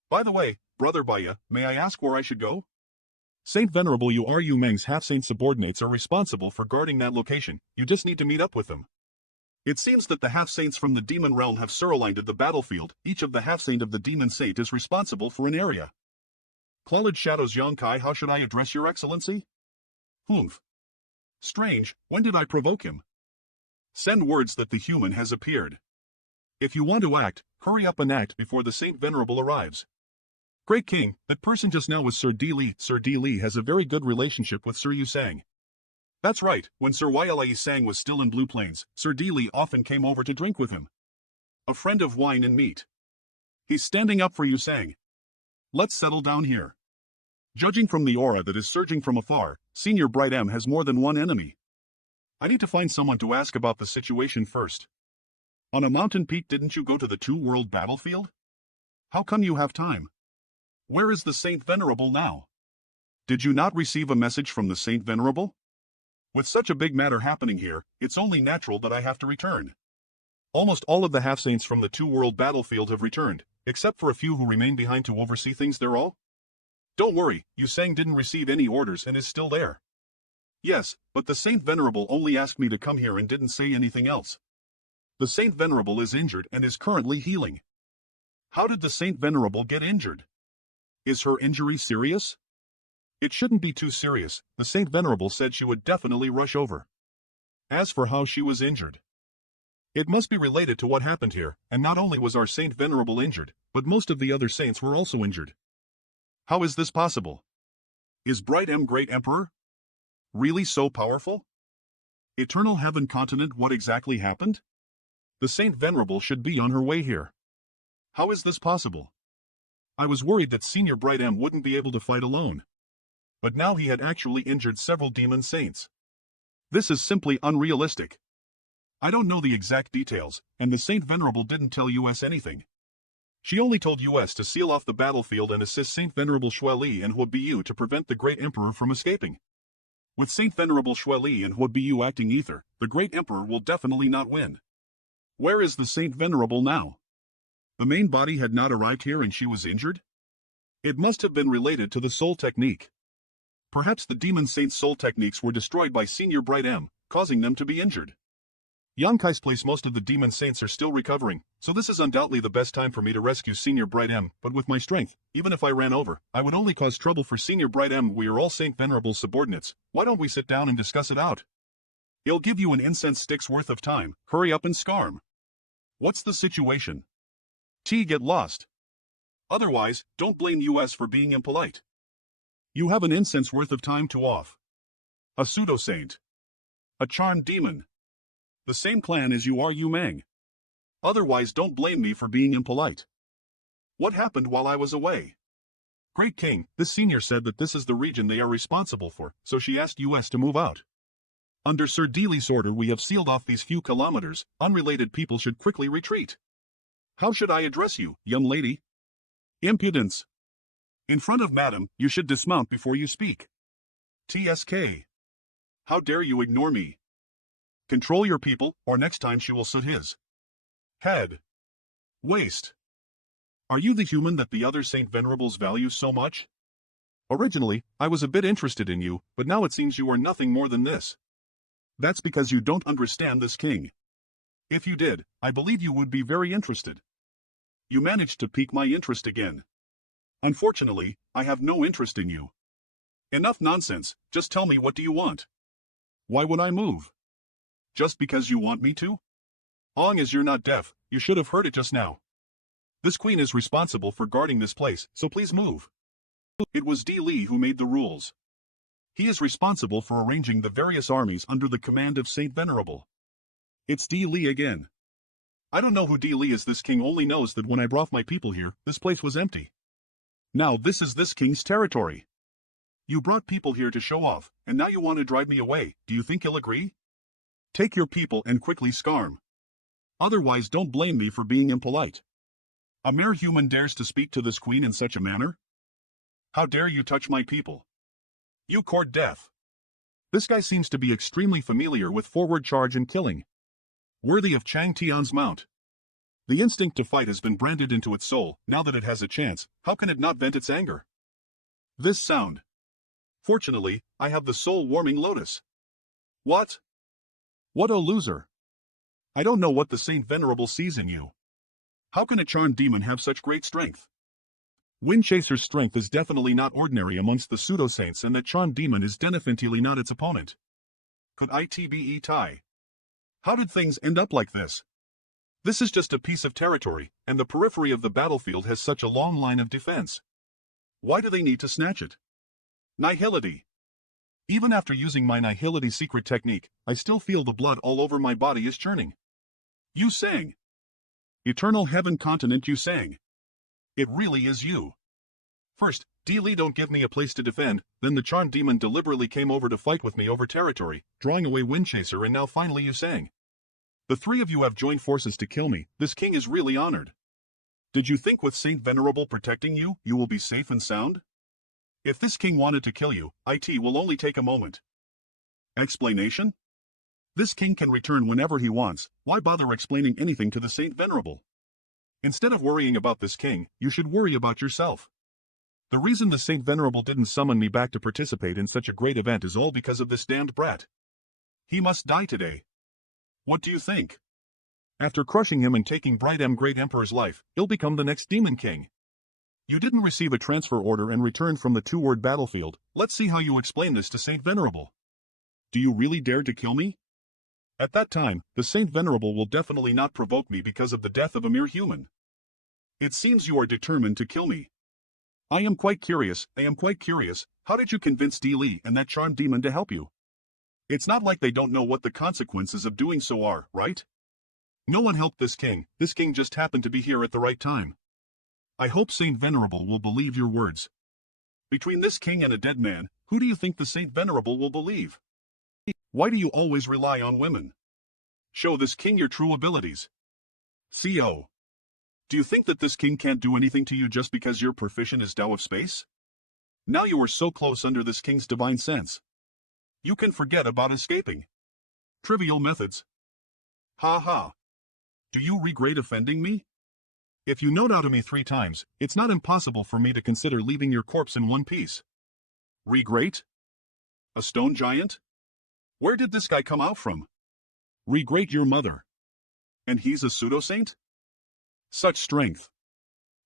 By the way, Brother Baya, may I ask where I should go? Saint Venerable Yu Meng's half-saint subordinates are responsible for guarding that location. You just need to meet up with them. It seems that the half-saints from the demon realm have surrounded the battlefield. Each of the half-saint of the demon saint is responsible for an area. Clouded Shadows Yongkai, how should I address your excellency? Humph. Strange, when did I provoke him? Send words that the human has appeared. If you want to act, hurry up and act before the Saint Venerable arrives. Great King, that person just now was Sir D. Li. Sir D. Li has a very good relationship with Sir Yu Sang. That's right, when Sir Ylai Sang was still in Blue Plains, Sir D. Li often came over to drink with him. A friend of wine and meat. He's standing up for Yu Sang. Let's settle down here. Judging from the aura that is surging from afar, Senior Bright M has more than one enemy. I need to find someone to ask about the situation first. On a mountain peak, didn't you go to the two-world battlefield? How come you have time? Where is the Saint Venerable now? Did you not receive a message from the Saint Venerable? With such a big matter happening here, it's only natural that I have to return. Almost all of the half-saints from the two-world battlefield have returned, except for a few who remain behind to oversee things. They're all? Don't worry, Yu Sang didn't receive any orders and is still there. Yes, but the Saint Venerable only asked me to come here and didn't say anything else. The Saint Venerable is injured and is currently healing. How did the Saint Venerable get injured? Is her injury serious? It shouldn't be too serious. The Saint Venerable said she would definitely rush over. As for how she was injured, it must be related to what happened here, and not only was our Saint Venerable injured, but most of the other saints were also injured. How is this possible? Is Bright M Great Emperor really so powerful? Eternal Heaven Continent, what exactly happened? The Saint Venerable should be on her way here. How is this possible? I was worried that Senior Bright M wouldn't be able to fight alone. But now he had actually injured several demon saints. This is simply unrealistic. I don't know the exact details, and the Saint Venerable didn't tell us anything. She only told us to seal off the battlefield and assist Saint Venerable Shueli and Huobiyu to prevent the Great Emperor from escaping. With Saint Venerable Shueli and Huobiyu acting ether, the Great Emperor will definitely not win. Where is the Saint Venerable now? The main body had not arrived here and she was injured? It must have been related to the soul technique. Perhaps the demon saint's soul techniques were destroyed by Senior Bright M, causing them to be injured. Yonkai's place, most of the demon saints are still recovering, so this is undoubtedly the best time for me to rescue Senior Bright M, but with my strength, even if I ran over, I would only cause trouble for Senior Bright M. We are all Saint Venerable's subordinates. Why don't we sit down and discuss it out? He'll give you an incense stick's worth of time. Hurry up and scarm. What's the situation? Get lost. Otherwise, don't blame us for being impolite. You have an incense worth of time to off. A pseudo-saint. A charmed demon. The same clan as you are, Yu Mang. Otherwise don't blame me for being impolite. What happened while I was away? Great King, this senior said that this is the region they are responsible for, so she asked us to move out. Under Sir Dealey's order we have sealed off these few kilometers, unrelated people should quickly retreat. How should I address you, young lady? Impudence. In front of madam, you should dismount before you speak. TSK. How dare you ignore me? Control your people, or next time she will soot his head. Waste. Are you the human that the other Saint Venerables value so much? Originally, I was a bit interested in you, but now it seems you are nothing more than this. That's because you don't understand this king. If you did, I believe you would be very interested. You managed to pique my interest again. Unfortunately, I have no interest in you. Enough nonsense, just tell me what do you want? Why would I move? Just because you want me to? Long as you're not deaf, you should have heard it just now. This queen is responsible for guarding this place, so please move. It was Di Li who made the rules. He is responsible for arranging the various armies under the command of Saint Venerable. It's Di Li again. I don't know who Di Li is. This king only knows that when I brought my people here, this place was empty. Now this is this king's territory. You brought people here to show off, and now you want to drive me away. Do you think he'll agree? Take your people and quickly scarm. Otherwise don't blame me for being impolite. A mere human dares to speak to this queen in such a manner? How dare you touch my people? You court death. This guy seems to be extremely familiar with forward charge and killing. Worthy of Chang Tian's mount. The instinct to fight has been branded into its soul. Now that it has a chance, how can it not vent its anger? This sound. Fortunately, I have the soul-warming lotus. What? What a loser. I don't know what the Saint Venerable sees in you. How can a charmed demon have such great strength? Windchaser's strength is definitely not ordinary amongst the pseudo-saints, and that charmed demon is definitely not its opponent. Could it be Tai? How did things end up like this? This is just a piece of territory, and the periphery of the battlefield has such a long line of defense. Why do they need to snatch it? Nihility. Even after using my Nihility secret technique, I still feel the blood all over my body is churning. You sang. Eternal Heaven Continent, you sang. It really is you. First, Di Li don't give me a place to defend, then the charmed demon deliberately came over to fight with me over territory, drawing away Windchaser, and now finally you sang. The three of you have joined forces to kill me. This king is really honored. Did you think with Saint Venerable protecting you, you will be safe and sound? If this king wanted to kill you, it will only take a moment. Explanation? This king can return whenever he wants. Why bother explaining anything to the Saint Venerable? Instead of worrying about this king, you should worry about yourself. The reason the Saint Venerable didn't summon me back to participate in such a great event is all because of this damned brat. He must die today. What do you think? After crushing him and taking Bright M Great Emperor's life, he'll become the next Demon King. You didn't receive a transfer order and returned from the two-word battlefield. Let's see how you explain this to Saint Venerable. Do you really dare to kill me? At that time, the Saint Venerable will definitely not provoke me because of the death of a mere human. It seems you are determined to kill me. I am quite curious. How did you convince Di Li and that charmed demon to help you? It's not like they don't know what the consequences of doing so are, right? No one helped this king just happened to be here at the right time. I hope Saint Venerable will believe your words. Between this king and a dead man, who do you think the Saint Venerable will believe? Why do you always rely on women? Show this king your true abilities. CO. Do you think that this king can't do anything to you just because your profession is Tao of Space? Now you are so close under this king's divine sense. You can forget about escaping. Trivial methods. Ha ha. Do you regret offending me? If you nod out to me 3 times, it's not impossible for me to consider leaving your corpse in one piece. Regret? A stone giant? Where did this guy come out from? Regret your mother. And he's a pseudo-saint? Such strength.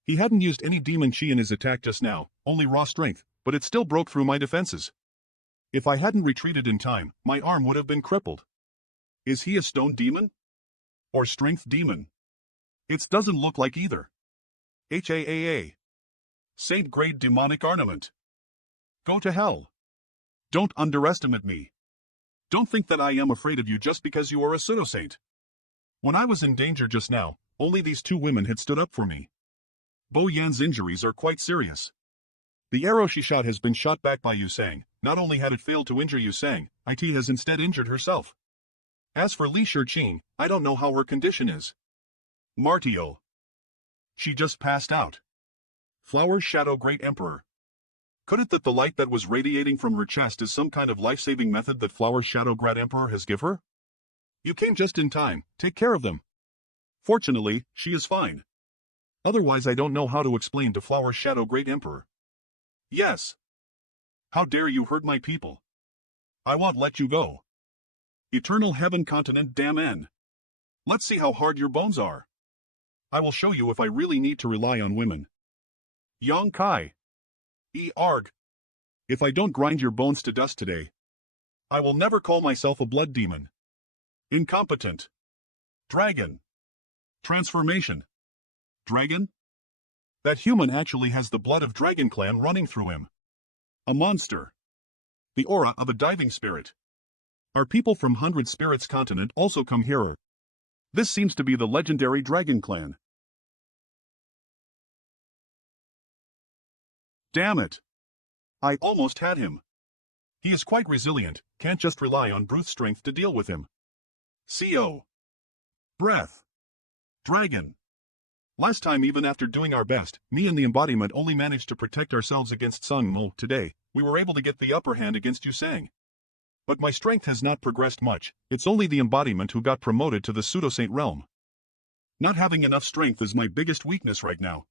He hadn't used any demon chi in his attack just now, only raw strength, but it still broke through my defenses. If I hadn't retreated in time, my arm would have been crippled. Is he a stone demon? Or strength demon? It doesn't look like either. HAAA. Saint grade demonic ornament. Go to hell. Don't underestimate me. Don't think that I am afraid of you just because you are a pseudo-saint. When I was in danger just now, only these two women had stood up for me. Bo Yan's injuries are quite serious. The arrow she shot has been shot back by Yu Sang. Not only had it failed to injure Yu Sang, it has instead injured herself. As for Li Shiqing, I don't know how her condition is. Martio. She just passed out. Flower's Shadow Great Emperor. Could it that the light that was radiating from her chest is some kind of life-saving method that Flower's Shadow Great Emperor has given her? You came just in time. Take care of them. Fortunately, she is fine. Otherwise I don't know how to explain to Flower's Shadow Great Emperor. Yes. How dare you hurt my people? I won't let you go. Eternal Heaven Continent damn N. Let's see how hard your bones are. I will show you if I really need to rely on women. Yang Kai. Arg. If I don't grind your bones to dust today, I will never call myself a blood demon. Incompetent. Dragon. Transformation. Dragon? That human actually has the blood of Dragon Clan running through him. A monster. The aura of a diving spirit. Our people from 100 Spirits Continent also come here. This seems to be the legendary Dragon Clan. Damn it. I almost had him. He is quite resilient, can't just rely on brute strength to deal with him. CO. Breath. Dragon. Last time, even after doing our best, me and the embodiment only managed to protect ourselves against Sun Mo. Today, we were able to get the upper hand against Yu Sang. But my strength has not progressed much. It's only the embodiment who got promoted to the pseudo-saint realm. Not having enough strength is my biggest weakness right now.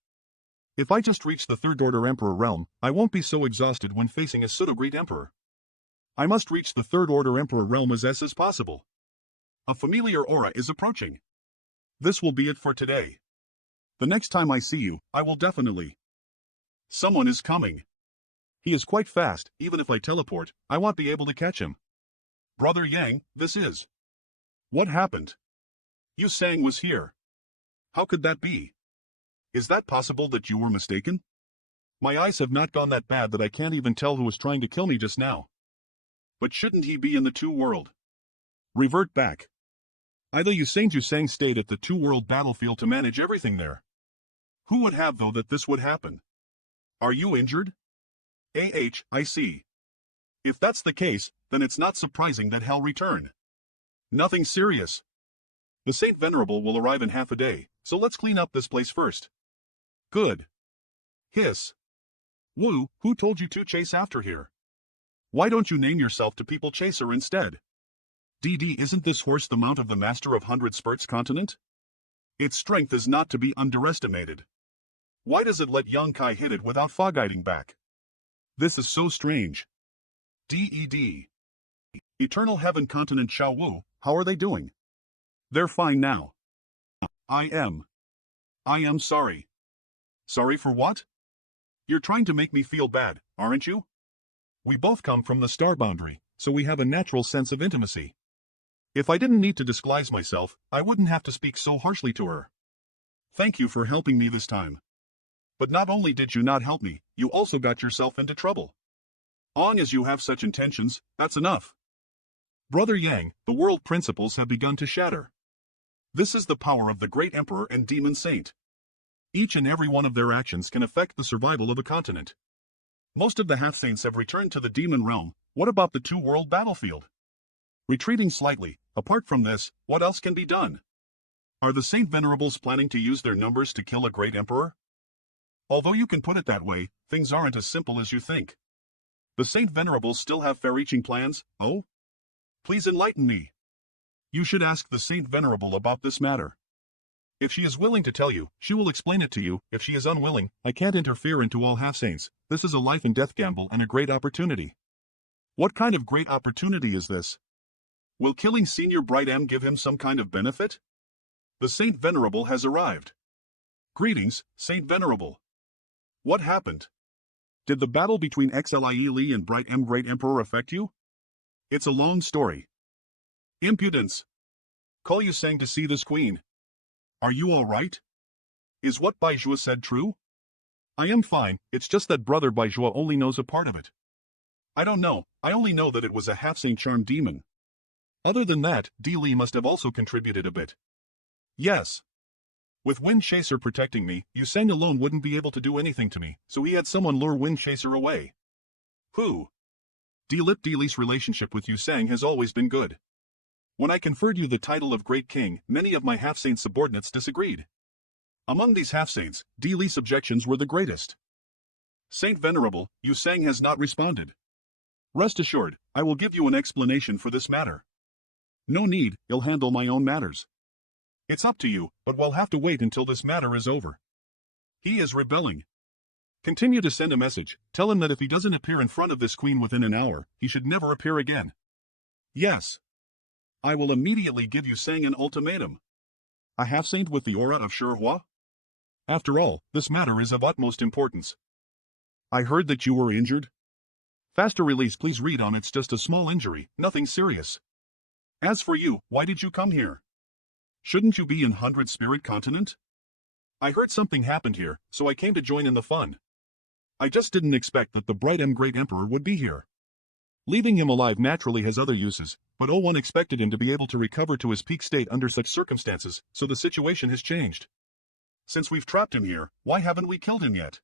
If I just reach the Third Order Emperor realm, I won't be so exhausted when facing a pseudo-great emperor. I must reach the Third Order Emperor realm as possible. A familiar aura is approaching. This will be it for today. The next time I see you, I will definitely. Someone is coming. He is quite fast. Even if I teleport, I won't be able to catch him. Brother Yang, this is. What happened? Yu Sang was here. How could that be? Is that possible that you were mistaken? My eyes have not gone that bad that I can't even tell who was trying to kill me just now. But shouldn't he be in the two-world? Revert back. Either Yu Sang stayed at the two-world battlefield to manage everything there. Who would have though that this would happen? Are you injured? I see. If that's the case, then it's not surprising that he'll return. Nothing serious. The Saint Venerable will arrive in half a day, so let's clean up this place first. Good. Hiss. Wu, who told you to chase after here? Why don't you name yourself to People Chaser instead? Isn't this horse the mount of the Master of 100 Spirits Continent? Its strength is not to be underestimated. Why does it let Yang Kai hit it without fog-guiding back? This is so strange. Eternal Heaven Continent Xiao Wu, how are they doing? They're fine now. I am sorry. Sorry for what? You're trying to make me feel bad, aren't you? We both come from the star boundary, so we have a natural sense of intimacy. If I didn't need to disguise myself, I wouldn't have to speak so harshly to her. Thank you for helping me this time. But not only did you not help me, you also got yourself into trouble. Long as you have such intentions, that's enough. Brother Yang, the world principles have begun to shatter. This is the power of the great emperor and demon saint. Each and every one of their actions can affect the survival of a continent. Most of the half-saints have returned to the demon realm. What about the two-world battlefield? Retreating slightly. Apart from this, what else can be done? Are the Saint Venerables planning to use their numbers to kill a great emperor? Although you can put it that way, things aren't as simple as you think. The Saint Venerables still have far-reaching plans, oh? Please enlighten me. You should ask the Saint Venerable about this matter. If she is willing to tell you, she will explain it to you. If she is unwilling, I can't interfere into all half-saints. This is a life and death gamble and a great opportunity. What kind of great opportunity is this? Will killing Senior Bright M give him some kind of benefit? The Saint Venerable has arrived. Greetings, Saint Venerable. What happened? Did the battle between XLIE Li and Bright M Great Emperor affect you? It's a long story. Impudence. Call Yu Sang to see this queen. Are you all right? Is what Baizhua said true? I am fine, it's just that Brother Baizhua only knows a part of it. I don't know, I only know that it was a half-saint charm demon. Other than that, D. Lee must have also contributed a bit. Yes. With Wind Chaser protecting me, Yusang alone wouldn't be able to do anything to me, so he had someone lure Wind Chaser away. Who? D. Lee's relationship with Yusang has always been good. When I conferred you the title of Great King, many of my half-saint subordinates disagreed. Among these half-saints, D. Lee's objections were the greatest. Saint Venerable, Yusang has not responded. Rest assured, I will give you an explanation for this matter. No need, I'll handle my own matters. It's up to you, but we'll have to wait until this matter is over. He is rebelling. Continue to send a message, tell him that if he doesn't appear in front of this queen within an hour, he should never appear again. Yes. I will immediately give Yusang an ultimatum. A half-saint with the aura of Shihua? After all, this matter is of utmost importance. I heard that you were injured. Faster release, please read on. It's just a small injury, nothing serious. As for you, why did you come here? Shouldn't you be in 100 Spirit Continent? I heard something happened here, so I came to join in the fun. I just didn't expect that the Bright M Great Emperor would be here. Leaving him alive naturally has other uses, but one expected him to be able to recover to his peak state under such circumstances, so the situation has changed. Since we've trapped him here, why haven't we killed him yet?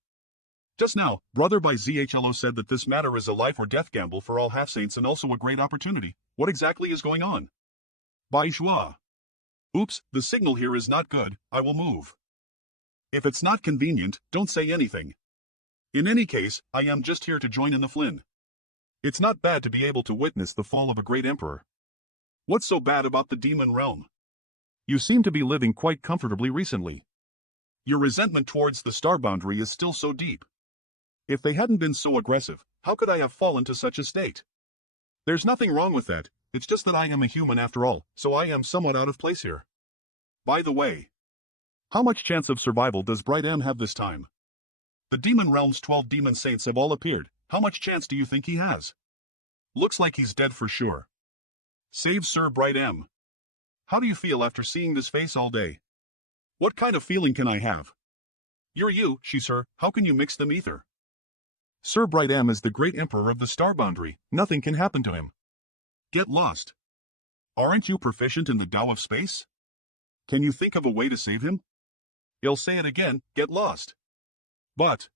Just now, Brother by ZHLO said that this matter is a life or death gamble for all half-saints and also a great opportunity. What exactly is going on? Bai Shua. Oops, the signal here is not good, I will move. If it's not convenient, don't say anything. In any case, I am just here to join in the Flynn. It's not bad to be able to witness the fall of a great emperor. What's so bad about the demon realm? You seem to be living quite comfortably recently. Your resentment towards the star boundary is still so deep. If they hadn't been so aggressive, how could I have fallen to such a state? There's nothing wrong with that, it's just that I am a human after all, so I am somewhat out of place here. By the way, how much chance of survival does Bright M have this time? The demon realm's 12 demon saints have all appeared, how much chance do you think he has? Looks like he's dead for sure. Save Sir Bright M. How do you feel after seeing this face all day? What kind of feeling can I have? You're you, sir, how can you mix them either? Sir Bright M is the great emperor of the star boundary, nothing can happen to him. Get lost. Aren't you proficient in the Tao of space? Can you think of a way to save him? I'll say it again, get lost. But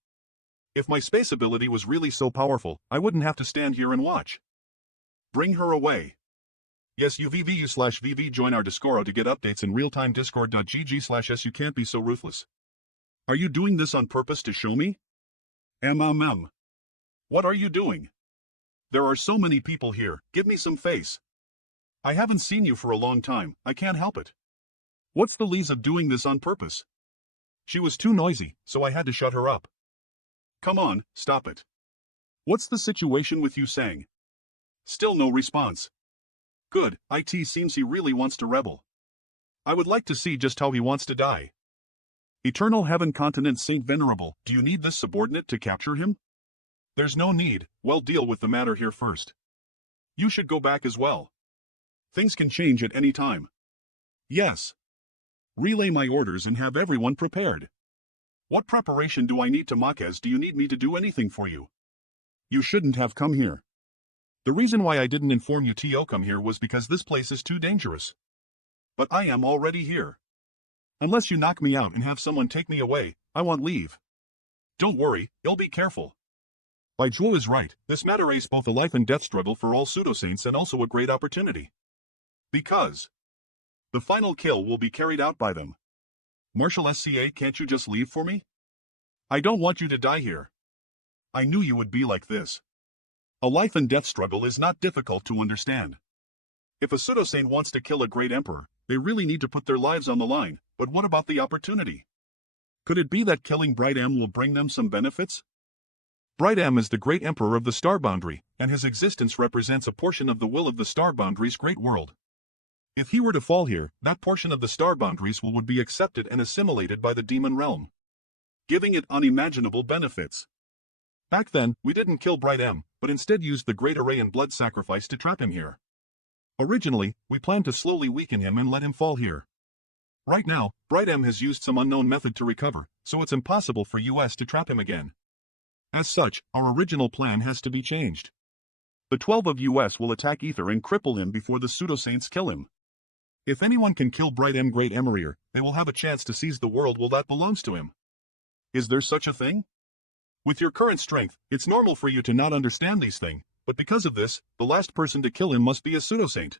if my space ability was really so powerful, I wouldn't have to stand here and watch. Bring her away. Yes, VV join our Discord to get updates in real-time discord.gg/s. You can't be so ruthless. Are you doing this on purpose to show me? What are you doing? There are so many people here, give me some face. I haven't seen you for a long time, I can't help it. What's the lease of doing this on purpose? She was too noisy, so I had to shut her up. Come on, stop it. What's the situation with Yusang? Still no response. Good, it seems he really wants to rebel. I would like to see just how he wants to die. Eternal Heaven Continent Saint Venerable, do you need this subordinate to capture him? There's no need, we'll deal with the matter here first. You should go back as well. Things can change at any time. Yes. Relay my orders and have everyone prepared. What preparation do I need to Makez? Do you need me to do anything for you? You shouldn't have come here. The reason why I didn't inform you to come here was because this place is too dangerous. But I am already here. Unless you knock me out and have someone take me away, I won't leave. Don't worry, you'll be careful. Bai Zhuo is right, this matter is both a life and death struggle for all pseudo-saints and also a great opportunity. Because the final kill will be carried out by them. Marshal SCA, can't you just leave for me? I don't want you to die here. I knew you would be like this. A life and death struggle is not difficult to understand. If a pseudo-saint wants to kill a great emperor, they really need to put their lives on the line, but what about the opportunity? Could it be that killing Bright M will bring them some benefits? Bright M is the great emperor of the star boundary, and his existence represents a portion of the will of the star boundary's great world. If he were to fall here, that portion of the star boundaries would be accepted and assimilated by the demon realm, giving it unimaginable benefits. Back then, we didn't kill Bright M, but instead used the great array and blood sacrifice to trap him here. Originally, we planned to slowly weaken him and let him fall here. Right now, Bright M has used some unknown method to recover, so it's impossible for us to trap him again. As such, our original plan has to be changed. The 12 of us will attack Ether and cripple him before the pseudo-saints kill him. If anyone can kill Bright M Great Emperor, they will have a chance to seize the world that belongs to him. Is there such a thing? With your current strength, it's normal for you to not understand these things, but because of this, the last person to kill him must be a pseudo-saint.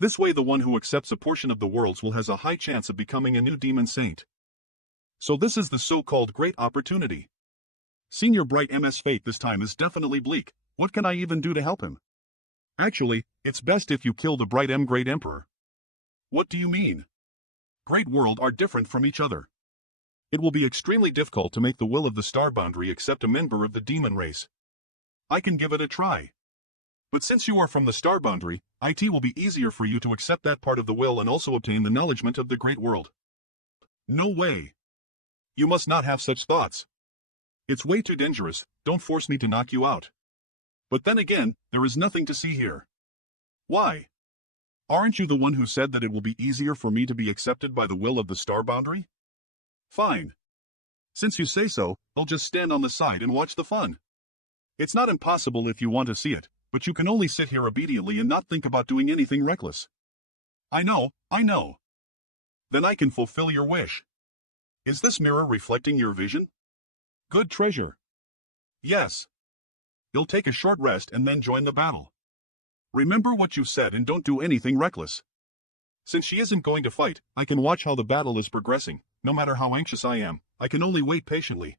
This way the one who accepts a portion of the worlds will has a high chance of becoming a new demon saint. So this is the so-called great opportunity. Senior Bright MS fate this time is definitely bleak. What can I even do to help him? Actually, it's best if you kill the Bright M Great Emperor. What do you mean? Great world are different from each other. It will be extremely difficult to make the will of the star boundary accept a member of the demon race. I can give it a try. But since you are from the star boundary, it will be easier for you to accept that part of the will and also obtain the acknowledgement of the great world. No way. You must not have such thoughts. It's way too dangerous, don't force me to knock you out. But then again, there is nothing to see here. Why? Aren't you the one who said that it will be easier for me to be accepted by the will of the star boundary? Fine. Since you say so, I'll just stand on the side and watch the fun. It's not impossible if you want to see it, but you can only sit here obediently and not think about doing anything reckless. I know. Then I can fulfill your wish. Is this mirror reflecting your vision? Good treasure. Yes. You'll take a short rest and then join the battle. Remember what you said and don't do anything reckless. Since she isn't going to fight, I can watch how the battle is progressing. No matter how anxious I am, I can only wait patiently.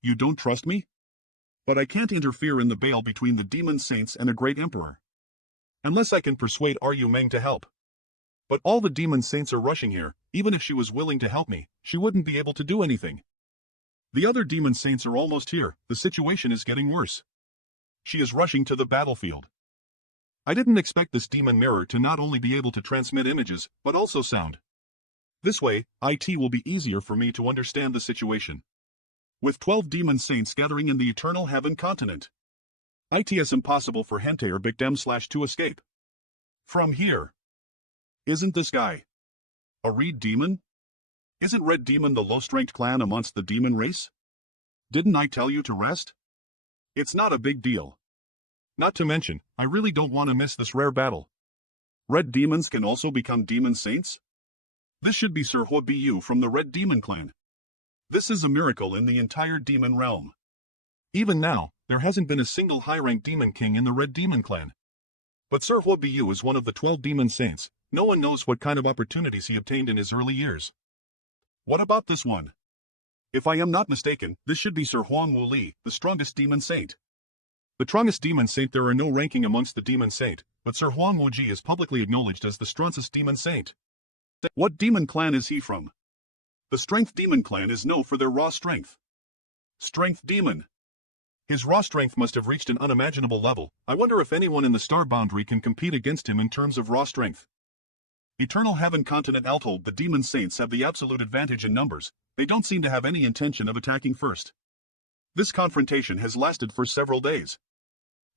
You don't trust me? But I can't interfere in the battle between the demon saints and a great emperor. Unless I can persuade Ru Meng to help. But all the demon saints are rushing here. Even if she was willing to help me, she wouldn't be able to do anything. The other demon saints are almost here. The situation is getting worse. She is rushing to the battlefield. I didn't expect this demon mirror to not only be able to transmit images, but also sound. This way, it will be easier for me to understand the situation. With 12 demon saints gathering in the eternal heaven continent, it is impossible for Hente or Bigdem to escape. From here. Isn't this guy a Red Demon? Isn't Red Demon the low-strength clan amongst the demon race? Didn't I tell you to rest? It's not a big deal. Not to mention, I really don't want to miss this rare battle. Red demons can also become demon saints? This should be Sir Hua Bu from the Red Demon clan. This is a miracle in the entire demon realm. Even now, there hasn't been a single high-ranked demon king in the Red Demon clan. But Sir Hua Bu is one of the 12 demon saints. No one knows what kind of opportunities he obtained in his early years. What about this one? If I am not mistaken, this should be Sir Huang Wu Li, the strongest demon saint. The strongest demon saint. There are no ranking amongst the demon saint, but Sir Huang Wu Ji is publicly acknowledged as the strongest demon saint. What demon clan is he from? The Strength Demon clan is known for their raw strength. Strength Demon. His raw strength must have reached an unimaginable level. I wonder if anyone in the star boundary can compete against him in terms of raw strength. Eternal Heaven Continent Altold, the demon saints have the absolute advantage in numbers. They don't seem to have any intention of attacking first. This confrontation has lasted for several days.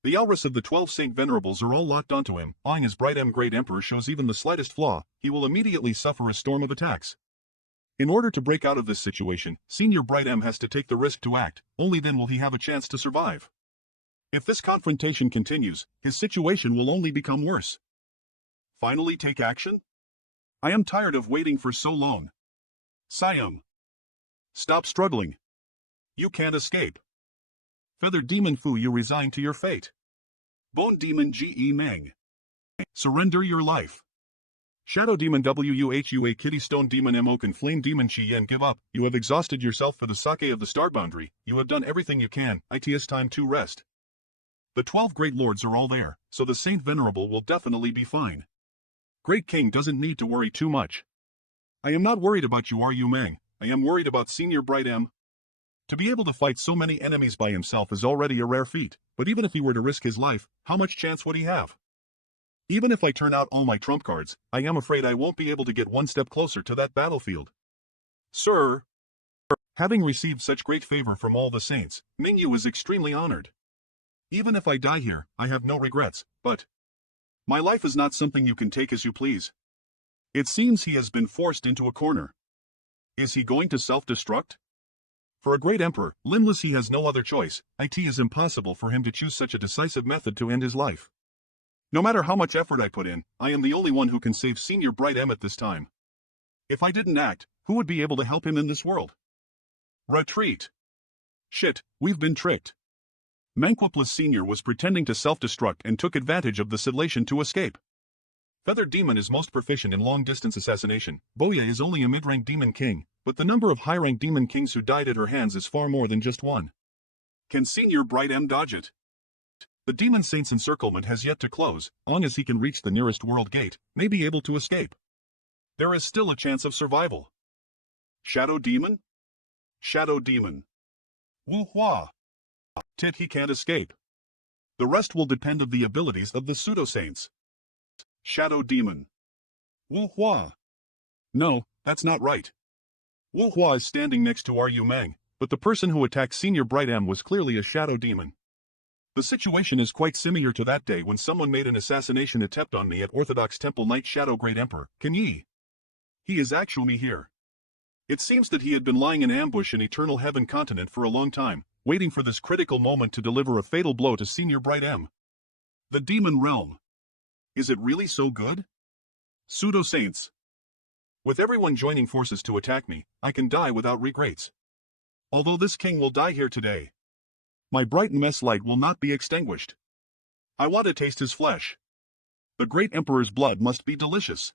The Elris of the 12 Saint Venerables are all locked onto him. Eyeing his Bright M Great Emperor shows even the slightest flaw, he will immediately suffer a storm of attacks. In order to break out of this situation, Senior Bright M has to take the risk to act, only then will he have a chance to survive. If this confrontation continues, his situation will only become worse. Finally take action? I am tired of waiting for so long. Siam. Stop struggling. You can't escape. Feather Demon Fu, you resign to your fate. Bone Demon Ge Meng. Surrender your life. Shadow Demon Wuhua Kitty Stone Demon Mo and Flame Demon Chi Yen, give up. You have exhausted yourself for the sake of the star boundary. You have done everything you can. It is time to rest. The 12 great lords are all there, so the Saint Venerable will definitely be fine. Great King doesn't need to worry too much. I am not worried about you, Ru Meng. I am worried about Senior Bright M. To be able to fight so many enemies by himself is already a rare feat, but even if he were to risk his life, how much chance would he have? Even if I turn out all my trump cards, I am afraid I won't be able to get one step closer to that battlefield. Sir, having received such great favor from all the saints, Mingyu is extremely honored. Even if I die here, I have no regrets, but my life is not something you can take as you please. It seems he has been forced into a corner. Is he going to self-destruct? For a great emperor, limbless he has no other choice. It is impossible for him to choose such a decisive method to end his life. No matter how much effort I put in, I am the only one who can save Senior Bright M at this time. If I didn't act, who would be able to help him in this world? Retreat. Shit, we've been tricked. Manhwa Senior was pretending to self-destruct and took advantage of the situation to escape. Feathered Demon is most proficient in long-distance assassination. Boya is only a mid-rank demon king, but the number of high-rank demon kings who died at her hands is far more than just one. Can Senior Bright M dodge it? The Demon Saint's encirclement has yet to close. Long as he can reach the nearest world gate, may be able to escape. There is still a chance of survival. Shadow Demon? Shadow Demon. Wu Hua. Tit he can't escape. The rest will depend on the abilities of the pseudo-saints. Shadow Demon. Wu Hua. No, that's not right. Wu Hua is standing next to Ru Mang, but the person who attacked Senior Bright M was clearly a Shadow Demon. The situation is quite similar to that day when someone made an assassination attempt on me at Orthodox Temple Knight Shadow Great Emperor. Can ye? He is actually here. It seems that he had been lying in ambush in Eternal Heaven Continent for a long time, waiting for this critical moment to deliver a fatal blow to Senior Bright M. The Demon Realm. Is it really so good? Pseudo-saints. With everyone joining forces to attack me, I can die without regrets. Although this king will die here today, my bright mess light will not be extinguished. I want to taste his flesh. The great emperor's blood must be delicious.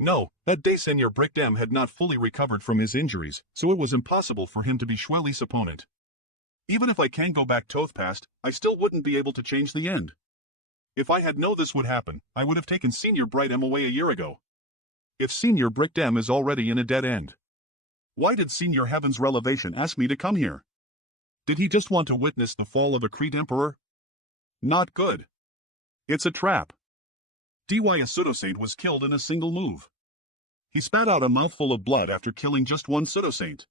No, that day Senior Brick Dem had not fully recovered from his injuries, so it was impossible for him to be Schwelly's opponent. Even if I can go back Toth past, I still wouldn't be able to change the end. If I had known this would happen, I would have taken Senior Bright M away a year ago. If Senior Brick Dem is already in a dead end, why did Senior Heaven's Relevation ask me to come here? Did he just want to witness the fall of a Creed Emperor? Not good. It's a trap. DY a pseudo-saint was killed in a single move. He spat out a mouthful of blood after killing just one pseudo-saint.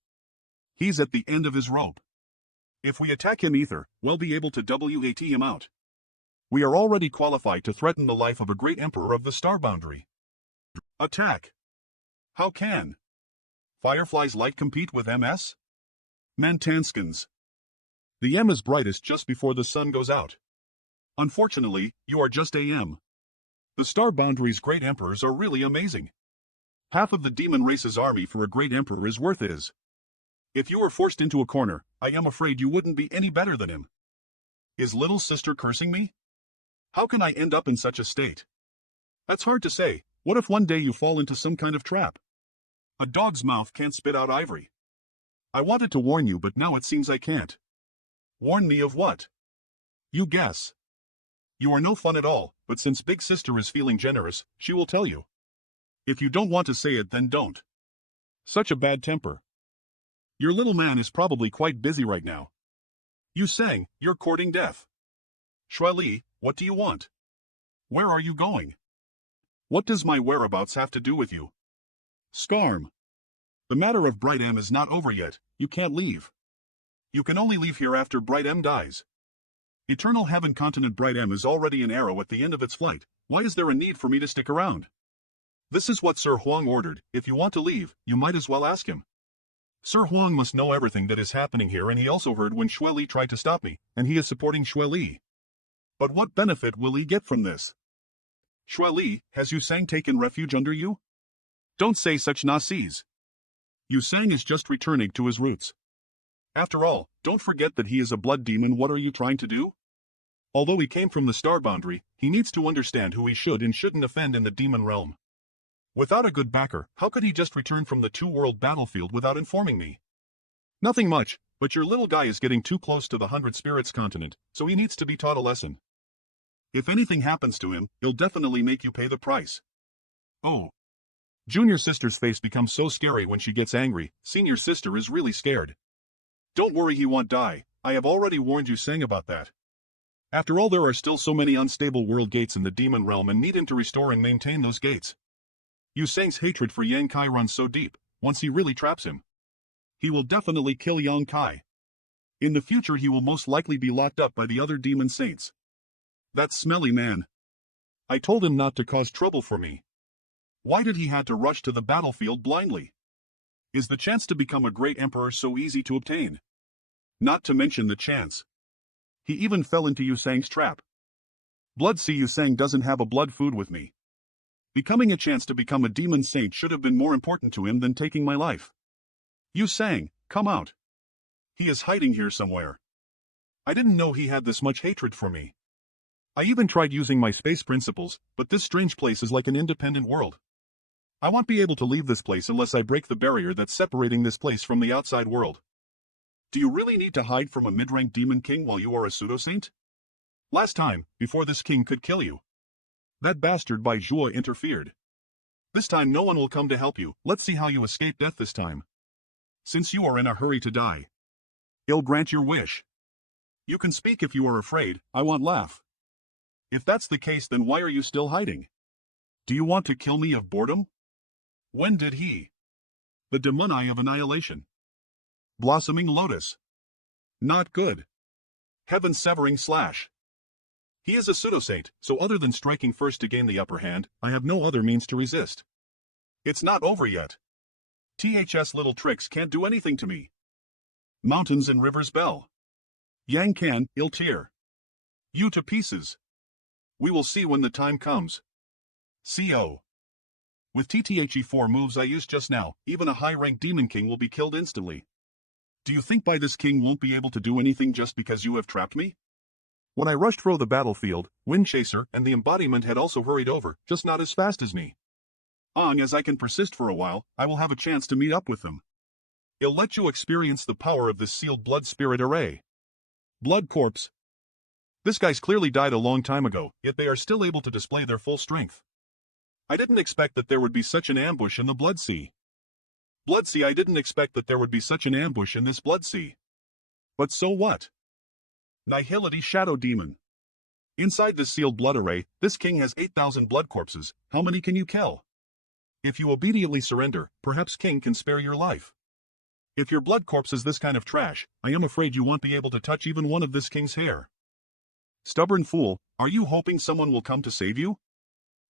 He's at the end of his rope. If we attack him Ether, we'll be able to WAT him out. We are already qualified to threaten the life of a great emperor of the star boundary. Attack. How can Firefly's light compete with MS? Mantanskins. The M is brightest just before the sun goes out. Unfortunately, you are just AM. The star boundary's great emperors are really amazing. Half of the demon race's army for a great emperor is worth is. If you were forced into a corner, I am afraid you wouldn't be any better than him. Is little sister cursing me? How can I end up in such a state? That's hard to say. What if one day you fall into some kind of trap? A dog's mouth can't spit out ivory. I wanted to warn you, but now it seems I can't. Warn me of what? You guess. You are no fun at all, but since Big Sister is feeling generous, she will tell you. If you don't want to say it, then don't. Such a bad temper. Your little man is probably quite busy right now. You sang, you're courting death. Schwelly, what do you want? Where are you going? What does my whereabouts have to do with you? Scarm. The matter of Bright M is not over yet, you can't leave. You can only leave here after Bright M dies. Eternal Heaven Continent Bright M is already an arrow at the end of its flight. Why is there a need for me to stick around? This is what Sir Huang ordered. If you want to leave, you might as well ask him. Sir Huang must know everything that is happening here, and he also heard when Schwelly tried to stop me, and he is supporting Schwelly. But what benefit will he get from this? Schwelly, has Yu Sang taken refuge under you? Don't say such nonsense. Yu Sang is just returning to his roots. After all, don't forget that he is a blood demon. What are you trying to do? Although he came from the star boundary, he needs to understand who he should and shouldn't offend in the demon realm. Without a good backer, how could he just return from the two-world battlefield without informing me? Nothing much, but your little guy is getting too close to the 100 Spirits continent, so he needs to be taught a lesson. If anything happens to him, he'll definitely make you pay the price. Oh. Junior sister's face becomes so scary when she gets angry. Senior sister is really scared. Don't worry, he won't die. I have already warned Yu Sang about that. After all, there are still so many unstable world gates in the demon realm and need him to restore and maintain those gates. Yu Sang's hatred for Yang Kai runs so deep, once he really traps him, he will definitely kill Yang Kai. In the future he will most likely be locked up by the other demon saints. That smelly man. I told him not to cause trouble for me. Why did he have to rush to the battlefield blindly? Is the chance to become a great emperor so easy to obtain? Not to mention the chance. He even fell into Yu Sang's trap. Blood see Yu Sang doesn't have a blood food with me. Becoming a chance to become a demon saint should have been more important to him than taking my life. Yu Sang, come out. He is hiding here somewhere. I didn't know he had this much hatred for me. I even tried using my space principles, but this strange place is like an independent world. I won't be able to leave this place unless I break the barrier that's separating this place from the outside world. Do you really need to hide from a mid-rank demon king while you are a pseudo-saint? Last time, before this king could kill you, that bastard Bai Zhuo interfered. This time no one will come to help you. Let's see how you escape death this time. Since you are in a hurry to die, I'll grant your wish. You can speak if you are afraid, I won't laugh. If that's the case, then why are you still hiding? Do you want to kill me of boredom? When did he? The demon eye of annihilation. Blossoming lotus. Not good. Heaven-severing slash. He is a pseudo-saint, so other than striking first to gain the upper hand, I have no other means to resist. It's not over yet. THS little tricks can't do anything to me. Mountains and rivers bell. Yang can, ill tear. You to pieces. We will see when the time comes. CO. With TTHE4 moves I used just now, even a high-ranked demon king will be killed instantly. Do you think by this king won't be able to do anything just because you have trapped me? When I rushed through the battlefield, Windchaser and the embodiment had also hurried over, just not as fast as me. As I can persist for a while, I will have a chance to meet up with them. I'll let you experience the power of this sealed blood spirit array. Blood corpse. This guy's clearly died a long time ago, yet they are still able to display their full strength. I didn't expect that there would be such an ambush in the Blood Sea. Blood Sea, I didn't expect that there would be such an ambush in this Blood Sea. But so what? Nihility Shadow Demon. Inside this sealed blood array, this king has 8,000 blood corpses. How many can you kill? If you obediently surrender, perhaps king can spare your life. If your blood corpse is this kind of trash, I am afraid you won't be able to touch even one of this king's hair. Stubborn fool, are you hoping someone will come to save you?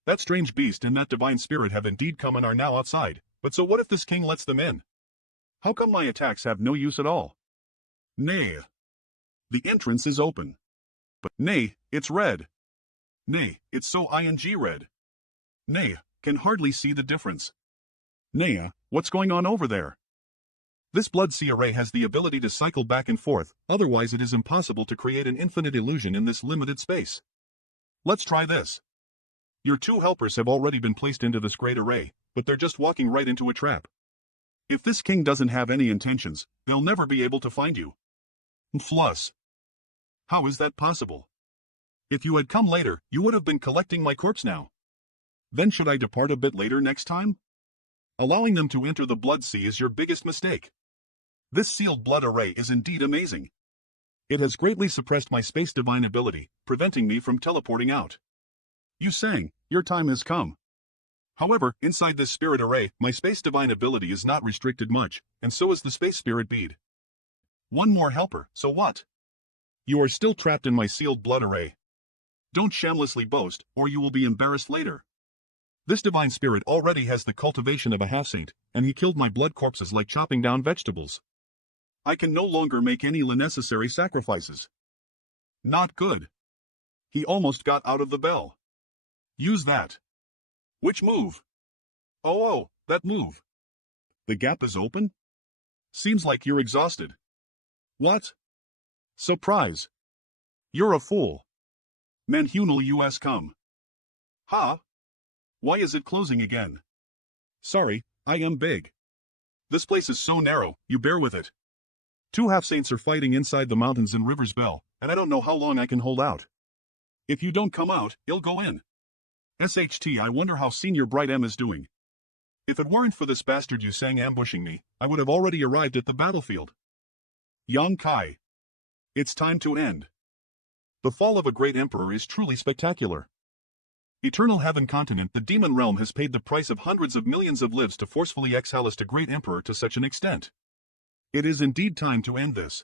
That strange beast and that divine spirit have indeed come and are now outside, but so what if this king lets them in? How come my attacks have no use at all? Nay. The entrance is open. But nay, it's red. Nay, it's so ing red. Nay, can hardly see the difference. Nay, what's going on over there? This Blood Sea array has the ability to cycle back and forth, otherwise it is impossible to create an infinite illusion in this limited space. Let's try this. Your two helpers have already been placed into this great array, but they're just walking right into a trap. If this king doesn't have any intentions, they'll never be able to find you. Plus. How is that possible? If you had come later, you would have been collecting my corpse now. Then should I depart a bit later next time? Allowing them to enter the Blood Sea is your biggest mistake. This sealed blood array is indeed amazing. It has greatly suppressed my space divine ability, preventing me from teleporting out. Yu Sang, your time has come. However, inside this spirit array, my space divine ability is not restricted much, and so is the space spirit bead. One more helper, so what? You are still trapped in my sealed blood array. Don't shamelessly boast, or you will be embarrassed later. This divine spirit already has the cultivation of a half-saint, and he killed my blood corpses like chopping down vegetables. I can no longer make any unnecessary sacrifices. Not good. He almost got out of the bell. Use that. Which move? Oh, that move. The gap is open? Seems like you're exhausted. What? Surprise. You're a fool. Manhunal US come. Ha? Why is it closing again? Sorry, I am big. This place is so narrow, you bear with it. Two half-saints are fighting inside the mountains in River's Bell, and I don't know how long I can hold out. If you don't come out, I'll go in. SHT, I wonder how Senior Bright M is doing. If it weren't for this bastard Yu Sang ambushing me, I would have already arrived at the battlefield. Yang Kai. It's time to end. The fall of a great emperor is truly spectacular. Eternal Heaven Continent, the demon realm has paid the price of hundreds of millions of lives to forcefully exile us to great emperor to such an extent. It is indeed time to end this.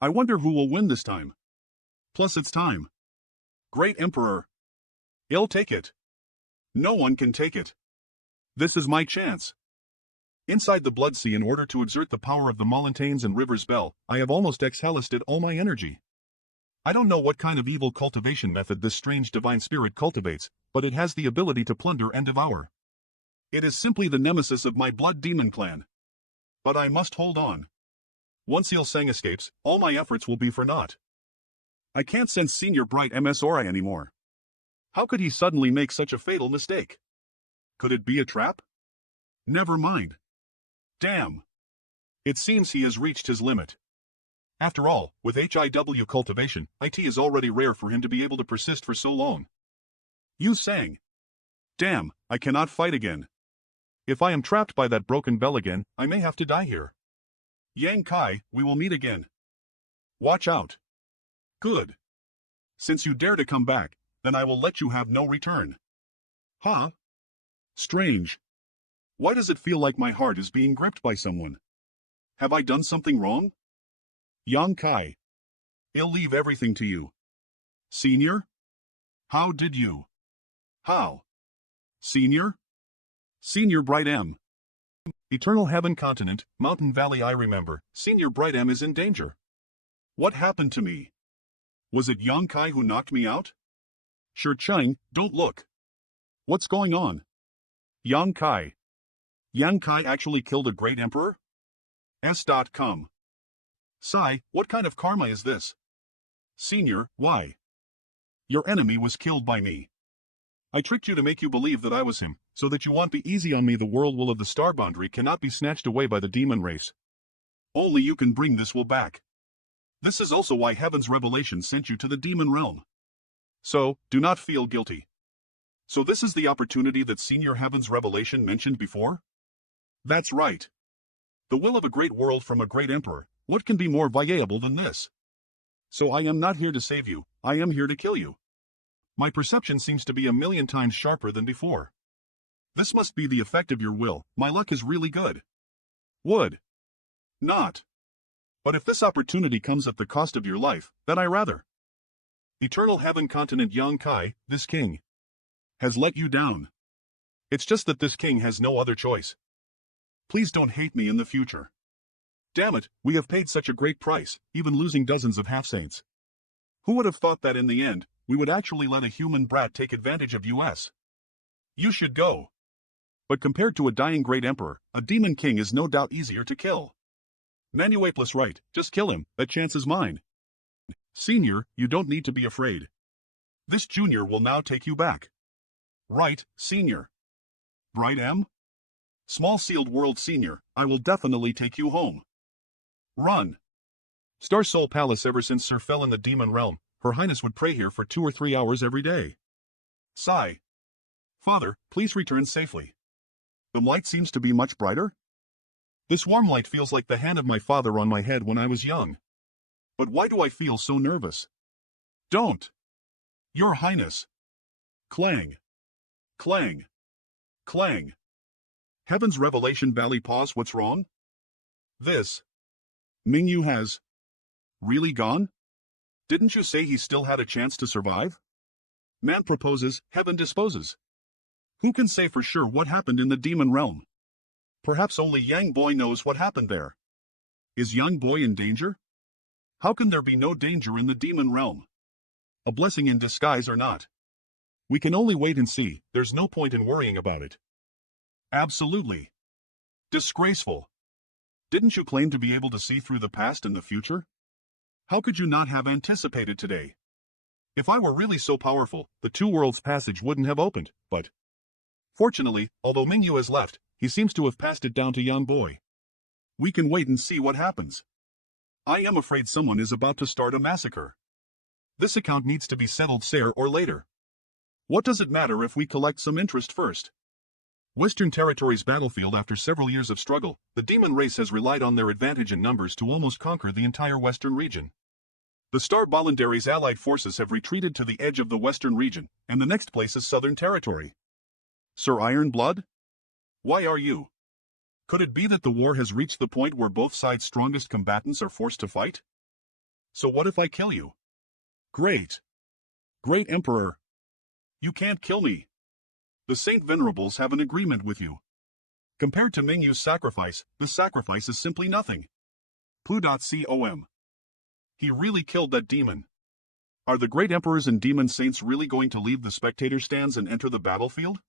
I wonder who will win this time. Plus it's time. Great emperor. I'll take it. No one can take it. This is my chance. Inside the Blood Sea, in order to exert the power of the mountains and rivers bell, I have almost exhausted all my energy. I don't know what kind of evil cultivation method this strange divine spirit cultivates, but it has the ability to plunder and devour. It is simply the nemesis of my blood demon clan. But I must hold on. Once Ilsang escapes, all my efforts will be for naught. I can't sense Senior Bright MS Aura anymore. How could he suddenly make such a fatal mistake? Could it be a trap? Never mind. Damn. It seems he has reached his limit. After all, with HIW cultivation, it is already rare for him to be able to persist for so long. You sang. Damn, I cannot fight again. If I am trapped by that broken bell again, I may have to die here. Yang Kai, we will meet again. Watch out. Good. Since you dare to come back, then I will let you have no return. Huh? Strange. Why does it feel like my heart is being gripped by someone? Have I done something wrong? Yang Kai. I'll leave everything to you. Senior? How did you? How? Senior? Senior Bright M. Eternal Heaven Continent, Mountain Valley. I remember, Senior Bright M is in danger. What happened to me? Was it Yang Kai who knocked me out? Sure Chang, don't look. What's going on? Yang Kai. Yang Kai actually killed a great emperor? S.com. Sai, what kind of karma is this? Senior, why? Your enemy was killed by me. I tricked you to make you believe that I was him, so that you won't be easy on me. The world will of the star boundary cannot be snatched away by the demon race. Only you can bring this will back. This is also why Heaven's revelation sent you to the demon realm. So, do not feel guilty. So this is the opportunity that Senior Heaven's revelation mentioned before? That's right. The will of a great world from a great emperor, what can be more viable than this? So I am not here to save you, I am here to kill you. My perception seems to be 1,000,000 times sharper than before. This must be the effect of your will. My luck is really good. Would. Not. But if this opportunity comes at the cost of your life, then I rather. Eternal Heaven Continent. Yang Kai, this king, has let you down. It's just that this king has no other choice. Please don't hate me in the future. Damn it, we have paid such a great price, even losing dozens of half-saints. Who would have thought that in the end, we would actually let a human brat take advantage of us? You should go. But compared to a dying great emperor, a demon king is no doubt easier to kill. Manhwa plus right, just kill him, that chance is mine. Senior, you don't need to be afraid. This junior will now take you back. Right, Senior. Bright M? Small Sealed World Senior, I will definitely take you home. Run. Star Soul Palace. Ever since Sir fell in the demon realm, Her Highness would pray here for 2 or 3 hours every day. Sigh. Father, please return safely. The light seems to be much brighter. This warm light feels like the hand of my father on my head when I was young. But why do I feel so nervous? Don't. Your Highness. Clang. Clang. Clang. Heaven's Revelation Valley. Pause. What's wrong? This. Mingyu has really gone? Didn't you say he still had a chance to survive? Man proposes, heaven disposes. Who can say for sure what happened in the demon realm? Perhaps only Yang Boy knows what happened there. Is Yang Boy in danger? How can there be no danger in the demon realm? A blessing in disguise or not? We can only wait and see. There's no point in worrying about it. Absolutely. Disgraceful. Didn't you claim to be able to see through the past and the future? How could you not have anticipated today? If I were really so powerful, the Two Worlds Passage wouldn't have opened, but... Fortunately, although Mingyu has left, he seems to have passed it down to Yang Boy. We can wait and see what happens. I am afraid someone is about to start a massacre. This account needs to be settled sooner or later. What does it matter if we collect some interest first? Western Territories battlefield. After several years of struggle, the demon race has relied on their advantage in numbers to almost conquer the entire western region. The Star Bolandary's allied forces have retreated to the edge of the western region, and the next place is Southern Territory. Sir Ironblood? Why are you? Could it be that the war has reached the point where both sides' strongest combatants are forced to fight? So what if I kill you? Great. Great Emperor. You can't kill me. The Saint Venerables have an agreement with you. Compared to Mingyu's sacrifice, the sacrifice is simply nothing. Poo.com. He really killed that demon. Are the great emperors and demon saints really going to leave the spectator stands and enter the battlefield?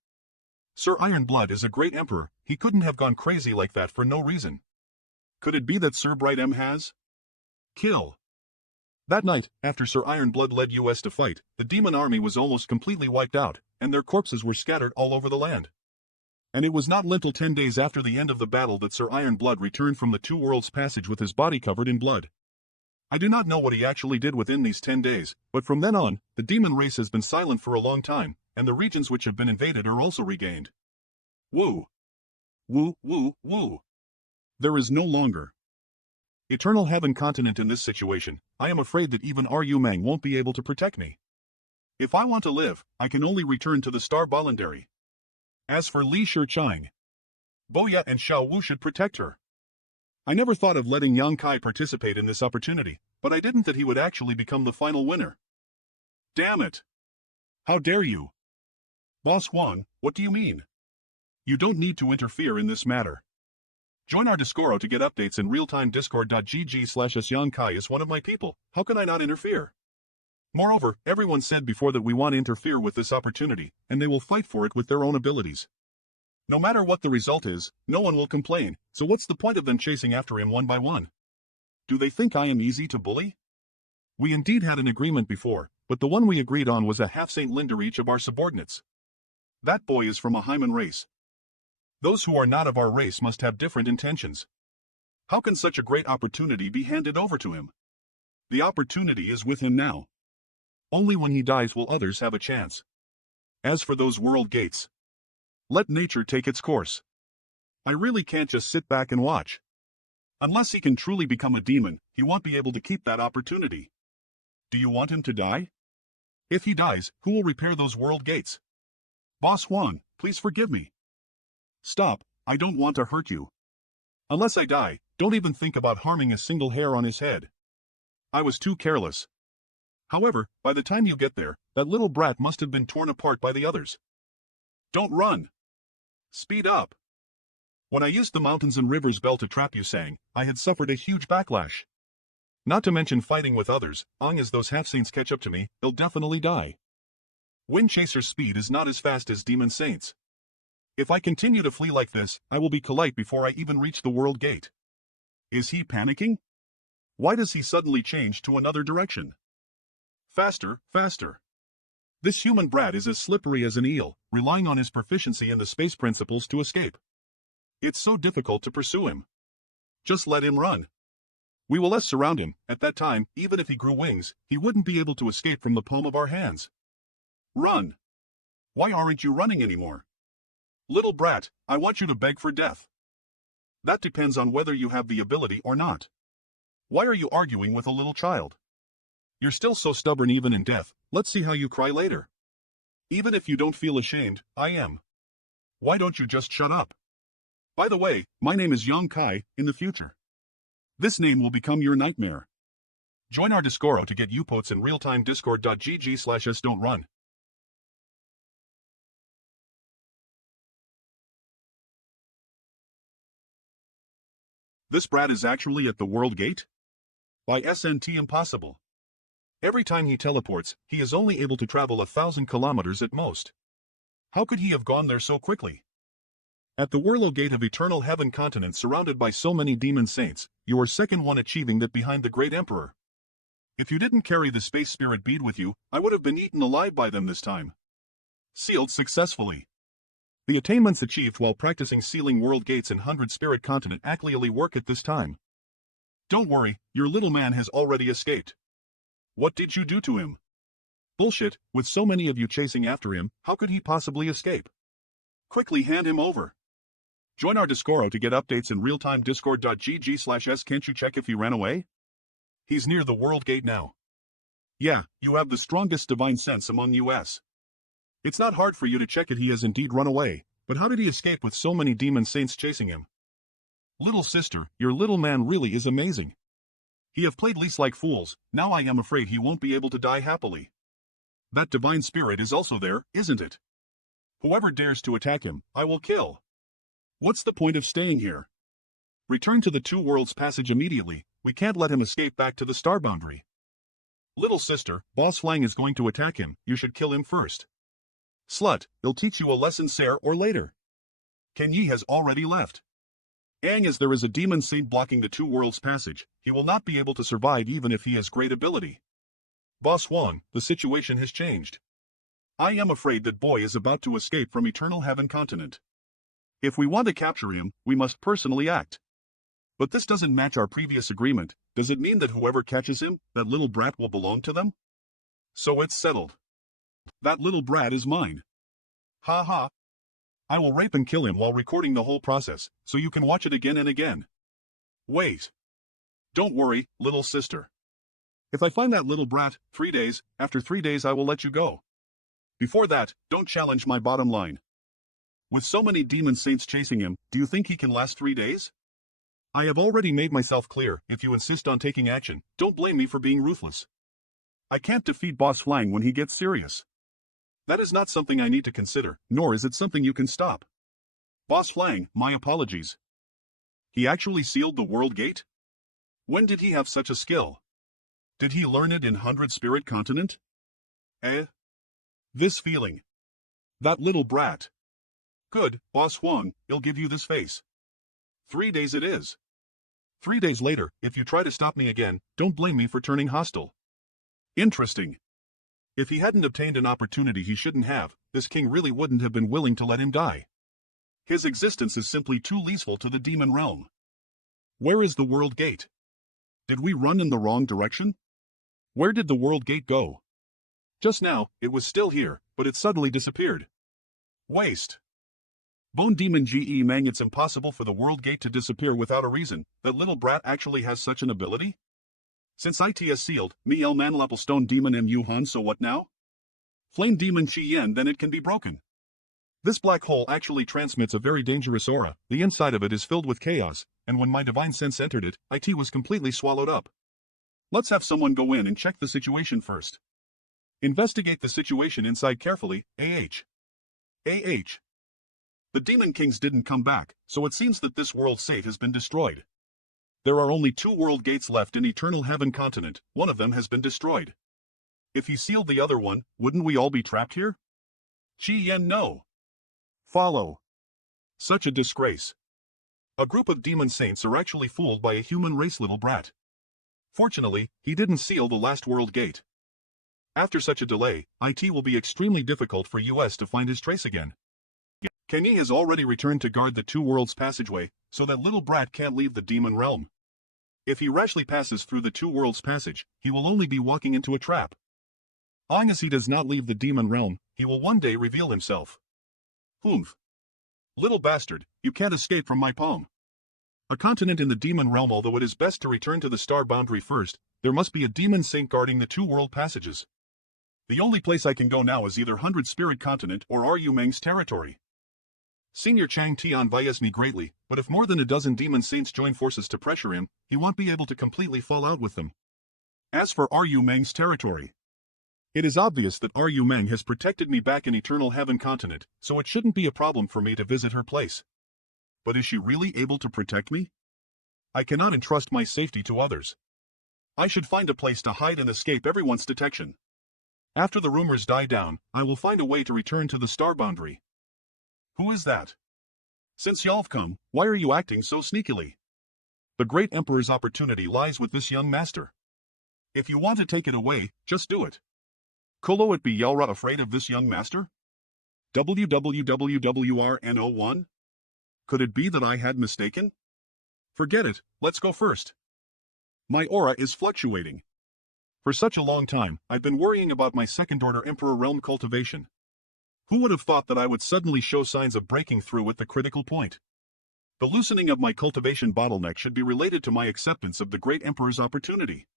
Sir Ironblood is a great emperor, he couldn't have gone crazy like that for no reason. Could it be that Sir Bright M has? Kill. That night, after Sir Ironblood led US to fight, the demon army was almost completely wiped out, and their corpses were scattered all over the land. And it was not until 10 days after the end of the battle that Sir Ironblood returned from the Two Worlds passage with his body covered in blood. I do not know what he actually did within these 10 days, but from then on, the demon race has been silent for a long time, and the regions which have been invaded are also regained. Woo. Woo, woo, woo. There is no longer Eternal Heaven continent in this situation. I am afraid that even Ru Mang won't be able to protect me. If I want to live, I can only return to the Star Bolandary. As for Li Shichang, Boya and Xiao Wu should protect her. I never thought of letting Yang Kai participate in this opportunity, but I didn't that he would actually become the final winner. Damn it! How dare you? Boss Huang, what do you mean? You don't need to interfere in this matter. Join our Discord to get updates in real-time. Discord.gg/s. Yang Kai is one of my people, how can I not interfere? Moreover, everyone said before that we want to interfere with this opportunity, and they will fight for it with their own abilities. No matter what the result is, no one will complain, so what's the point of them chasing after him one by one? Do they think I am easy to bully? We indeed had an agreement before, but the one we agreed on was a half Saint Linder each of our subordinates. That boy is from a Hyman race. Those who are not of our race must have different intentions. How can such a great opportunity be handed over to him? The opportunity is with him now. Only when he dies will others have a chance. As for those world gates, let nature take its course. I really can't just sit back and watch. Unless he can truly become a demon, he won't be able to keep that opportunity. Do you want him to die? If he dies, who will repair those world gates? Boss Huang, please forgive me. Stop, I don't want to hurt you. Unless I die, don't even think about harming a single hair on his head. I was too careless. However, by the time you get there, that little brat must have been torn apart by the others. Don't run. Speed up. When I used the mountains and rivers bell to trap you Sang, I had suffered a huge backlash. Not to mention fighting with others, as those half-saints catch up to me, they'll definitely die. Wind Chaser's speed is not as fast as Demon Saints. If I continue to flee like this, I will be Kalite before I even reach the world gate. Is he panicking? Why does he suddenly change to another direction? Faster, faster. This human brat is as slippery as an eel, relying on his proficiency in the space principles to escape. It's so difficult to pursue him. Just let him run. We will surround him. At that time, even if he grew wings, he wouldn't be able to escape from the palm of our hands. Run! Why aren't you running anymore? Little brat, I want you to beg for death. That depends on whether you have the ability or not. Why are you arguing with a little child? You're still so stubborn even in death, let's see how you cry later. Even if you don't feel ashamed, I am. Why don't you just shut up? By the way, my name is Yang Kai, in the future. This name will become your nightmare. Join our Discord to get upvotes in real-time. Discord.gg/s. Don't run. This brat is actually at the world gate? By SNT impossible. Every time he teleports, he is only able to travel 1,000 kilometers at most. How could he have gone there so quickly? At the Werlo Gate of Eternal Heaven continent surrounded by so many demon saints, you are second one achieving that behind the Great Emperor. If you didn't carry the Space Spirit bead with you, I would have been eaten alive by them this time. Sealed successfully. The attainments achieved while practicing sealing world gates in 100 Spirit Continent actually work at this time. Don't worry, your little man has already escaped. What did you do to him? Bullshit, with so many of you chasing after him, how could he possibly escape? Quickly hand him over. Join our Discord to get updates in real-time. Discord.gg/s. Can't you check if he ran away? He's near the world gate now. Yeah, you have the strongest divine sense among us. It's not hard for you to check it. He has indeed run away, but how did he escape with so many demon saints chasing him? Little sister, your little man really is amazing. He have played least like fools, now I am afraid he won't be able to die happily. That divine spirit is also there, isn't it? Whoever dares to attack him, I will kill. What's the point of staying here? Return to the Two Worlds passage immediately, we can't let him escape back to the star boundary. Little sister, Boss Flang is going to attack him, you should kill him first. Slut, he'll teach you a lesson sooner or later. Ken Yi has already left. As there is a demon saint blocking the Two Worlds passage, he will not be able to survive even if he has great ability. Boss Wang, the situation has changed. I am afraid that boy is about to escape from Eternal Heaven Continent. If we want to capture him, we must personally act. But this doesn't match our previous agreement. Does it mean that whoever catches him, that little brat will belong to them? So it's settled. That little brat is mine. Ha ha. I will rape and kill him while recording the whole process, so you can watch it again and again. Wait. Don't worry, little sister. If I find that little brat, 3 days, after 3 days I will let you go. Before that, don't challenge my bottom line. With so many demon saints chasing him, do you think he can last 3 days? I have already made myself clear, if you insist on taking action, don't blame me for being ruthless. I can't defeat Boss Flang when he gets serious. That is not something I need to consider, nor is it something you can stop. Boss Flang, my apologies. He actually sealed the world gate? When did he have such a skill? Did he learn it in 100 Spirit Continent? This feeling. That little brat. Good, Boss Huang, he'll give you this face. 3 days it is. 3 days later, if you try to stop me again, don't blame me for turning hostile. Interesting. If he hadn't obtained an opportunity he shouldn't have, this king really wouldn't have been willing to let him die. His existence is simply too useful to the demon realm. Where is the world gate? Did we run in the wrong direction? Where did the world gate go? Just now, it was still here, but it suddenly disappeared. Waste. Bone Demon Ge Mang, it's impossible for the world gate to disappear without a reason. That little brat actually has such an ability? Since it is sealed, me El Manlapple Stone Demon Mu Han, so what now? Flame Demon Chi Yen, then it can be broken. This black hole actually transmits a very dangerous aura, the inside of it is filled with chaos, and when my divine sense entered it, it was completely swallowed up. Let's have someone go in and check the situation first. Investigate the situation inside carefully, AH. The Demon Kings didn't come back, so it seems that this world state has been destroyed. There are only 2 world gates left in Eternal Heaven Continent, one of them has been destroyed. If he sealed the other one, wouldn't we all be trapped here? Chi Yen, no. Follow. Such a disgrace. A group of demon saints are actually fooled by a human race little brat. Fortunately, he didn't seal the last world gate. After such a delay, it will be extremely difficult for us to find his trace again. Ken Yi has already returned to guard the 2 worlds passageway, so that little brat can't leave the demon realm. If he rashly passes through the 2 worlds passage, he will only be walking into a trap. Long as he does not leave the demon realm, he will one day reveal himself. Humph. Little bastard, you can't escape from my palm. A continent in the demon realm. Although it is best to return to the star boundary first, there must be a demon saint guarding the 2 world passages. The only place I can go now is either 100 Spirit Continent or Ru Meng's territory. Senior Chang Tian envies me greatly, but if more than a dozen demon saints join forces to pressure him, he won't be able to completely fall out with them. As for Ru Meng's territory, it is obvious that Ru Meng has protected me back in Eternal Heaven Continent, so it shouldn't be a problem for me to visit her place. But is she really able to protect me? I cannot entrust my safety to others. I should find a place to hide and escape everyone's detection. After the rumors die down, I will find a way to return to the star boundary. Who is that? Since y'all've come, why are you acting so sneakily? The great emperor's opportunity lies with this young master. If you want to take it away, just do it. Kolo it be Yelra afraid of this young master? WWWWRNO1? Could it be that I had mistaken? Forget it, let's go first. My aura is fluctuating. For such a long time, I've been worrying about my second-order Emperor Realm cultivation. Who would have thought that I would suddenly show signs of breaking through at the critical point? The loosening of my cultivation bottleneck should be related to my acceptance of the great Emperor's opportunity.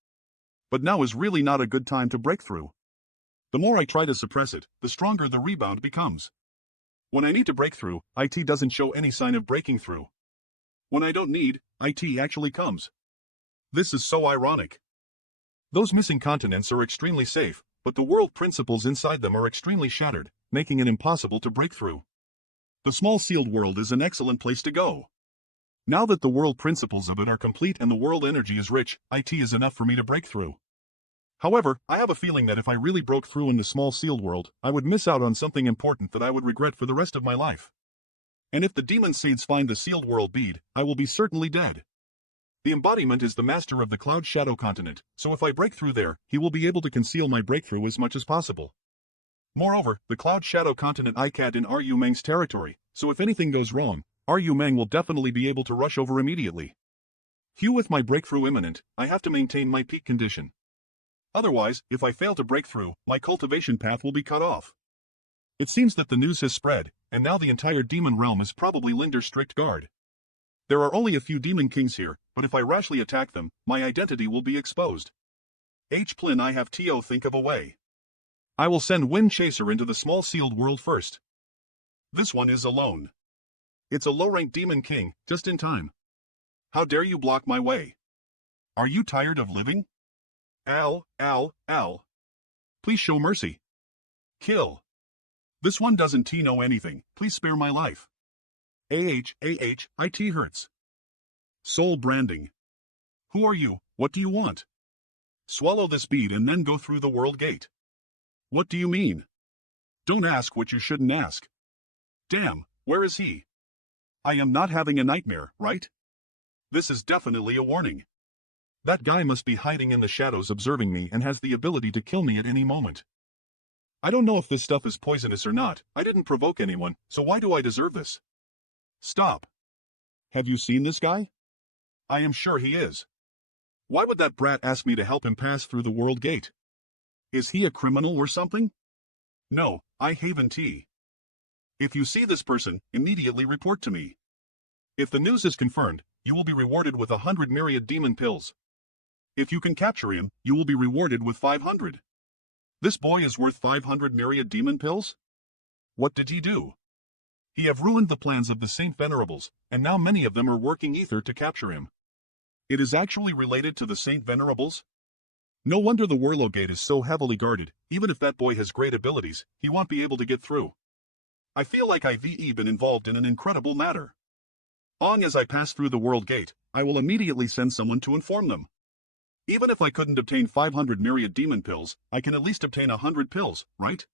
But now is really not a good time to break through. The more I try to suppress it, the stronger the rebound becomes. When I need to break through, it doesn't show any sign of breaking through. When I don't need, it actually comes. This is so ironic. Those missing continents are extremely safe, but the world principles inside them are extremely shattered, making it impossible to break through. The small sealed world is an excellent place to go. Now that the world principles of it are complete and the world energy is rich, it is enough for me to break through. However, I have a feeling that if I really broke through in the small sealed world, I would miss out on something important that I would regret for the rest of my life. And if the demon seeds find the sealed world bead, I will be certainly dead. The embodiment is the master of the Cloud Shadow continent, so if I break through there, he will be able to conceal my breakthrough as much as possible. Moreover, the Cloud Shadow continent ICAD in Ru Meng's territory, so if anything goes wrong, Ru Meng will definitely be able to rush over immediately. With my breakthrough imminent, I have to maintain my peak condition. Otherwise, if I fail to break through, my cultivation path will be cut off. It seems that the news has spread, and now the entire demon realm is probably under strict guard. There are only a few demon kings here, but if I rashly attack them, my identity will be exposed. Plin I have to think of a way. I will send Wind Chaser into the small sealed world first. This one is alone. It's a low-ranked demon king, just in time. How dare you block my way? Are you tired of living? Al. Please show mercy. Kill. This one doesn't know anything, please spare my life. It hurts. Soul branding. Who are you, what do you want? Swallow this bead and then go through the world gate. What do you mean? Don't ask what you shouldn't ask. Damn, where is he? I am not having a nightmare, right? This is definitely a warning. That guy must be hiding in the shadows observing me and has the ability to kill me at any moment. I don't know if this stuff is poisonous or not, I didn't provoke anyone, so why do I deserve this? Stop. Have you seen this guy? I am sure he is. Why would that brat ask me to help him pass through the world gate? Is he a criminal or something? No, I haven't tea. If you see this person, immediately report to me. If the news is confirmed, you will be rewarded with 100 myriad demon pills. If you can capture him, you will be rewarded with 500. This boy is worth 500 myriad demon pills? What did he do? He have ruined the plans of the Saint Venerables, and now many of them are working ether to capture him. It is actually related to the Saint Venerables? No wonder the Warlow Gate is so heavily guarded, even if that boy has great abilities, he won't be able to get through. I feel like I've been involved in an incredible matter. Long as I pass through the world gate, I will immediately send someone to inform them. Even if I couldn't obtain 500 myriad demon pills, I can at least obtain 100 pills, right?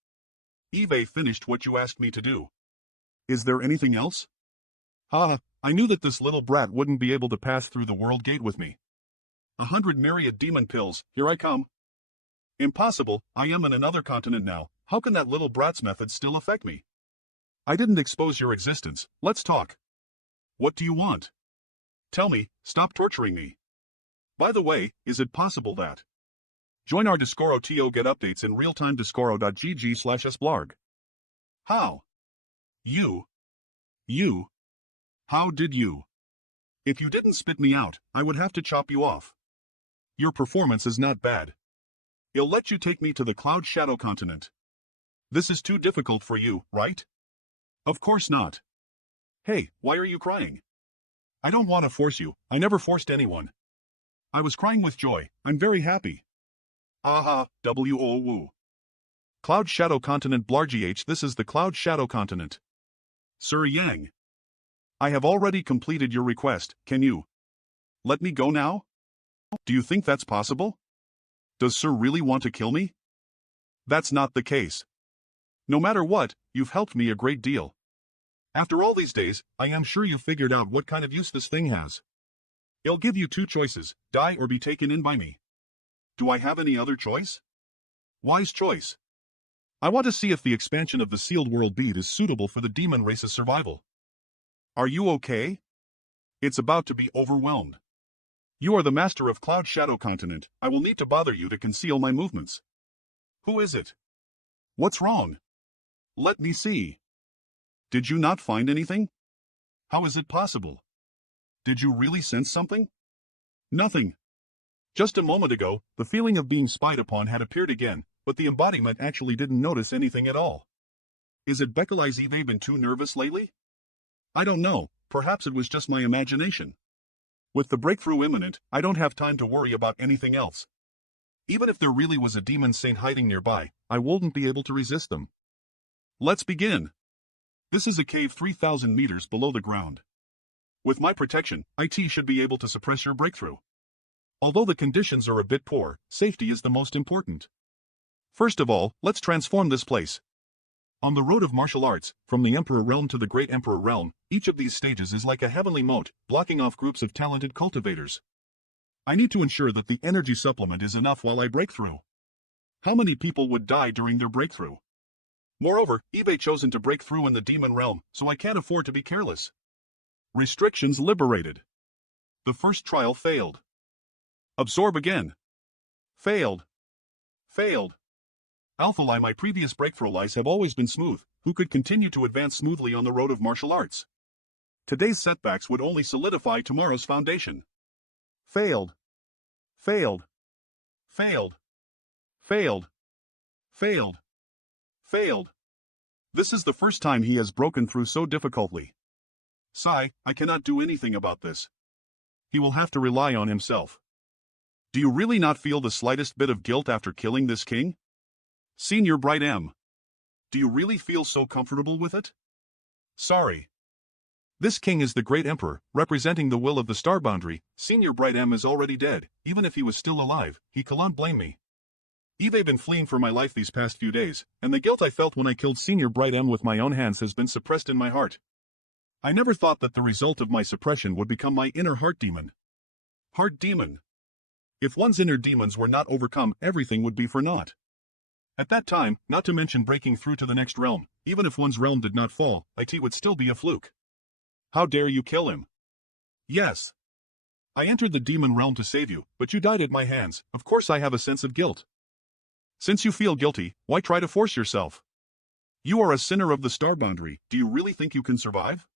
Eve finished what you asked me to do. Is there anything else? I knew that this little brat wouldn't be able to pass through the world gate with me. 100 myriad demon pills, here I come. Impossible, I am in another continent now, how can that little brat's method still affect me? I didn't expose your existence, let's talk. What do you want? Tell me, stop torturing me. By the way, is it possible that? Join our Discoro TO get updates in real-time discoro.gg/sblog. How? You? How did you? If you didn't spit me out, I would have to chop you off. Your performance is not bad. I'll let you take me to the Cloud Shadow continent. This is too difficult for you, right? Of course not. Hey, why are you crying? I don't want to force you, I never forced anyone. I was crying with joy, I'm very happy. Aha, woo. Cloud Shadow Continent Blargh, this is the Cloud Shadow Continent. Sir Yang. I have already completed your request, can you let me go now? Do you think that's possible? Does Sir really want to kill me? That's not the case. No matter what, you've helped me a great deal. After all these days, I am sure you figured out what kind of use this thing has. I'll give you two choices, die or be taken in by me. Do I have any other choice? Wise choice. I want to see if the expansion of the sealed world bead is suitable for the demon race's survival. Are you okay? It's about to be overwhelmed. You are the master of Cloud Shadow Continent, I will need to bother you to conceal my movements. Who is it? What's wrong? Let me see. Did you not find anything? How is it possible? Did you really sense something? Nothing. Just a moment ago, the feeling of being spied upon had appeared again, but the embodiment actually didn't notice anything at all. Is it because I've been too nervous lately? I don't know, perhaps it was just my imagination. With the breakthrough imminent, I don't have time to worry about anything else. Even if there really was a demon saint hiding nearby, I wouldn't be able to resist them. Let's begin. This is a cave 3,000 meters below the ground. With my protection, IT should be able to suppress your breakthrough. Although the conditions are a bit poor, safety is the most important. First of all, let's transform this place. On the road of martial arts, from the Emperor Realm to the Great Emperor Realm, each of these stages is like a heavenly moat, blocking off groups of talented cultivators. I need to ensure that the energy supplement is enough while I break through. How many people would die during their breakthrough? Moreover, eBay chosen to break through in the demon realm, so I can't afford to be careless. Restrictions liberated. The first trial failed. Absorb again. Failed. Failed. Alpha Lie, my previous breakthrough lies have always been smooth, who could continue to advance smoothly on the road of martial arts. Today's setbacks would only solidify tomorrow's foundation. Failed. Failed. Failed. Failed. Failed. Failed. This is the first time he has broken through so difficultly. Sigh, I cannot do anything about this. He will have to rely on himself. Do you really not feel the slightest bit of guilt after killing this king? Senior Bright M. Do you really feel so comfortable with it? Sorry. This king is the great emperor, representing the will of the star boundary. Senior Bright M is already dead. Even if he was still alive, he can't blame me. I've been fleeing for my life these past few days, and the guilt I felt when I killed Senior Bright M with my own hands has been suppressed in my heart. I never thought that the result of my suppression would become my inner heart demon. Heart demon. If one's inner demons were not overcome, everything would be for naught. At that time, not to mention breaking through to the next realm, even if one's realm did not fall, it would still be a fluke. How dare you kill him? Yes. I entered the demon realm to save you, but you died at my hands. Of course I have a sense of guilt. Since you feel guilty, why try to force yourself? You are a sinner of the star boundary. Do you really think you can survive?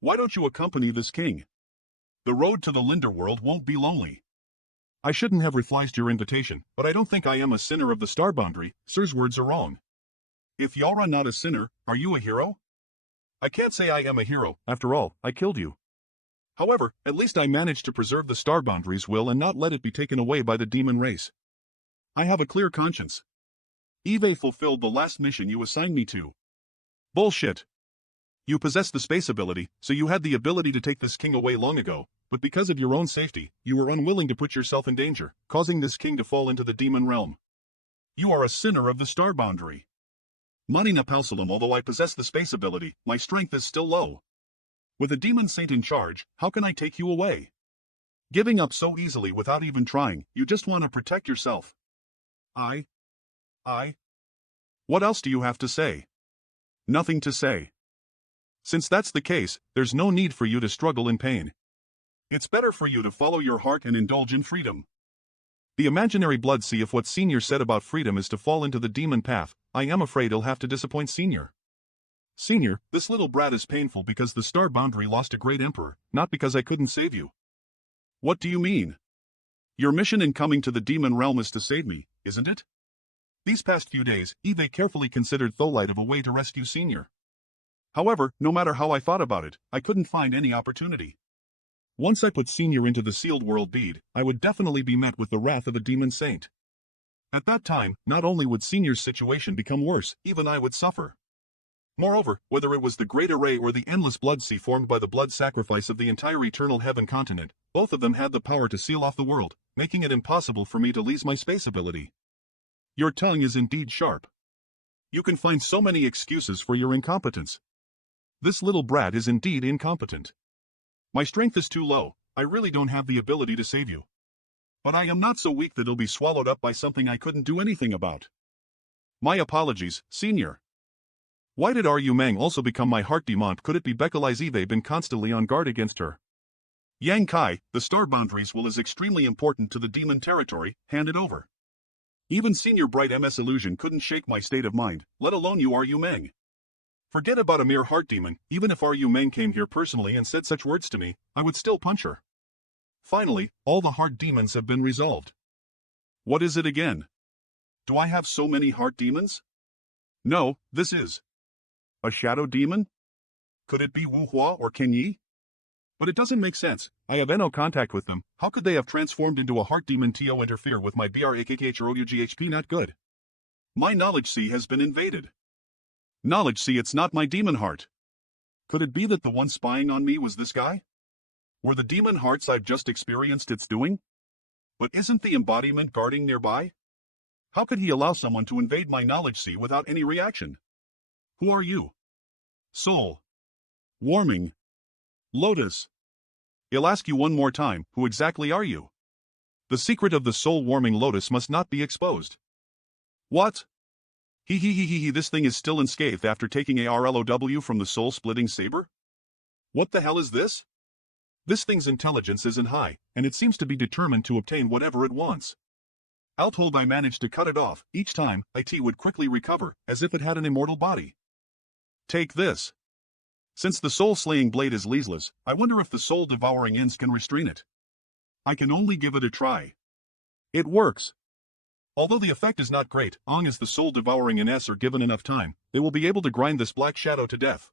Why don't you accompany this king? The road to the Linder world won't be lonely. I shouldn't have refused your invitation, but I don't think I am a sinner of the star boundary. Sir's words are wrong. If Yara not a sinner, are you a hero? I can't say I am a hero. After all, I killed you. However, at least I managed to preserve the star boundary's will and not let it be taken away by the demon race. I have a clear conscience. Eve fulfilled the last mission you assigned me to. Bullshit. You possess the space ability, so you had the ability to take this king away long ago, but because of your own safety, you were unwilling to put yourself in danger, causing this king to fall into the demon realm. You are a sinner of the star boundary. Manina Palsalem, although I possess the space ability, my strength is still low. With a demon saint in charge, how can I take you away? Giving up so easily without even trying, you just want to protect yourself. What else do you have to say? Nothing to say. Since that's the case, there's no need for you to struggle in pain. It's better for you to follow your heart and indulge in freedom. The imaginary blood. See if what Senior said about freedom is to fall into the demon path. I am afraid he'll have to disappoint Senior. Senior, this little brat is painful because the star boundary lost a great emperor, not because I couldn't save you. What do you mean? Your mission in coming to the demon realm is to save me, isn't it? These past few days, Eve carefully considered Tholite of a way to rescue Senior. However, no matter how I thought about it, I couldn't find any opportunity. Once I put Senior into the sealed world bead, I would definitely be met with the wrath of a demon saint. At that time, not only would Senior's situation become worse, even I would suffer. Moreover, whether it was the Great Array or the endless blood sea formed by the blood sacrifice of the entire eternal heaven continent, both of them had the power to seal off the world, making it impossible for me to use my space ability. Your tongue is indeed sharp. You can find so many excuses for your incompetence. This little brat is indeed incompetent. My strength is too low, I really don't have the ability to save you. But I am not so weak that it'll be swallowed up by something I couldn't do anything about. My apologies, Senior. Why did Ru Meng also become my heart demon? Could it be because Eve been constantly on guard against her? Yang Kai, the star boundaries will is extremely important to the demon territory, hand it over. Even Senior Bright MS illusion couldn't shake my state of mind, let alone you Ru Meng. Forget about a mere heart demon. Even if Ru Meng came here personally and said such words to me, I would still punch her. Finally, all the heart demons have been resolved. What is it again? Do I have so many heart demons? No, this is a shadow demon? Could it be Wu Hua or Ken Yi? But it doesn't make sense. I have no contact with them. How could they have transformed into a heart demon to interfere with my BRAKKHROUGHP? Not good. My knowledge sea has been invaded. Knowledge sea, it's not my demon heart. Could it be that the one spying on me was this guy? Were the demon hearts I've just experienced its doing? But isn't the embodiment guarding nearby? How could he allow someone to invade my knowledge sea without any reaction? Who are you? Soul. Warming. Lotus. I'll ask you one more time, who exactly are you? The secret of the soul-warming lotus must not be exposed. What? This thing is still unscathed after taking a RLOW from the soul-splitting saber? What the hell is this? This thing's intelligence isn't high, and it seems to be determined to obtain whatever it wants. I'll told I managed to cut it off, each time, it would quickly recover, as if it had an immortal body. Take this. Since the soul-slaying blade is leaseless, I wonder if the soul-devouring ends can restrain it. I can only give it a try. It works. Although the effect is not great, long as the soul-devouring ends are given enough time, they will be able to grind this black shadow to death.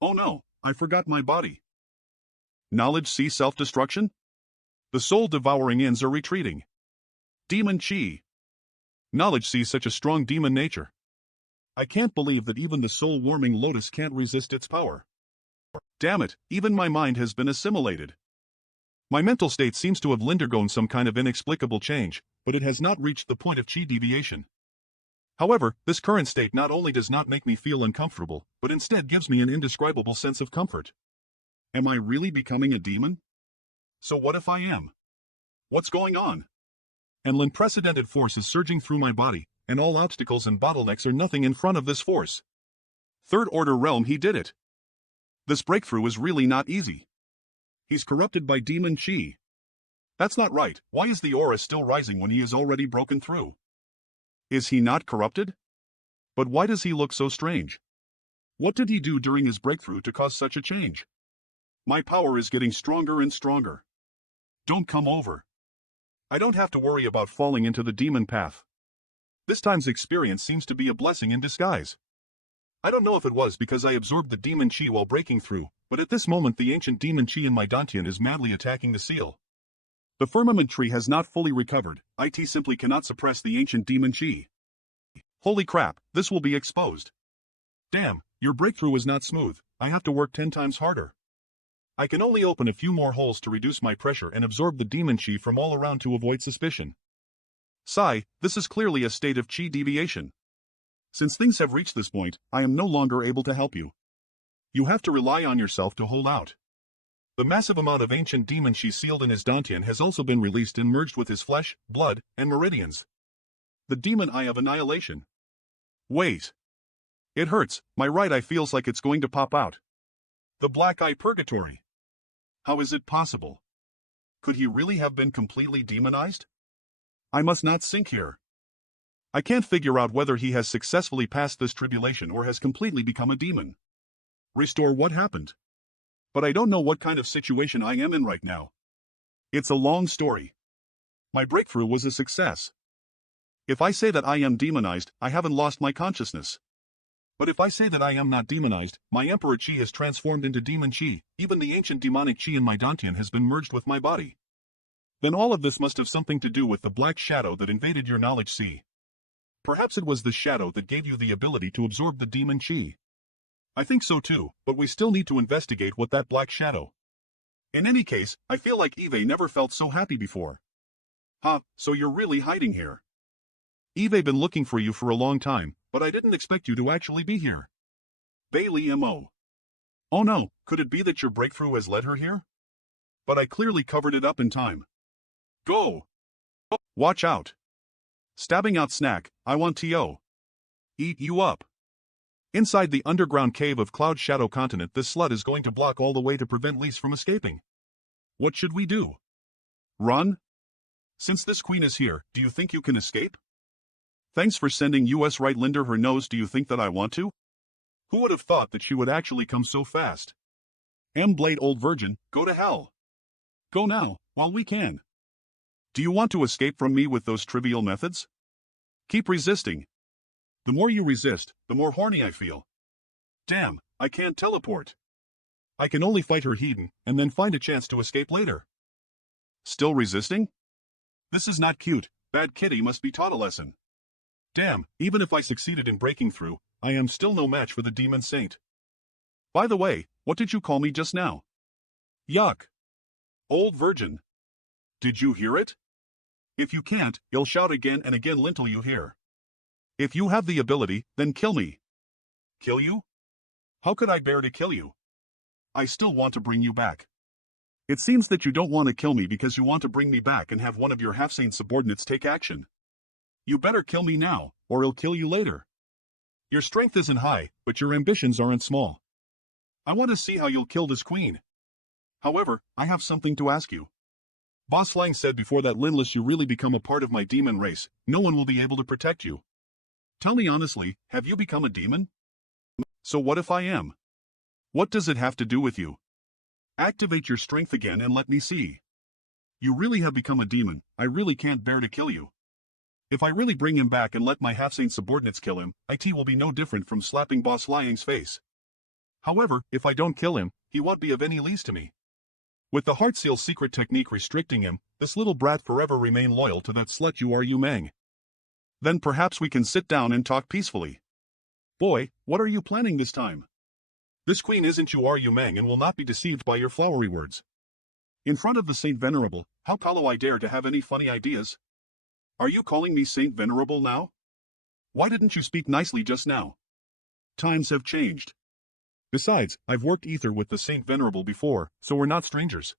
Oh no, I forgot my body. Knowledge see self-destruction? The soul-devouring ends are retreating. Demon chi. Knowledge sees such a strong demon nature. I can't believe that even the soul-warming lotus can't resist its power. Damn it, even my mind has been assimilated. My mental state seems to have undergone some kind of inexplicable change, but it has not reached the point of chi deviation. However, this current state not only does not make me feel uncomfortable, but instead gives me an indescribable sense of comfort. Am I really becoming a demon? So what if I am? What's going on? An unprecedented force is surging through my body, and all obstacles and bottlenecks are nothing in front of this force. Third Order Realm, he did it. This breakthrough is really not easy. He's corrupted by demon chi. That's not right. Why is the aura still rising when he is already broken through? Is he not corrupted? But why does he look so strange? What did he do during his breakthrough to cause such a change? My power is getting stronger and stronger. Don't come over. I don't have to worry about falling into the demon path. This time's experience seems to be a blessing in disguise. I don't know if it was because I absorbed the demon chi while breaking through, but at this moment the ancient demon chi in my dantian is madly attacking the seal. The firmament tree has not fully recovered, it simply cannot suppress the ancient demon chi. Holy crap, this will be exposed. Damn, your breakthrough is not smooth, I have to work 10 times harder. I can only open a few more holes to reduce my pressure and absorb the demon chi from all around to avoid suspicion. Sigh, this is clearly a state of chi deviation. Since things have reached this point, I am no longer able to help you. You have to rely on yourself to hold out. The massive amount of ancient demon chi sealed in his dantian has also been released and merged with his flesh, blood, and meridians. The demon eye of annihilation. Wait. It hurts, my right eye feels like it's going to pop out. The black eye purgatory. How is it possible? Could he really have been completely demonized? I must not sink here. I can't figure out whether he has successfully passed this tribulation or has completely become a demon. Restore what happened. But I don't know what kind of situation I am in right now. It's a long story. My breakthrough was a success. If I say that I am demonized, I haven't lost my consciousness. But if I say that I am not demonized, my Emperor Chi has transformed into demon Chi, even the ancient demonic Chi in my dantian has been merged with my body. Then all of this must have something to do with the black shadow that invaded your knowledge sea. Perhaps it was the shadow that gave you the ability to absorb the demon Chi. I think so too, but we still need to investigate what that black shadow. In any case, I feel like Eve never felt so happy before. Huh, so you're really hiding here. Eve been looking for you for a long time, but I didn't expect you to actually be here. Bailey M.O. Oh no, could it be that your breakthrough has led her here? But I clearly covered it up in time. Go! Watch out. Stabbing out snack, I want to eat you up. Inside the underground cave of Cloud Shadow Continent, this slut is going to block all the way to prevent Lise from escaping. What should we do? Run? Since this queen is here, do you think you can escape? Thanks for sending US right Linder her nose. Do you think that I want to? Who would have thought that she would actually come so fast? Blade old virgin, go to hell. Go now, while we can. Do you want to escape from me with those trivial methods? Keep resisting. The more you resist, the more horny I feel. Damn, I can't teleport. I can only fight her hedon, and then find a chance to escape later. Still resisting? This is not cute, bad kitty must be taught a lesson. Damn, even if I succeeded in breaking through, I am still no match for the demon saint. By the way, what did you call me just now? Yuck. Old virgin. Did you hear it? If you can't, you'll shout again and again until you hear. If you have the ability, then kill me. Kill you? How could I bear to kill you? I still want to bring you back. It seems that you don't want to kill me because you want to bring me back and have one of your half-sane subordinates take action. You better kill me now, or I'll kill you later. Your strength isn't high, but your ambitions aren't small. I want to see how you'll kill this queen. However, I have something to ask you. Boss Lang said before that unless you really become a part of my demon race, no one will be able to protect you. Tell me honestly, have you become a demon? So what if I am? What does it have to do with you? Activate your strength again and let me see. You really have become a demon. I really can't bear to kill you. If I really bring him back and let my half-sane subordinates kill him, it will be no different from slapping Boss Liang's face. However, if I don't kill him, he won't be of any use to me. With the Heart Seal's secret technique restricting him, this little brat forever remain loyal to that slut Yu Mang. Then perhaps we can sit down and talk peacefully. Boy, what are you planning this time? This queen isn't Yu Mang and will not be deceived by your flowery words. In front of the Saint Venerable, how callow I dare to have any funny ideas? Are you calling me Saint Venerable now? Why didn't you speak nicely just now? Times have changed. Besides, I've worked ether with the Saint Venerable before, so we're not strangers.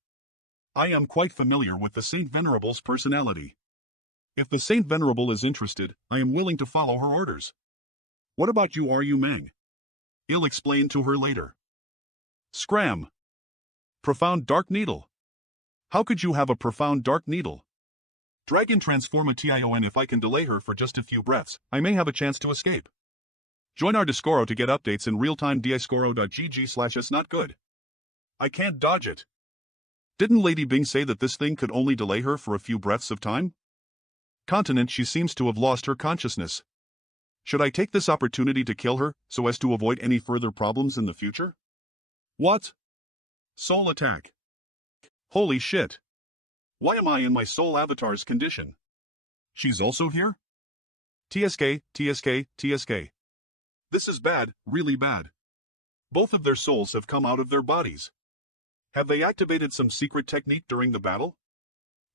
I am quite familiar with the Saint Venerable's personality. If the Saint Venerable is interested, I am willing to follow her orders. What about Yu Mang? I'll explain to her later. Scram. Profound Dark Needle. How could you have a profound dark needle? Dragon Transforma Tion. If I can delay her for just a few breaths, I may have a chance to escape. Join our Discoro to get updates in real-time discoro.gg/it's not good. I can't dodge it. Didn't Lady Bing say that this thing could only delay her for a few breaths of time? Continent, she seems to have lost her consciousness. Should I take this opportunity to kill her, so as to avoid any further problems in the future? What? Soul attack. Holy shit. Why am I in my soul avatar's condition? She's also here? TSK. This is bad, really bad. Both of their souls have come out of their bodies. Have they activated some secret technique during the battle?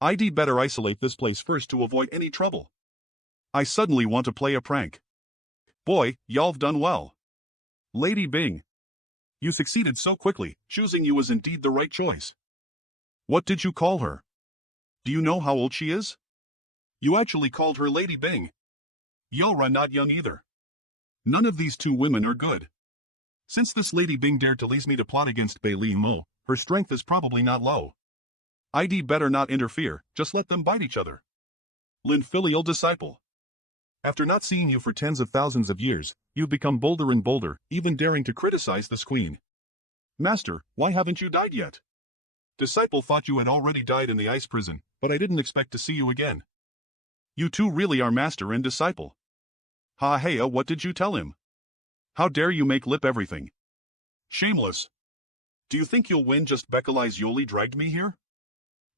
I'd better isolate this place first to avoid any trouble. I suddenly want to play a prank. Boy, y'all've done well. Lady Bing. You succeeded so quickly, choosing you was indeed the right choice. What did you call her? Do you know how old she is? You actually called her Lady Bing. You're not young either. None of these two women are good. Since this Lady Bing dared to lead me to plot against Bei Li Mo, her strength is probably not low. I'd better not interfere, just let them bite each other. Lin filial disciple. After not seeing you for tens of thousands of years, you've become bolder and bolder, even daring to criticize this queen. Master, why haven't you died yet? Disciple thought you had already died in the ice prison, but I didn't expect to see you again. You two really are master and disciple. Ha hey, what did you tell him? How dare you make lip everything? Shameless. Do you think you'll win just because Yoli dragged me here?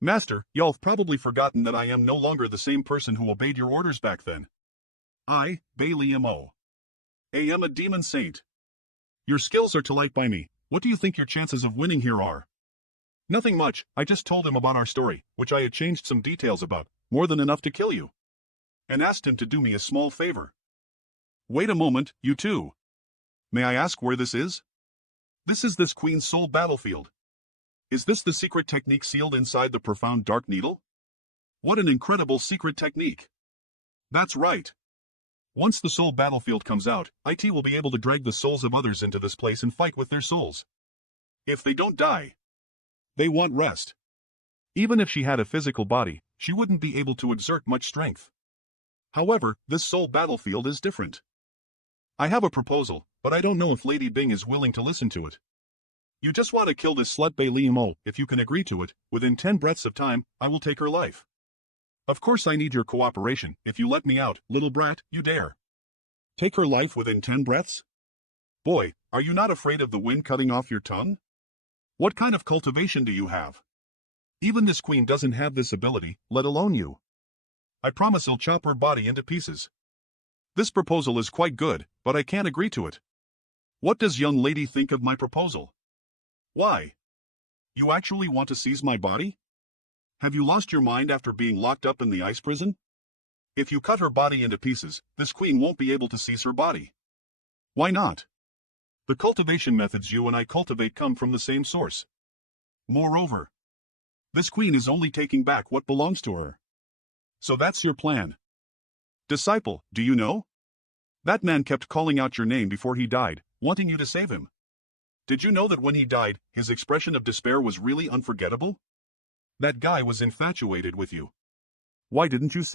Master, y'all've probably forgotten that I am no longer the same person who obeyed your orders back then. I, Bei Li Mo. Am a demon saint. Your skills are to light by me. What do you think your chances of winning here are? Nothing much, I just told him about our story, which I had changed some details about, more than enough to kill you. And asked him to do me a small favor. Wait a moment, you two. May I ask where this is? This is this Queen's Soul battlefield. Is this the secret technique sealed inside the profound dark needle? What an incredible secret technique. That's right. Once the soul battlefield comes out, IT will be able to drag the souls of others into this place and fight with their souls. If they don't die, they want rest. Even if she had a physical body, she wouldn't be able to exert much strength. However, this soul battlefield is different. I have a proposal, but I don't know if Lady Bing is willing to listen to it. You just want to kill this slut Bei Li Mo. If you can agree to it, within 10 breaths of time, I will take her life. Of course I need your cooperation. If you let me out, little brat, you dare. Take her life within 10 breaths? Boy, are you not afraid of the wind cutting off your tongue? What kind of cultivation do you have? Even this queen doesn't have this ability, let alone you. I promise I'll chop her body into pieces. This proposal is quite good, but I can't agree to it. What does young lady think of my proposal? Why? You actually want to seize my body? Have you lost your mind after being locked up in the ice prison? If you cut her body into pieces, this queen won't be able to seize her body. Why not? The cultivation methods you and I cultivate come from the same source. Moreover, this queen is only taking back what belongs to her. So that's your plan. Disciple, do you know? That man kept calling out your name before he died, wanting you to save him. Did you know that when he died, his expression of despair was really unforgettable? That guy was infatuated with you. Why didn't you save him?